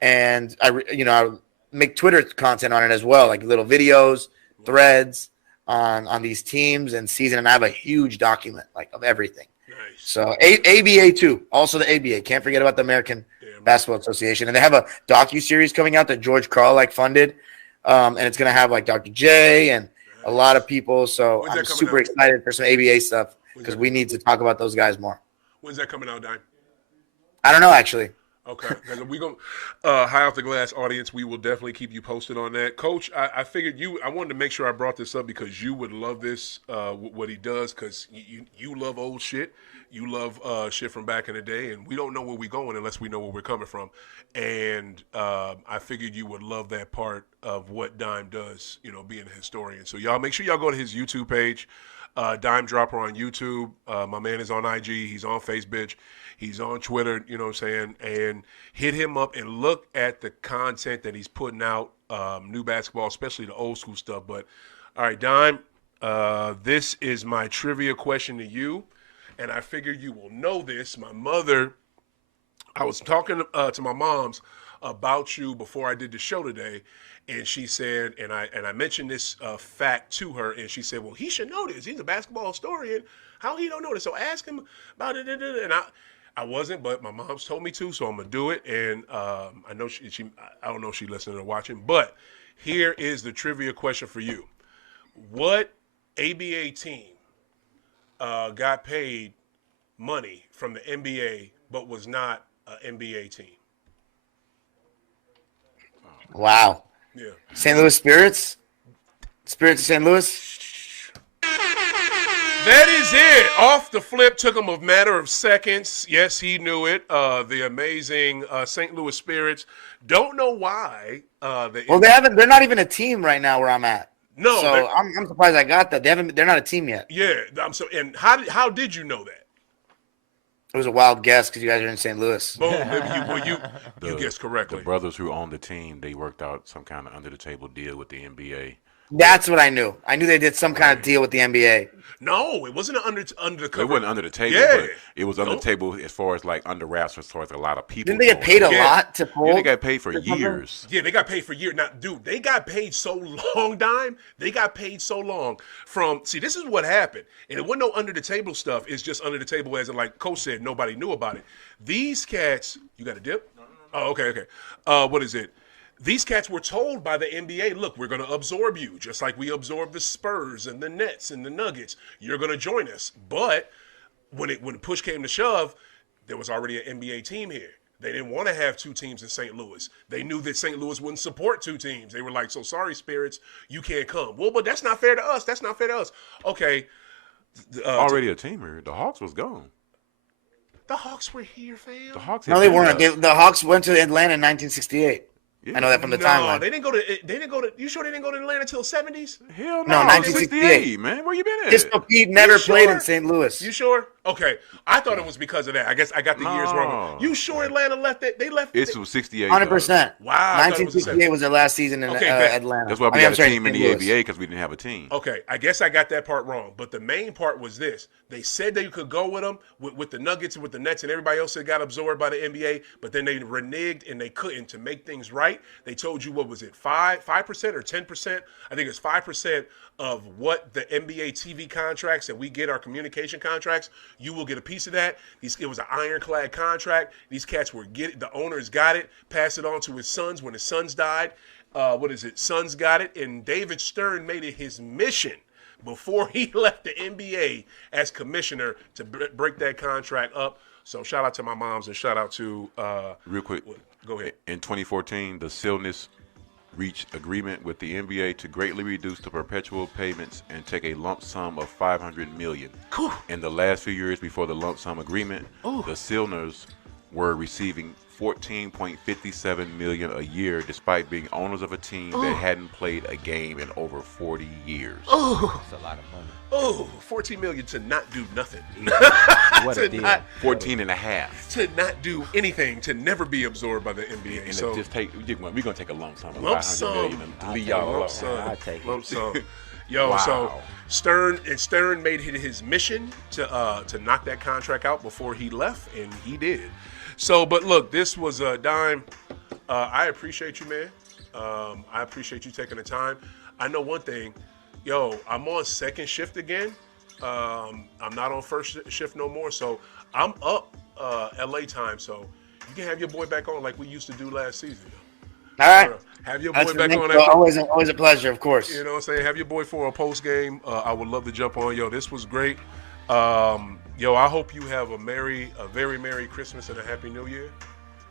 And I make Twitter content on it as well, like little videos, threads on these teams and season. And I have a huge document of everything. Nice. So ABA too, also the ABA. Can't forget about the American Basketball Association. And they have a docu-series coming out that George Karlak funded and it's gonna have like Dr. J and a lot of people. So When's that I'm coming super out? excited for some ABA stuff When's because that we need to talk about those guys more. When's that coming out, Dime? I don't know actually. Okay, because we go high off the glass audience. We will definitely keep you posted on that, Coach. I figured I wanted to make sure I brought this up because you would love this, what he does, because you love old shit. You love shit from back in the day, and we don't know where we're going unless we know where we're coming from. And I figured you would love that part of what Dime does, being a historian. So y'all make sure y'all go to his YouTube page, Dime Dropper on YouTube. My man is on IG. He's on Facebook. He's on Twitter, you know what I'm saying? And hit him up and look at the content that he's putting out, new basketball, especially the old school stuff. But, all right, Dime, this is my trivia question to you. And I figure you will know this. My mother, I was talking to my moms about you before I did the show today. And she said, and I mentioned this fact to her, and she said, well, he should know this. He's a basketball historian. How he don't know this? So ask him about it. And I wasn't, but my mom's told me to, so I'm gonna do it. And I know I don't know if she's listening or watching, but here is the trivia question for you: what ABA team got paid money from the NBA but was not an NBA team? Wow. Yeah. St. Louis Spirits. Spirits of St. Louis. That is it. Off the flip, took him a matter of seconds. Yes, he knew it. The amazing St. Louis Spirits. Don't know why. They're not even a team right now where I'm at. No. So I'm surprised I got that. They're not a team yet. Yeah. And how did you know that? It was a wild guess because you guys are in St. Louis. Boom. You guessed correctly. The brothers who owned the team, they worked out some kind of under the table deal with the NBA. That's what I knew. I knew they did some kind of deal with the NBA. No, it wasn't under the cover. It wasn't under the table, Yeah. but it was under the table as far as like under wraps as far as a lot of people. Didn't they get paid a lot to pull? Yeah, they got paid for years. Yeah, they got paid for years. Now, dude, they got paid so long, Dime. They got paid so long this is what happened. And it wasn't no under the table stuff. It's just under the table as in, like Coach said, nobody knew about it. These cats, you got a dip? No. Oh, okay. What is it? These cats were told by the NBA, look, we're going to absorb you, just like we absorbed the Spurs and the Nets and the Nuggets. You're going to join us. But when push came to shove, there was already an NBA team here. They didn't want to have two teams in St. Louis. They knew that St. Louis wouldn't support two teams. They were like, so sorry, Spirits, you can't come. Well, but that's not fair to us. That's not fair to us. Okay. Already a team here. The Hawks was gone. The Hawks were here, fam. The Hawks. No, they weren't. The Hawks went to Atlanta in 1968. Yeah. I know that from the timeline. They didn't go to. You sure they didn't go to Atlanta until '70s? Hell No, no, 1968, man. Where you been at? Pistol Pete never played sure? in St. Louis. You sure? Okay, I thought it was because of that. I guess I got the years wrong. You sure Atlanta left it? They left It was 68. 100%. Wow, 1968 was their last season in Atlanta. That's why we had a team in the ABA because we didn't have a team. Okay, I guess I got that part wrong. But the main part was this. They said that you could go with them, with the Nuggets and with the Nets and everybody else that got absorbed by the NBA, but then they reneged and they couldn't. To make things right, they told you, what was it, 5% or 10%? I think it's 5% of what the NBA TV contracts that we get, our communication contracts, you will get a piece of that. It was an ironclad contract. These cats the owners got it, passed it on to his sons when his sons died. Sons got it, and David Stern made it his mission before he left the NBA as commissioner to break that contract up. So shout out to my moms and shout out to real quick. Go ahead. In 2014, the Celtics reached agreement with the NBA to greatly reduce the perpetual payments and take a lump sum of $500 million. Cool. In the last few years before the lump sum agreement, the Celtics were receiving $14.57 million a year, despite being owners of a team that hadn't played a game in over 40 years. That's a lot of money. Oh, $14 million to not do nothing. What a deal. 14 and a half. To not do anything, to never be absorbed by the NBA. And so we're gonna take a lump sum of lump $500 sum. million to leave y'all alone. I'll take it. Lump sum. Yo, Wow. so Stern made it his mission to knock that contract out before he left, and he did. So, but look, this was Dime. I appreciate you, man. I appreciate you taking the time. I know one thing. Yo, I'm on second shift again. I'm not on first shift no more. So I'm up LA time. So you can have your boy back on like we used to do last season. All right. Have your boy That's back on that. that. Always a pleasure, of course. You know what I'm saying? Have your boy for a post game. I would love to jump on. Yo, this was great. Yo, I hope you have a very Merry Christmas and a Happy New Year.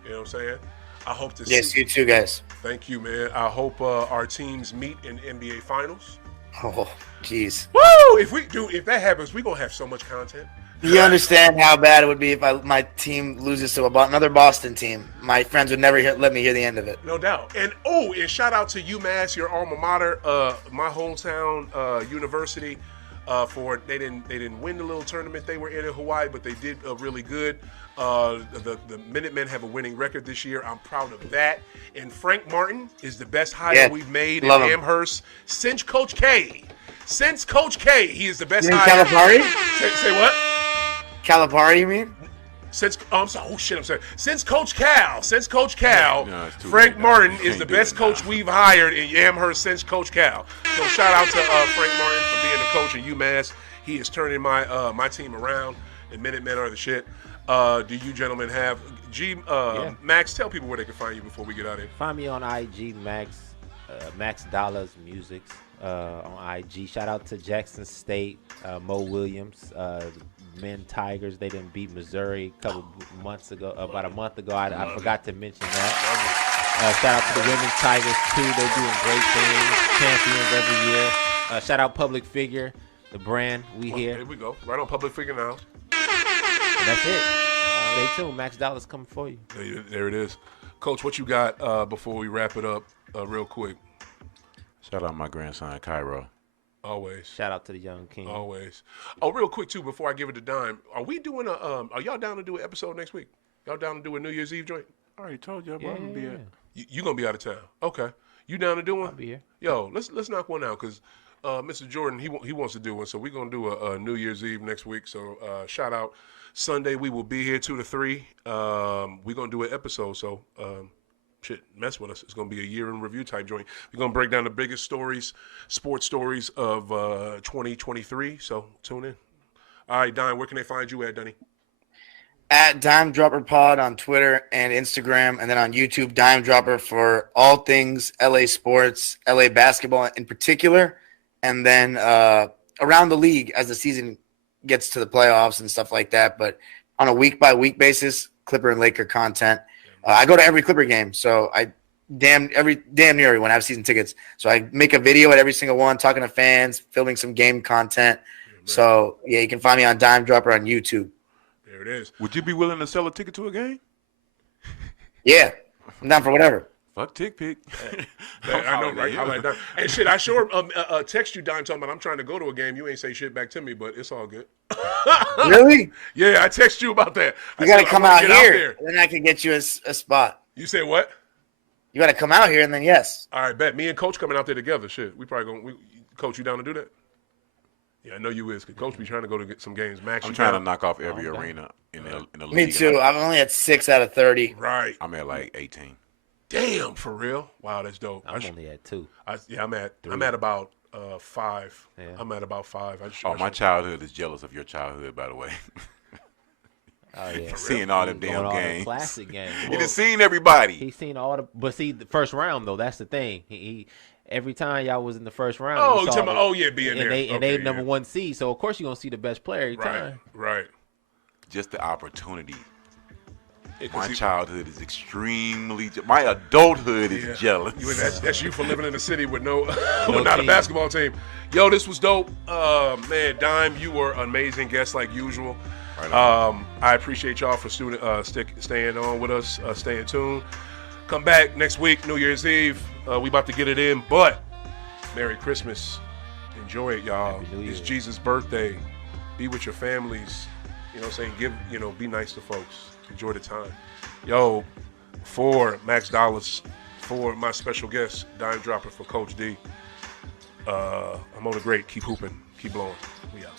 You know what I'm saying? I hope to see. Yes, you too, guys. Thank you, man. I hope our teams meet in NBA Finals. Oh, jeez. Woo! If that happens, we're gonna have so much content. You understand how bad it would be if my team loses to another Boston team. My friends would never let me hear the end of it. No doubt. And shout out to UMass, your alma mater, my hometown university. They didn't win the little tournament they were in Hawaii, but they did really good. The Minutemen have a winning record this year. I'm proud of that. And Frank Martin is the best hire we've made in Amherst since Coach K. Since Coach K, he is the best hire. Calipari? Say what? Calipari, you mean? Since Coach Cal, Frank Martin is the best coach we've hired in Amherst since Coach Cal. So shout out to Frank Martin for being the coach at UMass. He is turning my team around. The Minutemen are the shit. Do you gentlemen have Max? Tell people where they can find you before we get out of here. Find me on IG, Max Dollars Music on IG. Shout out to Jackson State, Mo Williams. Men Tigers, they didn't beat Missouri a couple months ago, about a month ago. I forgot to mention that. Shout out to the Women's Tigers too. They're doing great things, champions every year. Shout out Public Figure, the brand. Here we go, right on Public Figure now. And that's it. Stay tuned. Max Dollars coming for you. There it is. Coach, what you got before we wrap it up real quick? Shout out my grandson, Cairo. Always. Shout out to the young king. Always. Oh, real quick too, before I give it to Dime, are we doing are y'all down to do an episode next week? Y'all down to do a New Year's Eve joint? I already told you, I'm gonna be at. You gonna be out of town? Okay. You down to do one? I'll be here. Yo, let's knock one out because Mr. Jordan he wants to do one, so we're gonna do a New Year's Eve next week. So shout out. Sunday we will be here 2 to 3. We're gonna do an episode, so mess with us. It's going to be a year in review type joint. We're going to break down the biggest stories, sports stories of 2023. So tune in. All right, Dime, where can they find you at, Dunny? At Dime Dropper Pod on Twitter and Instagram, and then on YouTube, Dime Dropper for all things LA sports, LA basketball in particular, and then around the league as the season gets to the playoffs and stuff like that. But on a week-by-week basis, Clipper and Laker content. I go to every Clipper game, so I damn near everyone. I have season tickets, so I make a video at every single one, talking to fans, filming some game content. So you can find me on Dime Dropper on YouTube. There it is. Would you be willing to sell a ticket to a game? Yeah, I'm down for whatever. Fuck Tick Pick. I know, right? I like that. And shit, I sure text you, Dime, talking about I'm trying to go to a game. You ain't say shit back to me, but it's all good. Really? Yeah, I text you about that. You got to come out here, and then I can get you a spot. You say what? You got to come out here, and then yes. All right, bet. Me and Coach coming out there together. Shit, we probably going to – Coach, you down to do that? Yeah, I know you is, because Coach be trying to go to get some games. Max, I'm trying to knock off every arena in the league. Me too. I'm only at 6 out of 30. Right. I'm at like 18. Damn, for real? Wow, that's dope. I'm only at 2. I'm at about 5. Yeah. I'm at about 5. My childhood is jealous of your childhood, by the way. Oh yeah, seeing all them damn games, classic games. He done seen everybody. He's seen all the, but see the first round though. That's the thing. He every time y'all was in the first round. Being there. They number 1 seed. So of course you're gonna see the best player every time. Right. Just the opportunity. My childhood is extremely. My adulthood is jealous. That's you for living in a city with not a basketball team. Yo, this was dope. Man, Dime, you were an amazing guest like usual. Right. I appreciate y'all for staying on with us, staying tuned. Come back next week, New Year's Eve. We about to get it in, but Merry Christmas. Enjoy it, y'all. It's Jesus' birthday. Be with your families. You know what I'm saying? Be nice to folks. Enjoy the time. Yo, for Max Dollars, for my special guest, Dime Dropper for Coach D. I'm OThaGreat. Keep hooping. Keep blowing. We out.